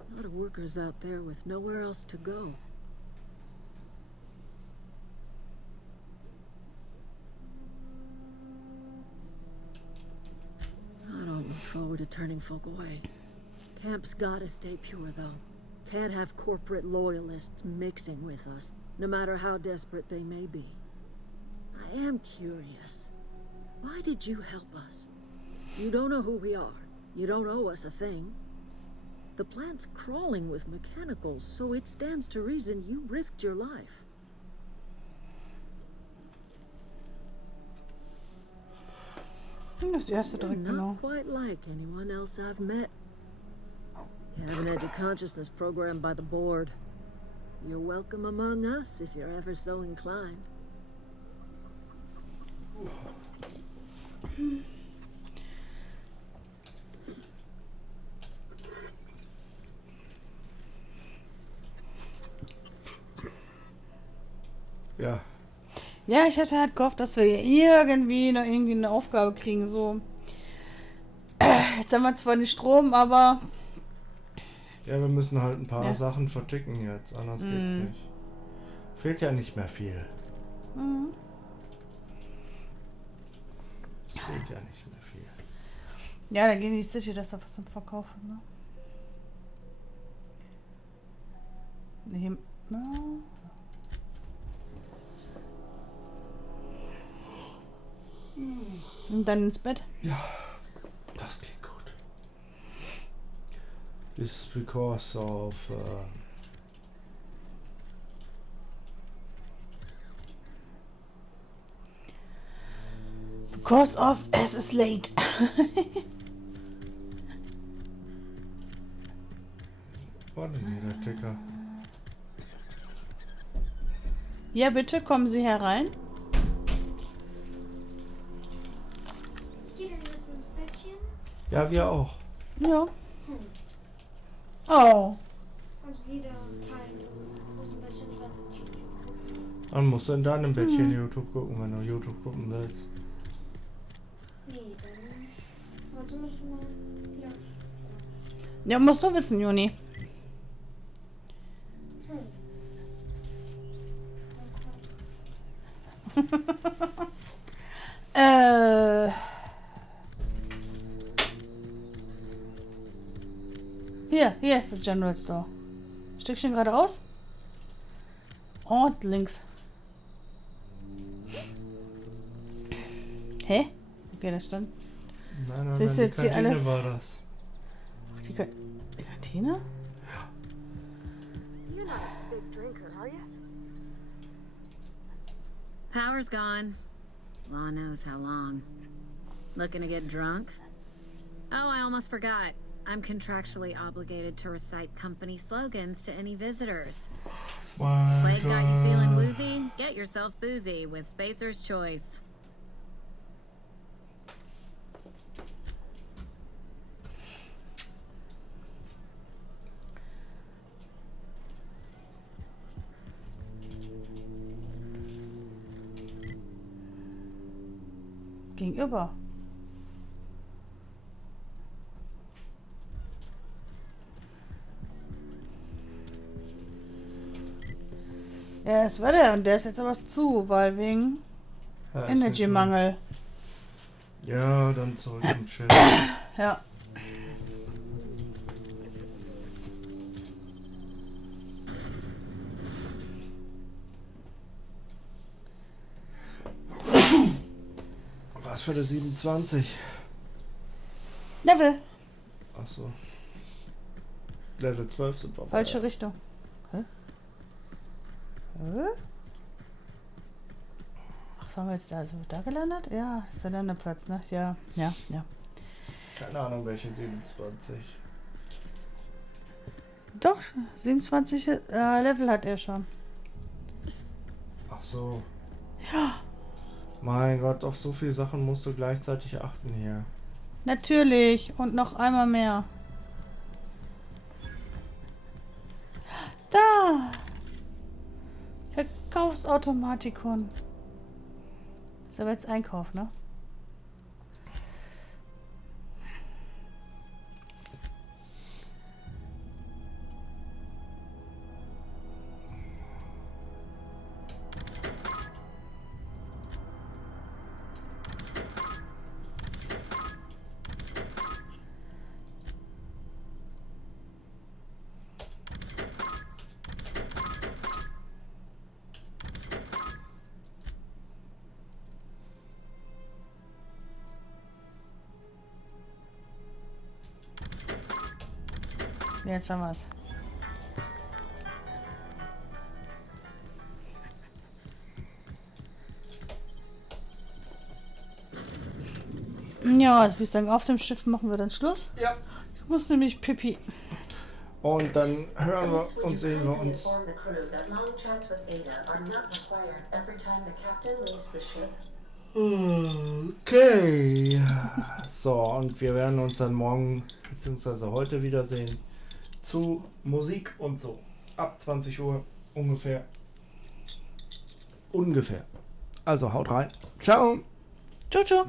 A lot of workers out there with nowhere else to go. forward to turning folk away. Camp's gotta stay pure, though. Can't have corporate loyalists mixing with us, no matter how desperate they may be. I am curious. Why did you help us? You don't know who we are. You don't owe us a thing. The plant's crawling with mechanicals, so it stands to reason you risked your life. Das erste You're direkt, not genau. quite like anyone else I've met. You haven't had your consciousness programmed by the board. You're welcome among us if you're ever so inclined. Ja. Ja, ich hatte halt gehofft, dass wir irgendwie noch irgendwie eine Aufgabe kriegen. So. Jetzt haben wir zwar nicht Strom, aber. Ja, wir müssen halt ein paar Ja. Sachen verticken jetzt, anders geht's nicht. Fehlt ja nicht mehr viel. Mhm. Es fehlt ja nicht mehr viel. Ja, dann gehen die sicher, dass da was zum Verkaufen, ne? Na. Und dann ins Bett. Ja, das klingt gut. This is because of Because of es is late. war denn hier der Ticker? Ja, bitte kommen Sie herein. Geht denn jetzt ins Bettchen? Ja, wir auch. Ja. Oh. Also wieder kein großen Bettchen sein. Dann musst du in deinem Bettchen YouTube gucken, wenn du YouTube gucken willst. Nee, dann. Warte mal schon mal. Ja. Ja, musst du wissen, Juni. Hier ist der General Store. Stückchen geradeaus. Und links. Hä? Okay, das stand. Nein, Siehst du die jetzt hier Kantine alles? war das. Ach, die Kantine? You're not a big drinker, are you? Power's gone. Law knows how long. Looking to get drunk? Oh, I almost forgot. I'm contractually obligated to recite company slogans to any visitors. Plague got you feeling woozy? Get yourself boozy with Spacer's Choice. Gegenüber. Ja, das war der und der ist jetzt aber zu, weil wegen Ja, ist Energy-Mangel. Ja, dann zurück zum Schild. Ja. Was für der 27? Level. Achso. Level 12 sind wir. Falsche Richtung. Hä? Hä? Ach, sind wir jetzt da, sind wir da gelandet? Ja, ist der Landeplatz, ne? Ja, ja, ja. Keine Ahnung, welche 27. Doch, 27 Level hat er schon. Ach so. Ja. Mein Gott, auf so viele Sachen musst du gleichzeitig achten hier. Natürlich. Und noch einmal mehr. Da. Verkaufsautomatikon. Das ist aber jetzt Einkauf, ne? Jetzt haben wir's. Ja, also würde ich sagen, auf dem Schiff machen wir dann Schluss. Ja. Ich muss nämlich Pipi. Und dann hören wir und sehen wir uns. Okay. So, und wir werden uns dann morgen bzw. heute wiedersehen zu Musik und so. Ab 20 Uhr ungefähr. Ungefähr. Also haut rein. Ciao. Ciao, ciao.